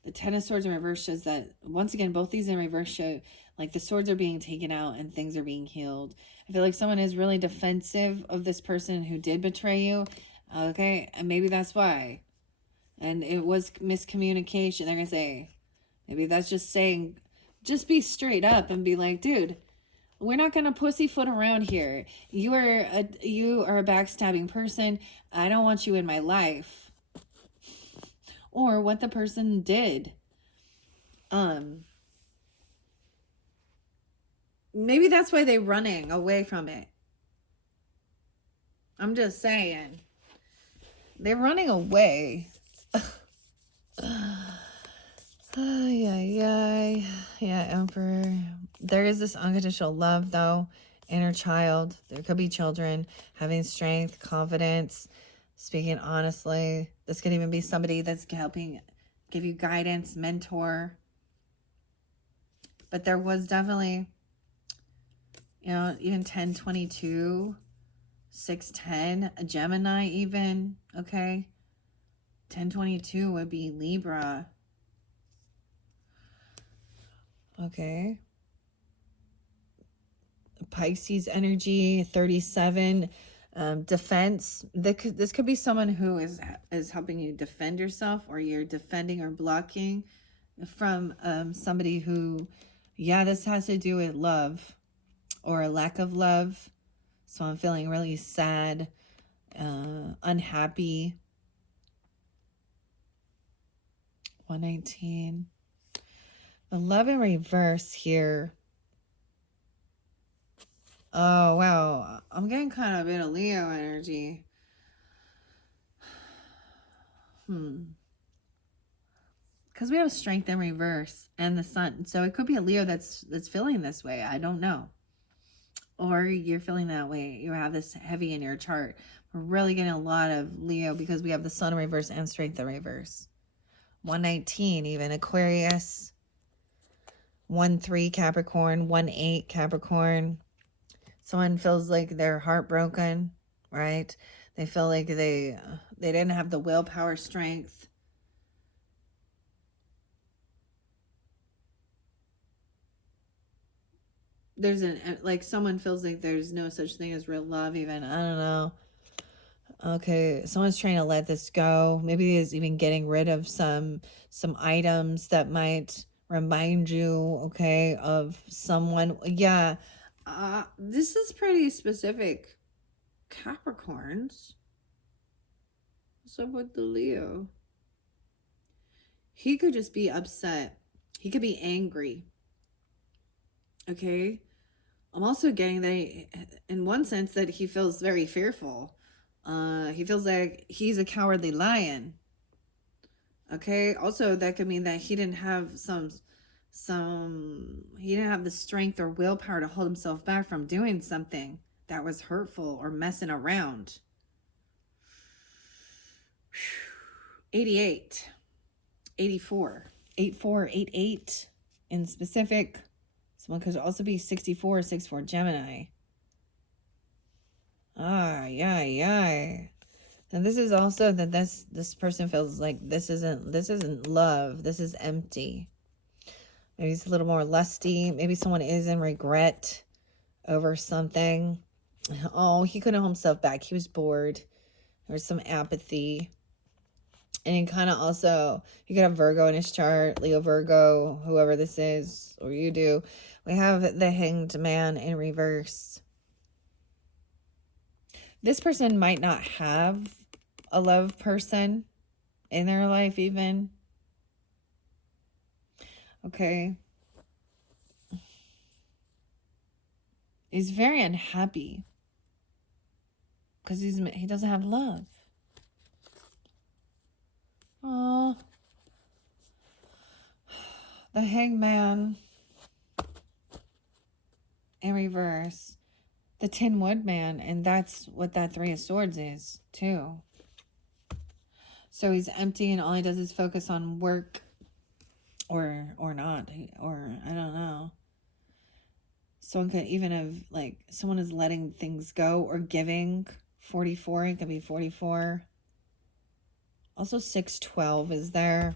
The 10 of Swords in reverse shows that, once again, both these in reverse show like the swords are being taken out and things are being healed. I feel like someone is really defensive of this person who did betray you. Okay, and maybe that's why. And it was miscommunication. They're going to say, maybe that's just saying, just be straight up and be like, dude, we're not going to pussyfoot around here. You are a backstabbing person. I don't want you in my life. Or what the person did. Maybe that's why they're running away from it. I'm just saying. They're running away. Yeah, Emperor. There is this unconditional love, though. Inner child. There could be children having strength, confidence, speaking honestly. This could even be somebody that's helping give you guidance, mentor. But there was definitely, even 1022, 610, a Gemini even, okay? 1022 would be Libra. Okay. Pisces energy, 37. Defense. This could be someone who is helping you defend yourself, or you're defending or blocking from somebody who, this has to do with love or a lack of love. So I'm feeling really sad, unhappy. 119. The love in reverse here. Oh, wow. I'm getting kind of a bit of Leo energy. Because we have strength in reverse and the sun. So it could be a Leo that's feeling this way. I don't know. Or you're feeling that way. You have this heavy in your chart. We're really getting a lot of Leo because we have the sun in reverse and strength in reverse. 119 even. Aquarius. 1-3 Capricorn. 1-8 Capricorn. Someone feels like they're heartbroken, right? They feel like they didn't have the willpower strength. There's like someone feels like there's no such thing as real love even. I don't know. Okay, someone's trying to let this go. Maybe is even getting rid of some items that might remind you, okay, of someone. Yeah. This is pretty specific. Capricorns. So with the Leo, he could just be upset. He could be angry. Okay. I'm also getting that in one sense that he feels very fearful. He feels like he's a cowardly lion. Okay. Also, that could mean that he didn't have he didn't have the strength or willpower to hold himself back from doing something that was hurtful or messing around. 88, 84, 84, 88 in specific. Someone could also be 64, 64 Gemini. Yeah. And this is also that this person feels like this isn't love. This is empty. Maybe it's a little more lusty. Maybe someone is in regret over something. Oh, he couldn't hold himself back. He was bored. There was some apathy. And he kind of also, you could have Virgo in his chart, Leo, Virgo, whoever this is, or you do. We have the Hanged Man in reverse. This person might not have a love person in their life even. Okay. He's very unhappy because he doesn't have love. Oh, the Hangman in reverse. The Tin Woodman, and that's what that Three of Swords is, too. So he's empty and all he does is focus on work or not, or I don't know. Someone could even have, like, someone is letting things go or giving. 44, it could be 44. Also 612 is there.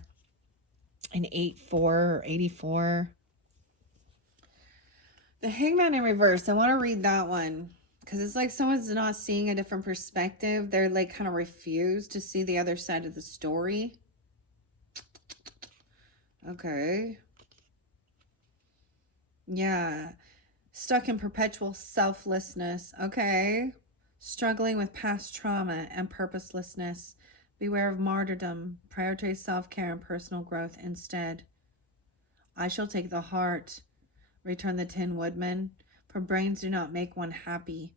And 84 or 84. The Hangman in reverse. I want to read that one because it's like someone's not seeing a different perspective. They're like kind of refused to see the other side of the story. Okay. Yeah. Stuck in perpetual selflessness. Okay. Struggling with past trauma and purposelessness. Beware of martyrdom. Prioritize self-care and personal growth instead. I shall take the heart. Returned the Tin Woodman, for brains do not make one happy,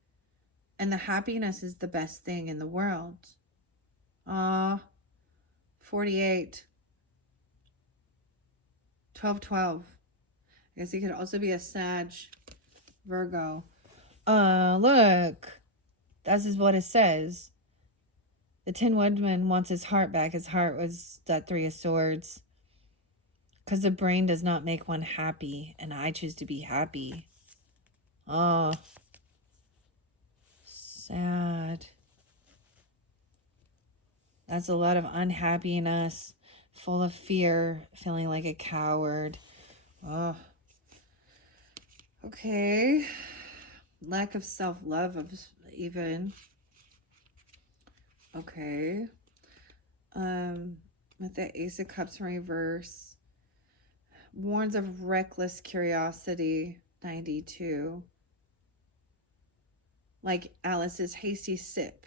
and the happiness is the best thing in the world. 48. 12. I guess he could also be a Sag, Virgo. Look, this is what it says. The Tin Woodman wants his heart back. His heart was that Three of Swords. Because the brain does not make one happy, and I choose to be happy. Oh, sad. That's a lot of unhappiness, full of fear, feeling like a coward. Oh, okay. Lack of self-love, even. Okay. With the Ace of Cups in reverse. Warns of reckless curiosity, 92. Like Alice's hasty sip.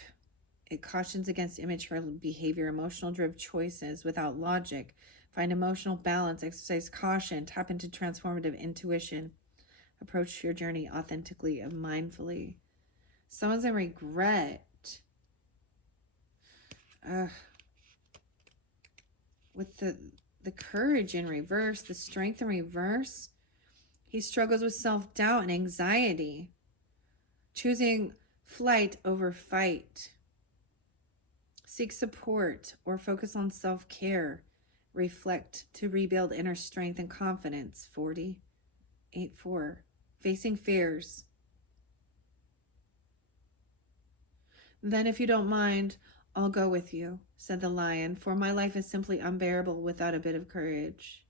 It cautions against immature behavior, emotional driven choices without logic. Find emotional balance, exercise caution, tap into transformative intuition. Approach your journey authentically and mindfully. Someone's in regret. With the courage in reverse, the strength in reverse, he struggles with self-doubt and anxiety, choosing flight over fight. Seek support or focus on self-care. Reflect to rebuild inner strength and confidence. 40-8-4. Facing fears. Then, if you don't mind, I'll go with you, said the lion, for my life is simply unbearable without a bit of courage.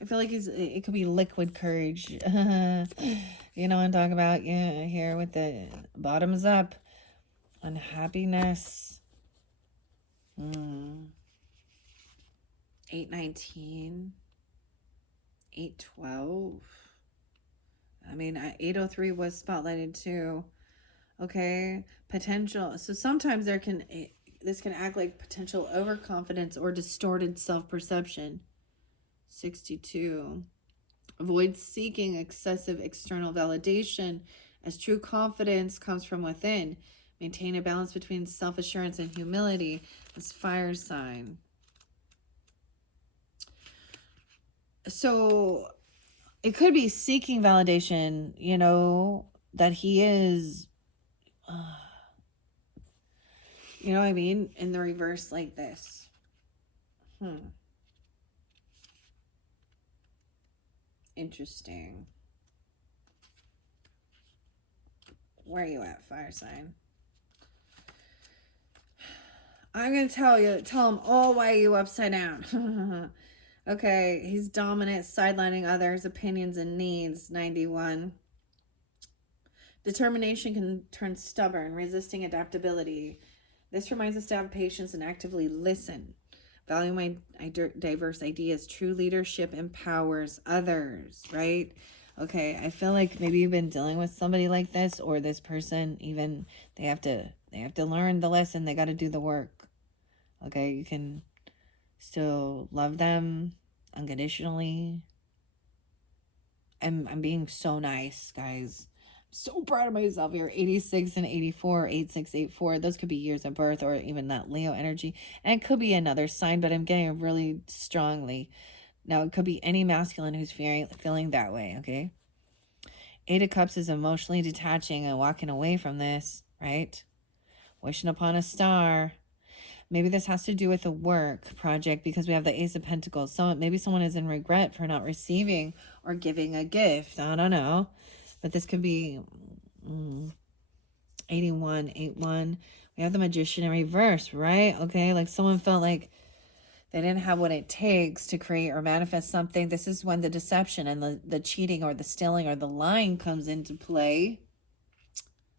I feel like it could be liquid courage. You know what I'm talking about? Yeah, here with the bottoms up. Unhappiness. 8-19. 8-12. I mean, 803 was spotlighted too. Okay, potential. So sometimes this can act like potential overconfidence or distorted self-perception. 62. Avoid seeking excessive external validation, as true confidence comes from within. Maintain a balance between self-assurance and humility. As fire sign. So it could be seeking validation, you know, that he is, you know what I mean? In the reverse like this. Interesting. Where are you at, fire sign? I'm going to tell him all why you upside down. Okay, he's dominant, sidelining others' opinions and needs. 91. Determination can turn stubborn, resisting adaptability. This reminds us to have patience and actively listen. Value my diverse ideas. True leadership empowers others, right? Okay, I feel like maybe you've been dealing with somebody like this, or this person, even they have to learn the lesson. They got to do the work. Okay, you can still love them unconditionally. I'm being so nice, guys. I'm so proud of myself here. 86 and 84, 8684. Those could be years of birth, or even that Leo energy. And it could be another sign, but I'm getting it really strongly. Now, it could be any masculine who's feeling that way, okay? 8 of Cups is emotionally detaching and walking away from this, right? Wishing upon a star. Maybe this has to do with a work project, because we have the Ace of Pentacles. So maybe someone is in regret for not receiving or giving a gift. I don't know. But this could be 81, 81. We have the Magician in reverse, right? Okay, like someone felt like they didn't have what it takes to create or manifest something. This is when the deception and the cheating or the stealing or the lying comes into play.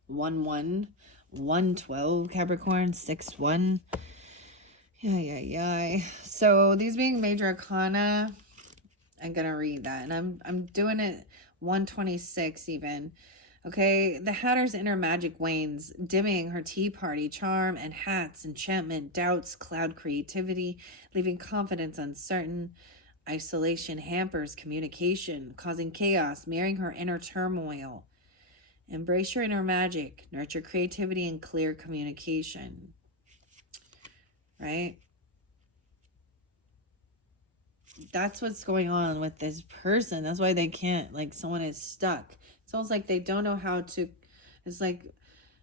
1-1, 1-12, Capricorn, 6-1. Yeah. So these being major arcana, I'm gonna read that, and I'm doing it 126 even. Okay, the Hatter's inner magic wanes, dimming her tea party charm and hats, enchantment, doubts, cloud creativity, leaving confidence uncertain. Isolation hampers communication, causing chaos, mirroring her inner turmoil. Embrace your inner magic, nurture creativity and clear communication. Right? That's what's going on with this person. That's why they can't, like, someone is stuck. It's almost like they don't know how to, it's like,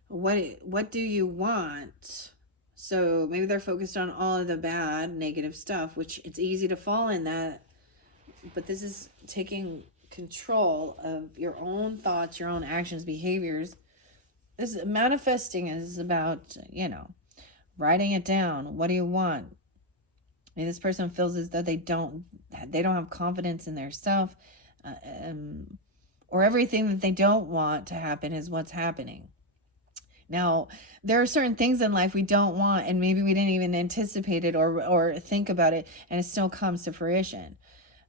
what do you want? So maybe they're focused on all of the bad, negative stuff, which it's easy to fall in that. But this is taking control of your own thoughts, your own actions, behaviors. This manifesting is about, writing it down. What do you want? Maybe this person feels as though they don't have confidence in their self, or everything that they don't want to happen is what's happening. Now, there are certain things in life we don't want, and maybe we didn't even anticipate it or think about it, and it still comes to fruition.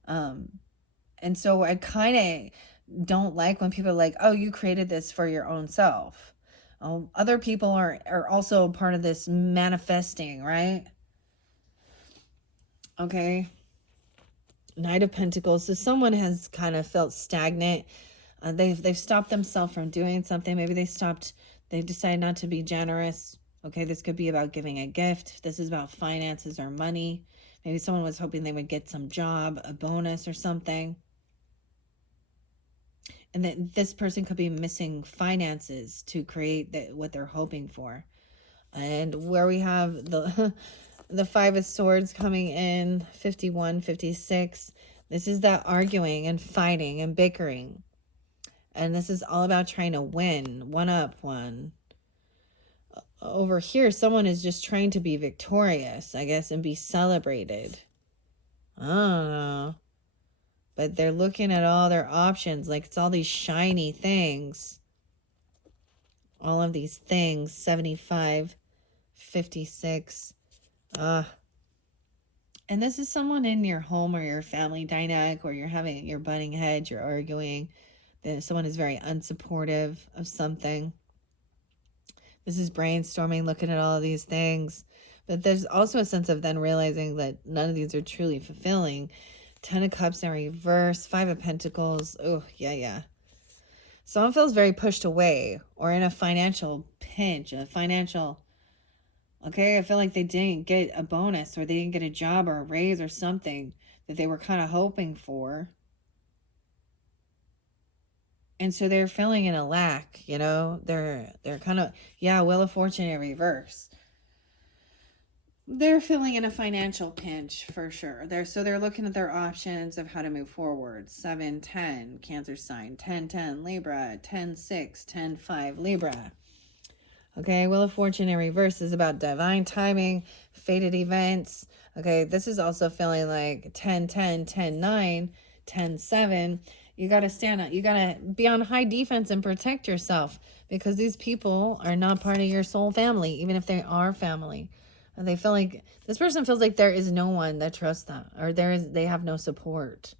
And so I kind of don't like when people are like, oh, you created this for your own self. Other people are also part of this manifesting, right? Okay. Knight of Pentacles. So someone has kind of felt stagnant. They've stopped themselves from doing something. Maybe they decided not to be generous. Okay, this could be about giving a gift. This is about finances or money. Maybe someone was hoping they would get some job, a bonus or something. And that this person could be missing finances to create what they're hoping for. And where we have the the Five of Swords coming in, 51, 56. This is that arguing and fighting and bickering. And this is all about trying to win, one up one. Over here, someone is just trying to be victorious, I guess, and be celebrated. I don't know. But they're looking at all their options, like it's all these shiny things. All of these things, 75, 56. And this is someone in your home or your family dynamic where you're butting heads, you're arguing. Someone is very unsupportive of something. This is brainstorming, looking at all of these things. But there's also a sense of then realizing that none of these are truly fulfilling. 10 of Cups in reverse, 5 of Pentacles. Oh, yeah. Someone feels very pushed away or in a financial pinch, okay, I feel like they didn't get a bonus or they didn't get a job or a raise or something that they were kind of hoping for. And so they're feeling in a lack, they're kind of, Wheel of Fortune in reverse. They're feeling in a financial pinch for sure. They're looking at their options of how to move forward. 7-10, Cancer sign. 10-10, Libra. 10-6, 10-5, Libra. Okay, Wheel of Fortune in reverse is about divine timing, fated events. Okay, this is also feeling like 10-10, 10-9, 10-7. You got to stand up. You got to be on high defense and protect yourself because these people are not part of your soul family, even if they are family. And they feel like this person feels like there is no one that trusts them or they have no support.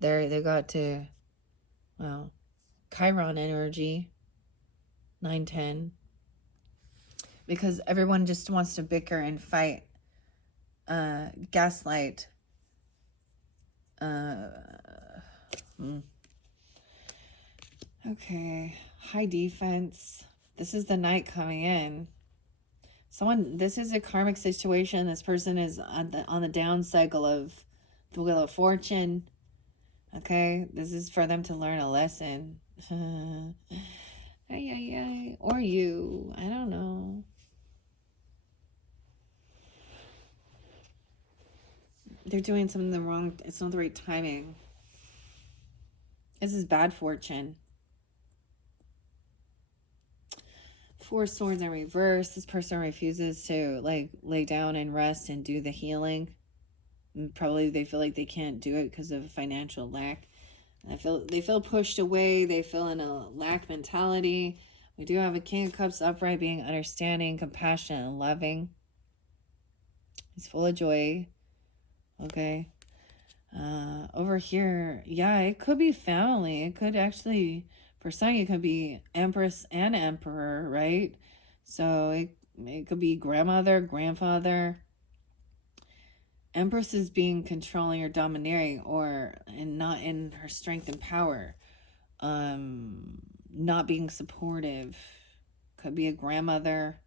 They got to, well, Chiron energy, 9-10. Because everyone just wants to bicker and fight, gaslight. Okay, high defense. This is the Knight coming in. This is a karmic situation. This person is on the down cycle of the Wheel of Fortune. Okay, this is for them to learn a lesson. Or you, I don't know. They're doing something wrong. It's not the right timing. This is bad fortune. 4 Swords in reverse. This person refuses to lay down and rest and do the healing. And probably they feel like they can't do it because of financial lack. And they feel pushed away. They feel in a lack mentality. We do have a King of Cups upright, being understanding, compassionate, and loving. He's full of joy. Okay. Over here, it could be family. It could actually, for some, it could be Empress and Emperor, right? So it could be grandmother, grandfather. Empress is being controlling or domineering and not in her strength and power. Not being supportive. Could be a grandmother.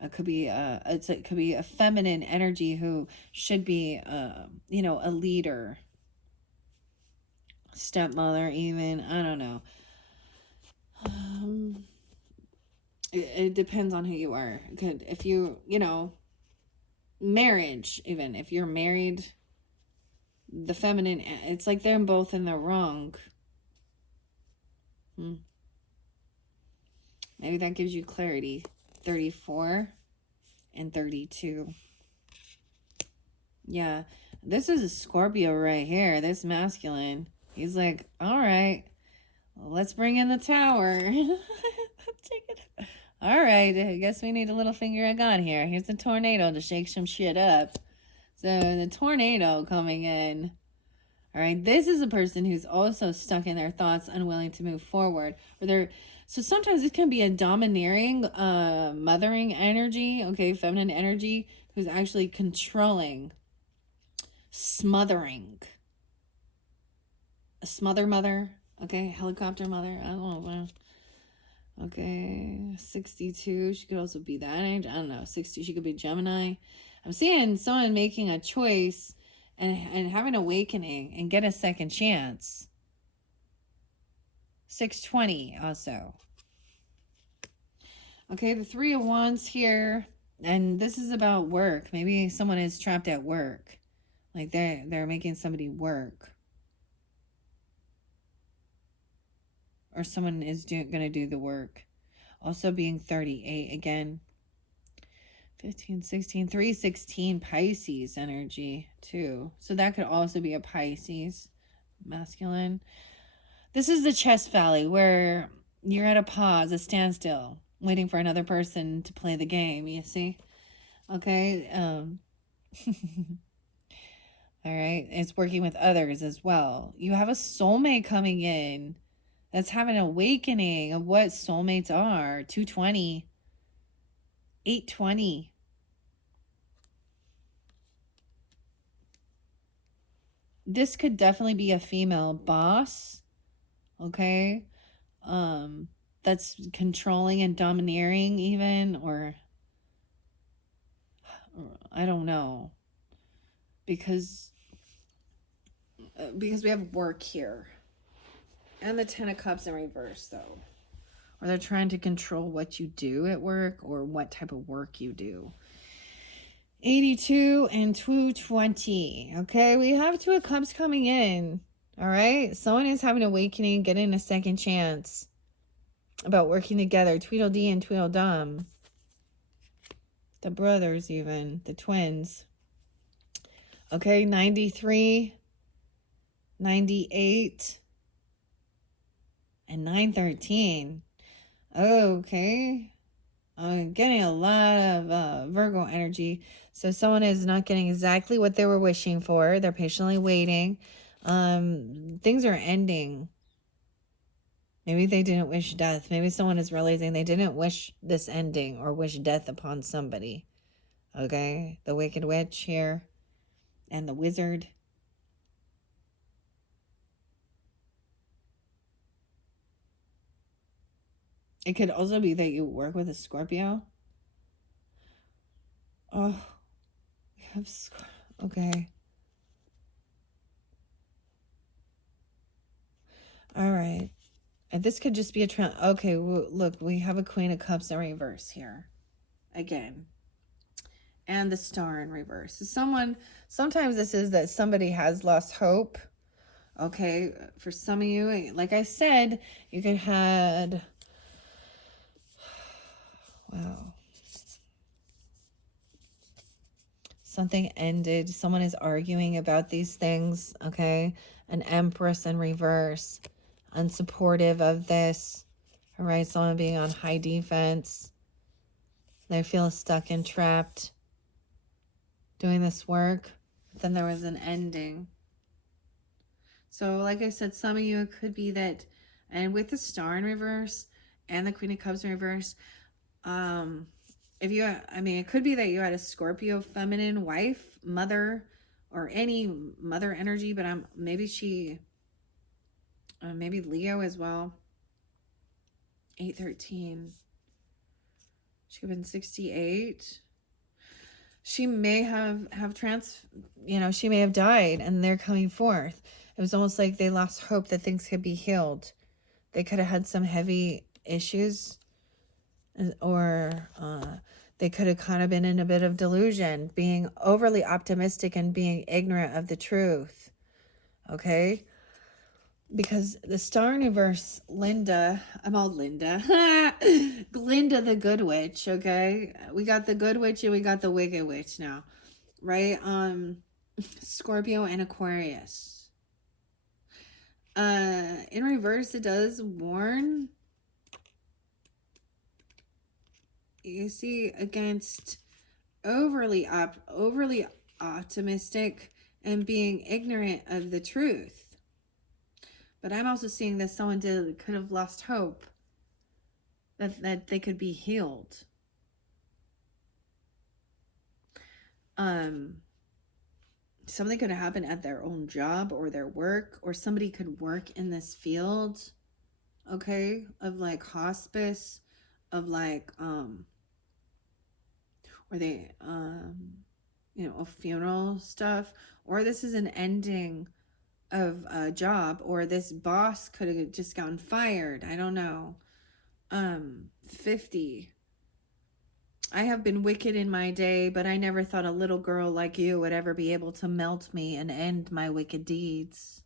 It could be a feminine energy who should be a leader, stepmother even. I don't know. It depends on who you are. If you marriage, even if you're married, the feminine, it's like they're both in the wrong. Maybe that gives you clarity. 34 and 32. Yeah, this is a Scorpio right here. This masculine. He's like, all right, let's bring in the tower. All right, I guess we need a little finger of God here. Here's the tornado to shake some shit up. So the tornado coming in. All right, this is a person who's also stuck in their thoughts, unwilling to move forward. So sometimes it can be a domineering, mothering energy, okay, feminine energy, who's actually controlling. smothering. A smother mother. Okay, helicopter mother. I don't know. Okay, 62. She could also be that age. I don't know. 60. She could be Gemini. I'm seeing someone making a choice and having an awakening and get a second chance. 620 also. Okay, the 3 of Wands here. And this is about work. Maybe someone is trapped at work. Like they're making somebody work. Or someone is going to do the work. Also being 38 again. 15, 16, 316 Pisces energy too. So that could also be a Pisces masculine. This is the chest valley where you're at a pause, a standstill, waiting for another person to play the game, you see? Okay. All right. It's working with others as well. You have a soulmate coming in that's having an awakening of what soulmates are. 220, 820. This could definitely be a female boss. Okay. That's controlling and domineering even, or I don't know. Because we have work here. And the 10 of Cups in reverse, though. Or they're trying to control what you do at work or what type of work you do. 82 and 220. Okay, we have 2 of Cups coming in. All right, someone is having an awakening, getting a second chance about working together. Tweedledee and Tweedledum. The brothers even, the twins. Okay, 93, 98, and 913. Okay. I'm getting a lot of Virgo energy. So someone is not getting exactly what they were wishing for. They're patiently waiting. Things are ending. Maybe they didn't wish death. Maybe someone is realizing they didn't wish this ending or wish death upon somebody. Okay? The Wicked Witch here. And the Wizard. It could also be that you work with a Scorpio. Oh, we have okay. All right. And this could just be a okay, well, look, we have a Queen of Cups in reverse here. Again. And the Star in reverse. Sometimes this is that somebody has lost hope. Okay, for some of you, like I said, you could had wow. Something ended. Someone is arguing about these things, okay? An Empress in reverse. Unsupportive of this. All right, someone being on high defense. They feel stuck and trapped doing this work. But then there was an ending. So like I said, some of you, it could be that, and with the Star in reverse and the Queen of Cups in reverse, it could be that you had a Scorpio feminine wife, mother, or any mother energy, but maybe Leo as well. 813. She could have been 68. She may have she may have died and they're coming forth. It was almost like they lost hope that things could be healed. They could have had some heavy issues, or they could have kind of been in a bit of delusion, being overly optimistic and being ignorant of the truth. Okay? Because the Star Universe, Linda, I'm all Linda. Glinda the Good Witch, okay? We got the Good Witch and we got the Wicked Witch now. Right? Scorpio and Aquarius. In reverse, it does warn, you see, against overly optimistic and being ignorant of the truth. But I'm also seeing that someone could have lost hope that they could be healed. something could happen at their own job or their work, or somebody could work in this field, okay, of like hospice, of like or they of funeral stuff, or this is an ending of a job, or this boss could have just gotten fired. I don't know. 50. I have been wicked in my day, but I never thought a little girl like you would ever be able to melt me and end my wicked deeds.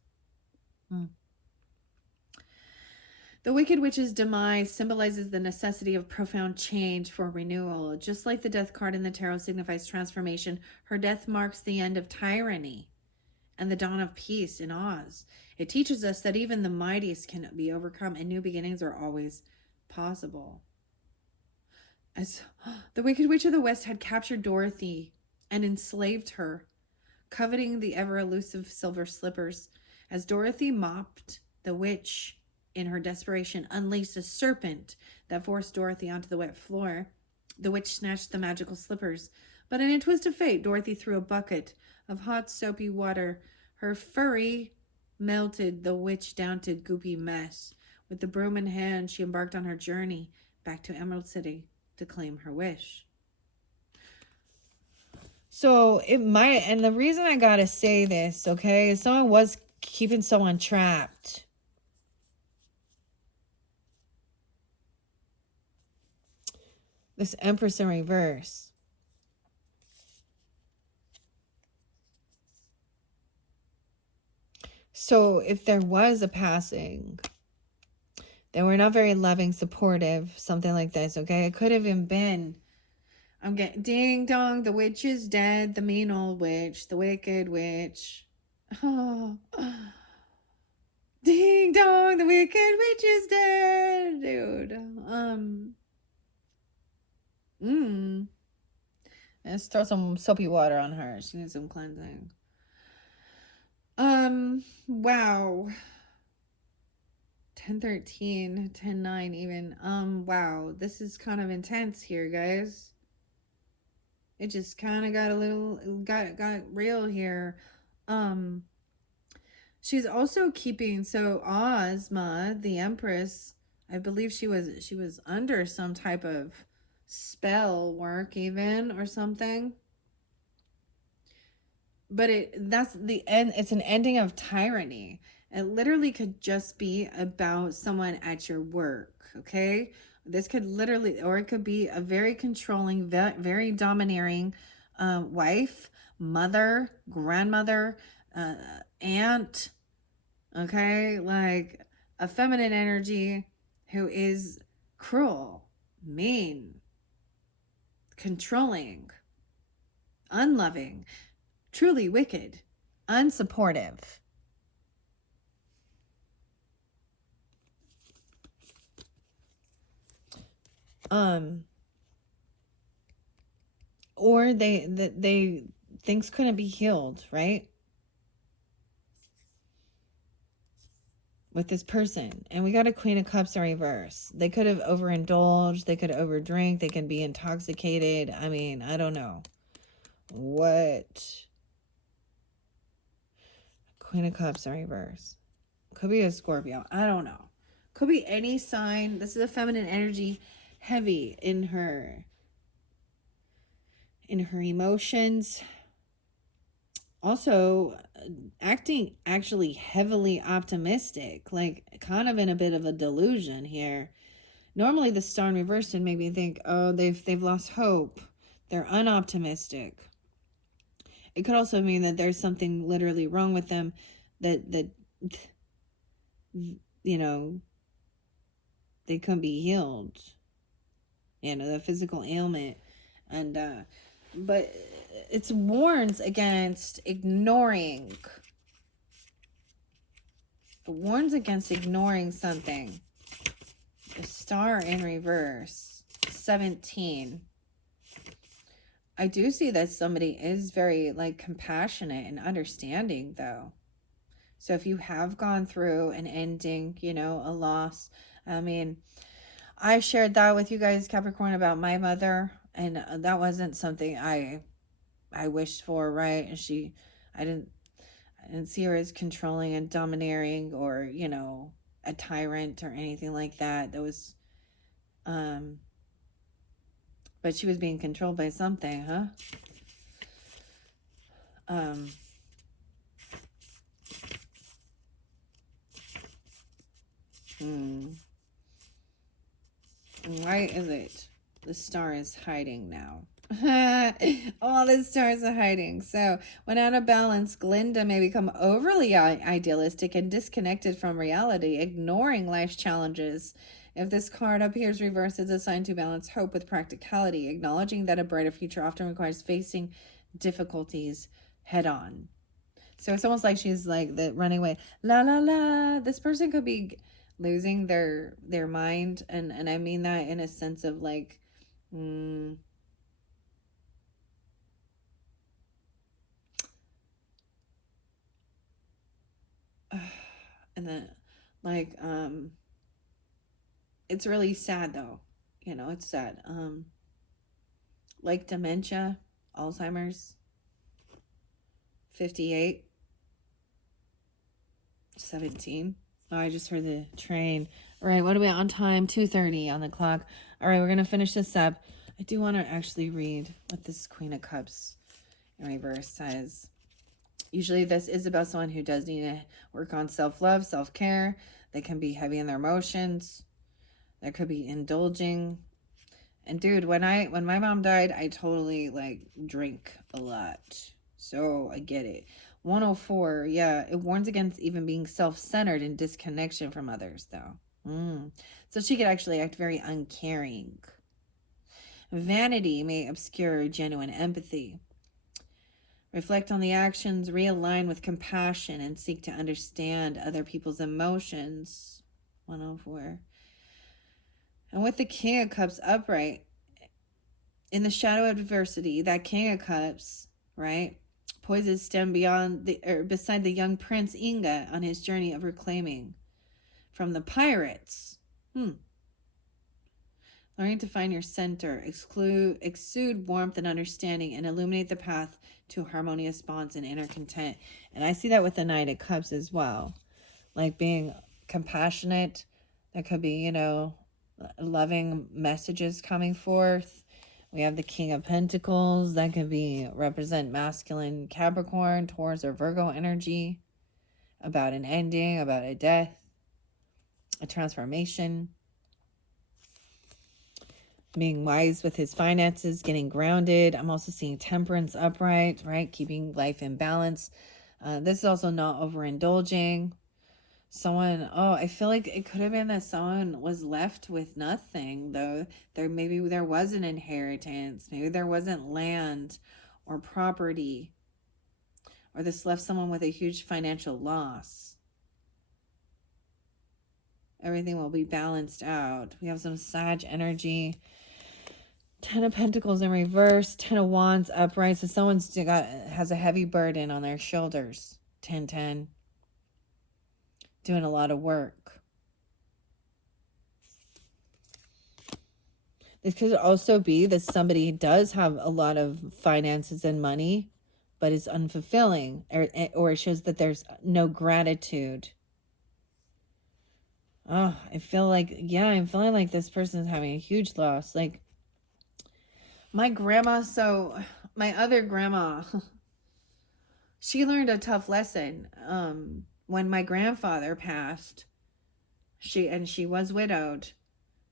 The Wicked Witch's demise symbolizes the necessity of profound change for renewal. Just like the death card in the tarot signifies transformation, her death marks the end of tyranny and the dawn of peace in Oz. It teaches us that even the mightiest can be overcome and new beginnings are always possible. As the Wicked Witch of the West had captured Dorothy and enslaved her, coveting the ever elusive silver slippers, as Dorothy mopped, the witch, in her desperation, unleashed a serpent that forced Dorothy onto the wet floor. The witch snatched the magical slippers, but in a twist of fate, Dorothy threw a bucket of hot, soapy water. Her fury melted the witch down to goopy mess. With the broom in hand, she embarked on her journey back to Emerald City to claim her wish. So it might, and the reason I gotta say this, okay, is someone was keeping someone trapped. This Empress in reverse. So if there was a passing, they were not very loving, supportive, something like this, okay? It could have even been, I'm getting ding dong, the witch is dead, the mean old witch, the wicked witch. Oh. Ding dong, the wicked witch is dead, dude. Let's throw some soapy water on her. She needs some cleansing. Wow. 10-13, 10-9 even. Wow. This is kind of intense here, guys. It just kind of got a little, got real here. She's also keeping, so Ozma, the Empress, I believe she was under some type of spell work even or something. But that's the end. It's an ending of tyranny. It literally could just be about someone at your work, okay? This could literally, or it could be a very controlling, very domineering wife, mother, grandmother, aunt, okay? Like a feminine energy who is cruel, mean, controlling, unloving, truly wicked, unsupportive. Or they things couldn't be healed, right? With this person. And we got a Queen of Cups in reverse. They could have overindulged, they could overdrink, they can be intoxicated. I mean, I don't know. What? Queen of Cups in reverse. Could be a Scorpio. I don't know. Could be any sign. This is a feminine energy, heavy in her emotions. Also acting actually heavily optimistic, like kind of in a bit of a delusion here. Normally the star in reverse would make me think, oh, they've lost hope. They're unoptimistic. It could also mean that there's something literally wrong with them, that they couldn't be healed. The physical ailment. And but it warns against ignoring. It warns against ignoring something. The star in reverse. 17. I do see that somebody is very compassionate and understanding though. So if you have gone through an ending, a loss, I mean, I shared that with you guys, Capricorn, about my mother, and that wasn't something I wished for, right? And I didn't see her as controlling and domineering or, you know, a tyrant or anything like that. That was, but she was being controlled by something, huh? Why is it the star is hiding now? All the stars are hiding. So, when out of balance, Glinda may become overly idealistic and disconnected from reality, ignoring life's challenges. If this card appears reversed, it's a sign to balance hope with practicality, acknowledging that a brighter future often requires facing difficulties head on. So it's almost like she's like the running away. La la la. This person could be losing their mind, and I mean that in a sense of like, and then like it's really sad though, you know, it's sad. Like dementia, Alzheimer's, 58, 17. Oh, I just heard the train. All right, what are we on time? 2:30 on the clock. All right, we're going to finish this up. I do want to actually read what this Queen of Cups in reverse says. Usually this is about someone who does need to work on self-love, self-care. They can be heavy in their emotions. There could be indulging. And dude, when my mom died, I totally like drank a lot. So I get it. 104, yeah, it warns against even being self-centered and disconnection from others, though. So she could actually act very uncaring. Vanity may obscure genuine empathy. Reflect on the actions, realign with compassion, and seek to understand other people's emotions. 104. And with the King of Cups upright, in the shadow of adversity, that King of Cups, right, poises stem beside the young Prince Inga on his journey of reclaiming from the pirates. Learning to find your center, exude warmth and understanding, and illuminate the path to harmonious bonds and inner content. And I see that with the Knight of Cups as well. Like being compassionate. There could be, you know, loving messages coming forth. We have the King of Pentacles. That could be represent masculine Capricorn, Taurus, or Virgo energy. About an ending, about a death, a transformation. Being wise with his finances, getting grounded. I'm also seeing temperance upright, right? Keeping life in balance. This is also not overindulging. Someone, I feel like it could have been that someone was left with nothing, though. Maybe there was an inheritance. Maybe there wasn't land or property. Or this left someone with a huge financial loss. Everything will be balanced out. We have some Sag energy. 10 of Pentacles in reverse. 10 of Wands upright. So someone's has a heavy burden on their shoulders. 10-10. Doing a lot of work. This could also be that somebody does have a lot of finances and money, but is unfulfilling, or it shows that there's no gratitude. Oh, I'm feeling like this person is having a huge loss. Like my grandma, my other grandma, she learned a tough lesson. When my grandfather passed, she was widowed,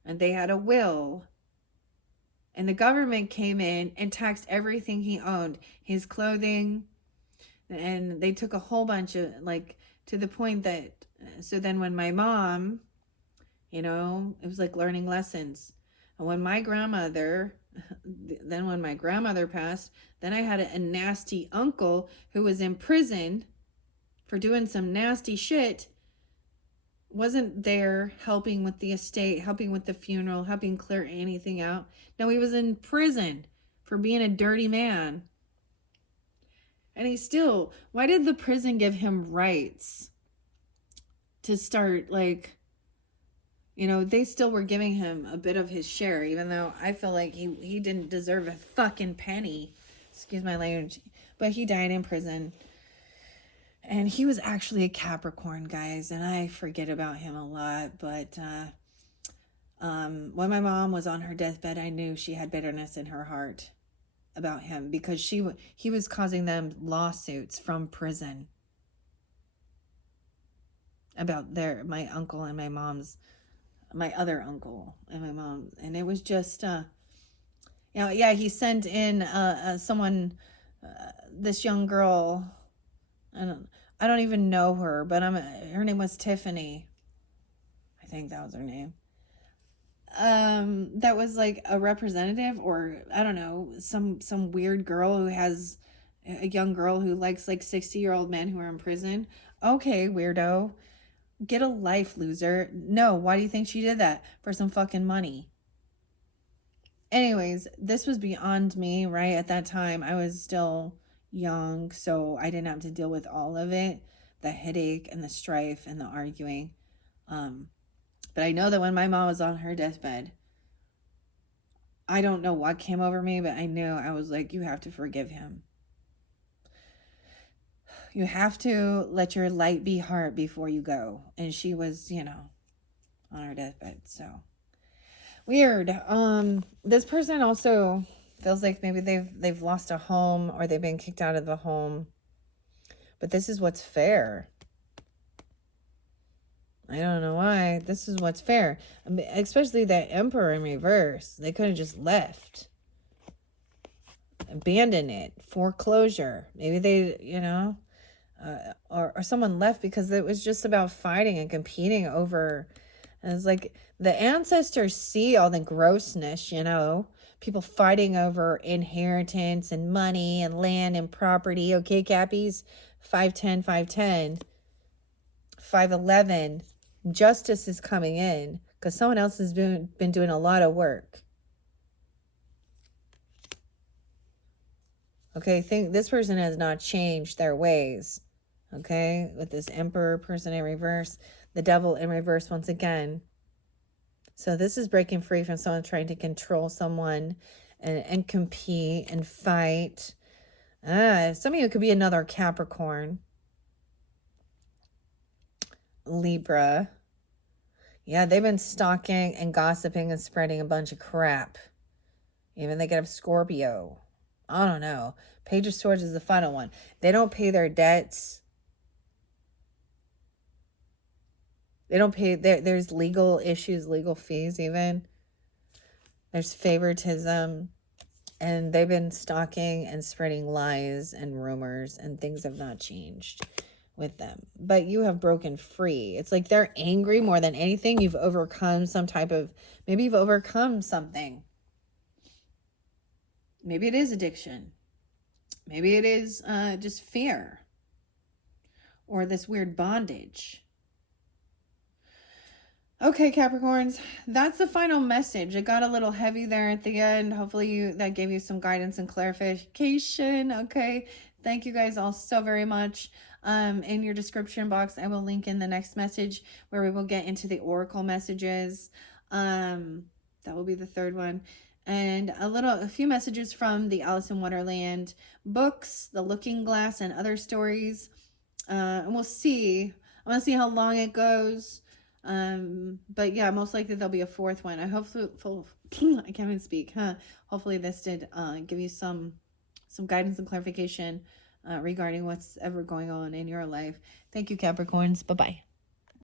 and they had a will, and the government came in and taxed everything he owned, his clothing, and they took a whole bunch of, like, to the point that, so then when my mom, you know, it was like learning lessons. And when my grandmother passed, then I had a nasty uncle who was in prison for doing some nasty shit, wasn't there helping with the estate, helping with the funeral, helping clear anything out. No, he was in prison for being a dirty man. And why did the prison give him rights to start, like, you know, they still were giving him a bit of his share, even though I feel like he didn't deserve a fucking penny. Excuse my language. But he died in prison. And he was actually a Capricorn, guys, and I forget about him a lot. But when my mom was on her deathbed, I knew she had bitterness in her heart about him because he was causing them lawsuits from prison about my uncle and my other uncle and my mom. And it was just yeah, he sent in someone, this young girl. I don't even know her, but her name was Tiffany. I think that was her name. That was like a representative, or I don't know, some weird girl who has a young girl who likes like 60-year-old men who are in prison. Okay, weirdo. Get a life, loser. No, why do you think she did that? For some fucking money. Anyways, this was beyond me, right? At that time, I was still young, so I didn't have to deal with all of it, the headache and the strife and the arguing. But I know that when my mom was on her deathbed, I don't know what came over me, but I knew, I was like, you have to forgive him. You have to let your light be heart before you go. And she was, on her deathbed. So weird. This person also feels like maybe they've lost a home or they've been kicked out of the home. But this is what's fair. I don't know why. This is what's fair. I mean, especially that Emperor in reverse. They could have just left. Abandon it. Foreclosure. Maybe they, or someone left because it was just about fighting and competing over. And it's like the ancestors see all the grossness, people fighting over inheritance and money and land and property. Okay, Cappies, 5'10", 5'10", 5'11". Justice is coming in because someone else has been doing a lot of work. Okay, this person has not changed their ways. Okay, with this Emperor person in reverse, the Devil in reverse once again. So this is breaking free from someone trying to control someone and compete and fight. Some of you could be another Capricorn. Libra. Yeah, they've been stalking and gossiping and spreading a bunch of crap. Even they get a Scorpio. I don't know. Page of Swords is the final one. They don't pay their debts. They don't pay. There's legal issues, legal fees even. There's favoritism. And they've been stalking and spreading lies and rumors, and things have not changed with them. But you have broken free. It's like they're angry more than anything. You've overcome maybe you've overcome something. Maybe it is addiction. Maybe it is just fear. Or this weird bondage. Okay, Capricorns, that's the final message. It got a little heavy there at the end. Hopefully that gave you some guidance and clarification. Okay, thank you guys all so very much. In your description box, I will link in the next message where we will get into the oracle messages. That will be the third one. And a few messages from the Alice in Wonderland books, The Looking Glass, and other stories. And we'll see. I want to see how long it goes. But yeah, most likely there'll be a fourth one. I hope I can't even speak, Hopefully this did give you some guidance and clarification regarding what's ever going on in your life. Thank you, Capricorns. Bye-bye.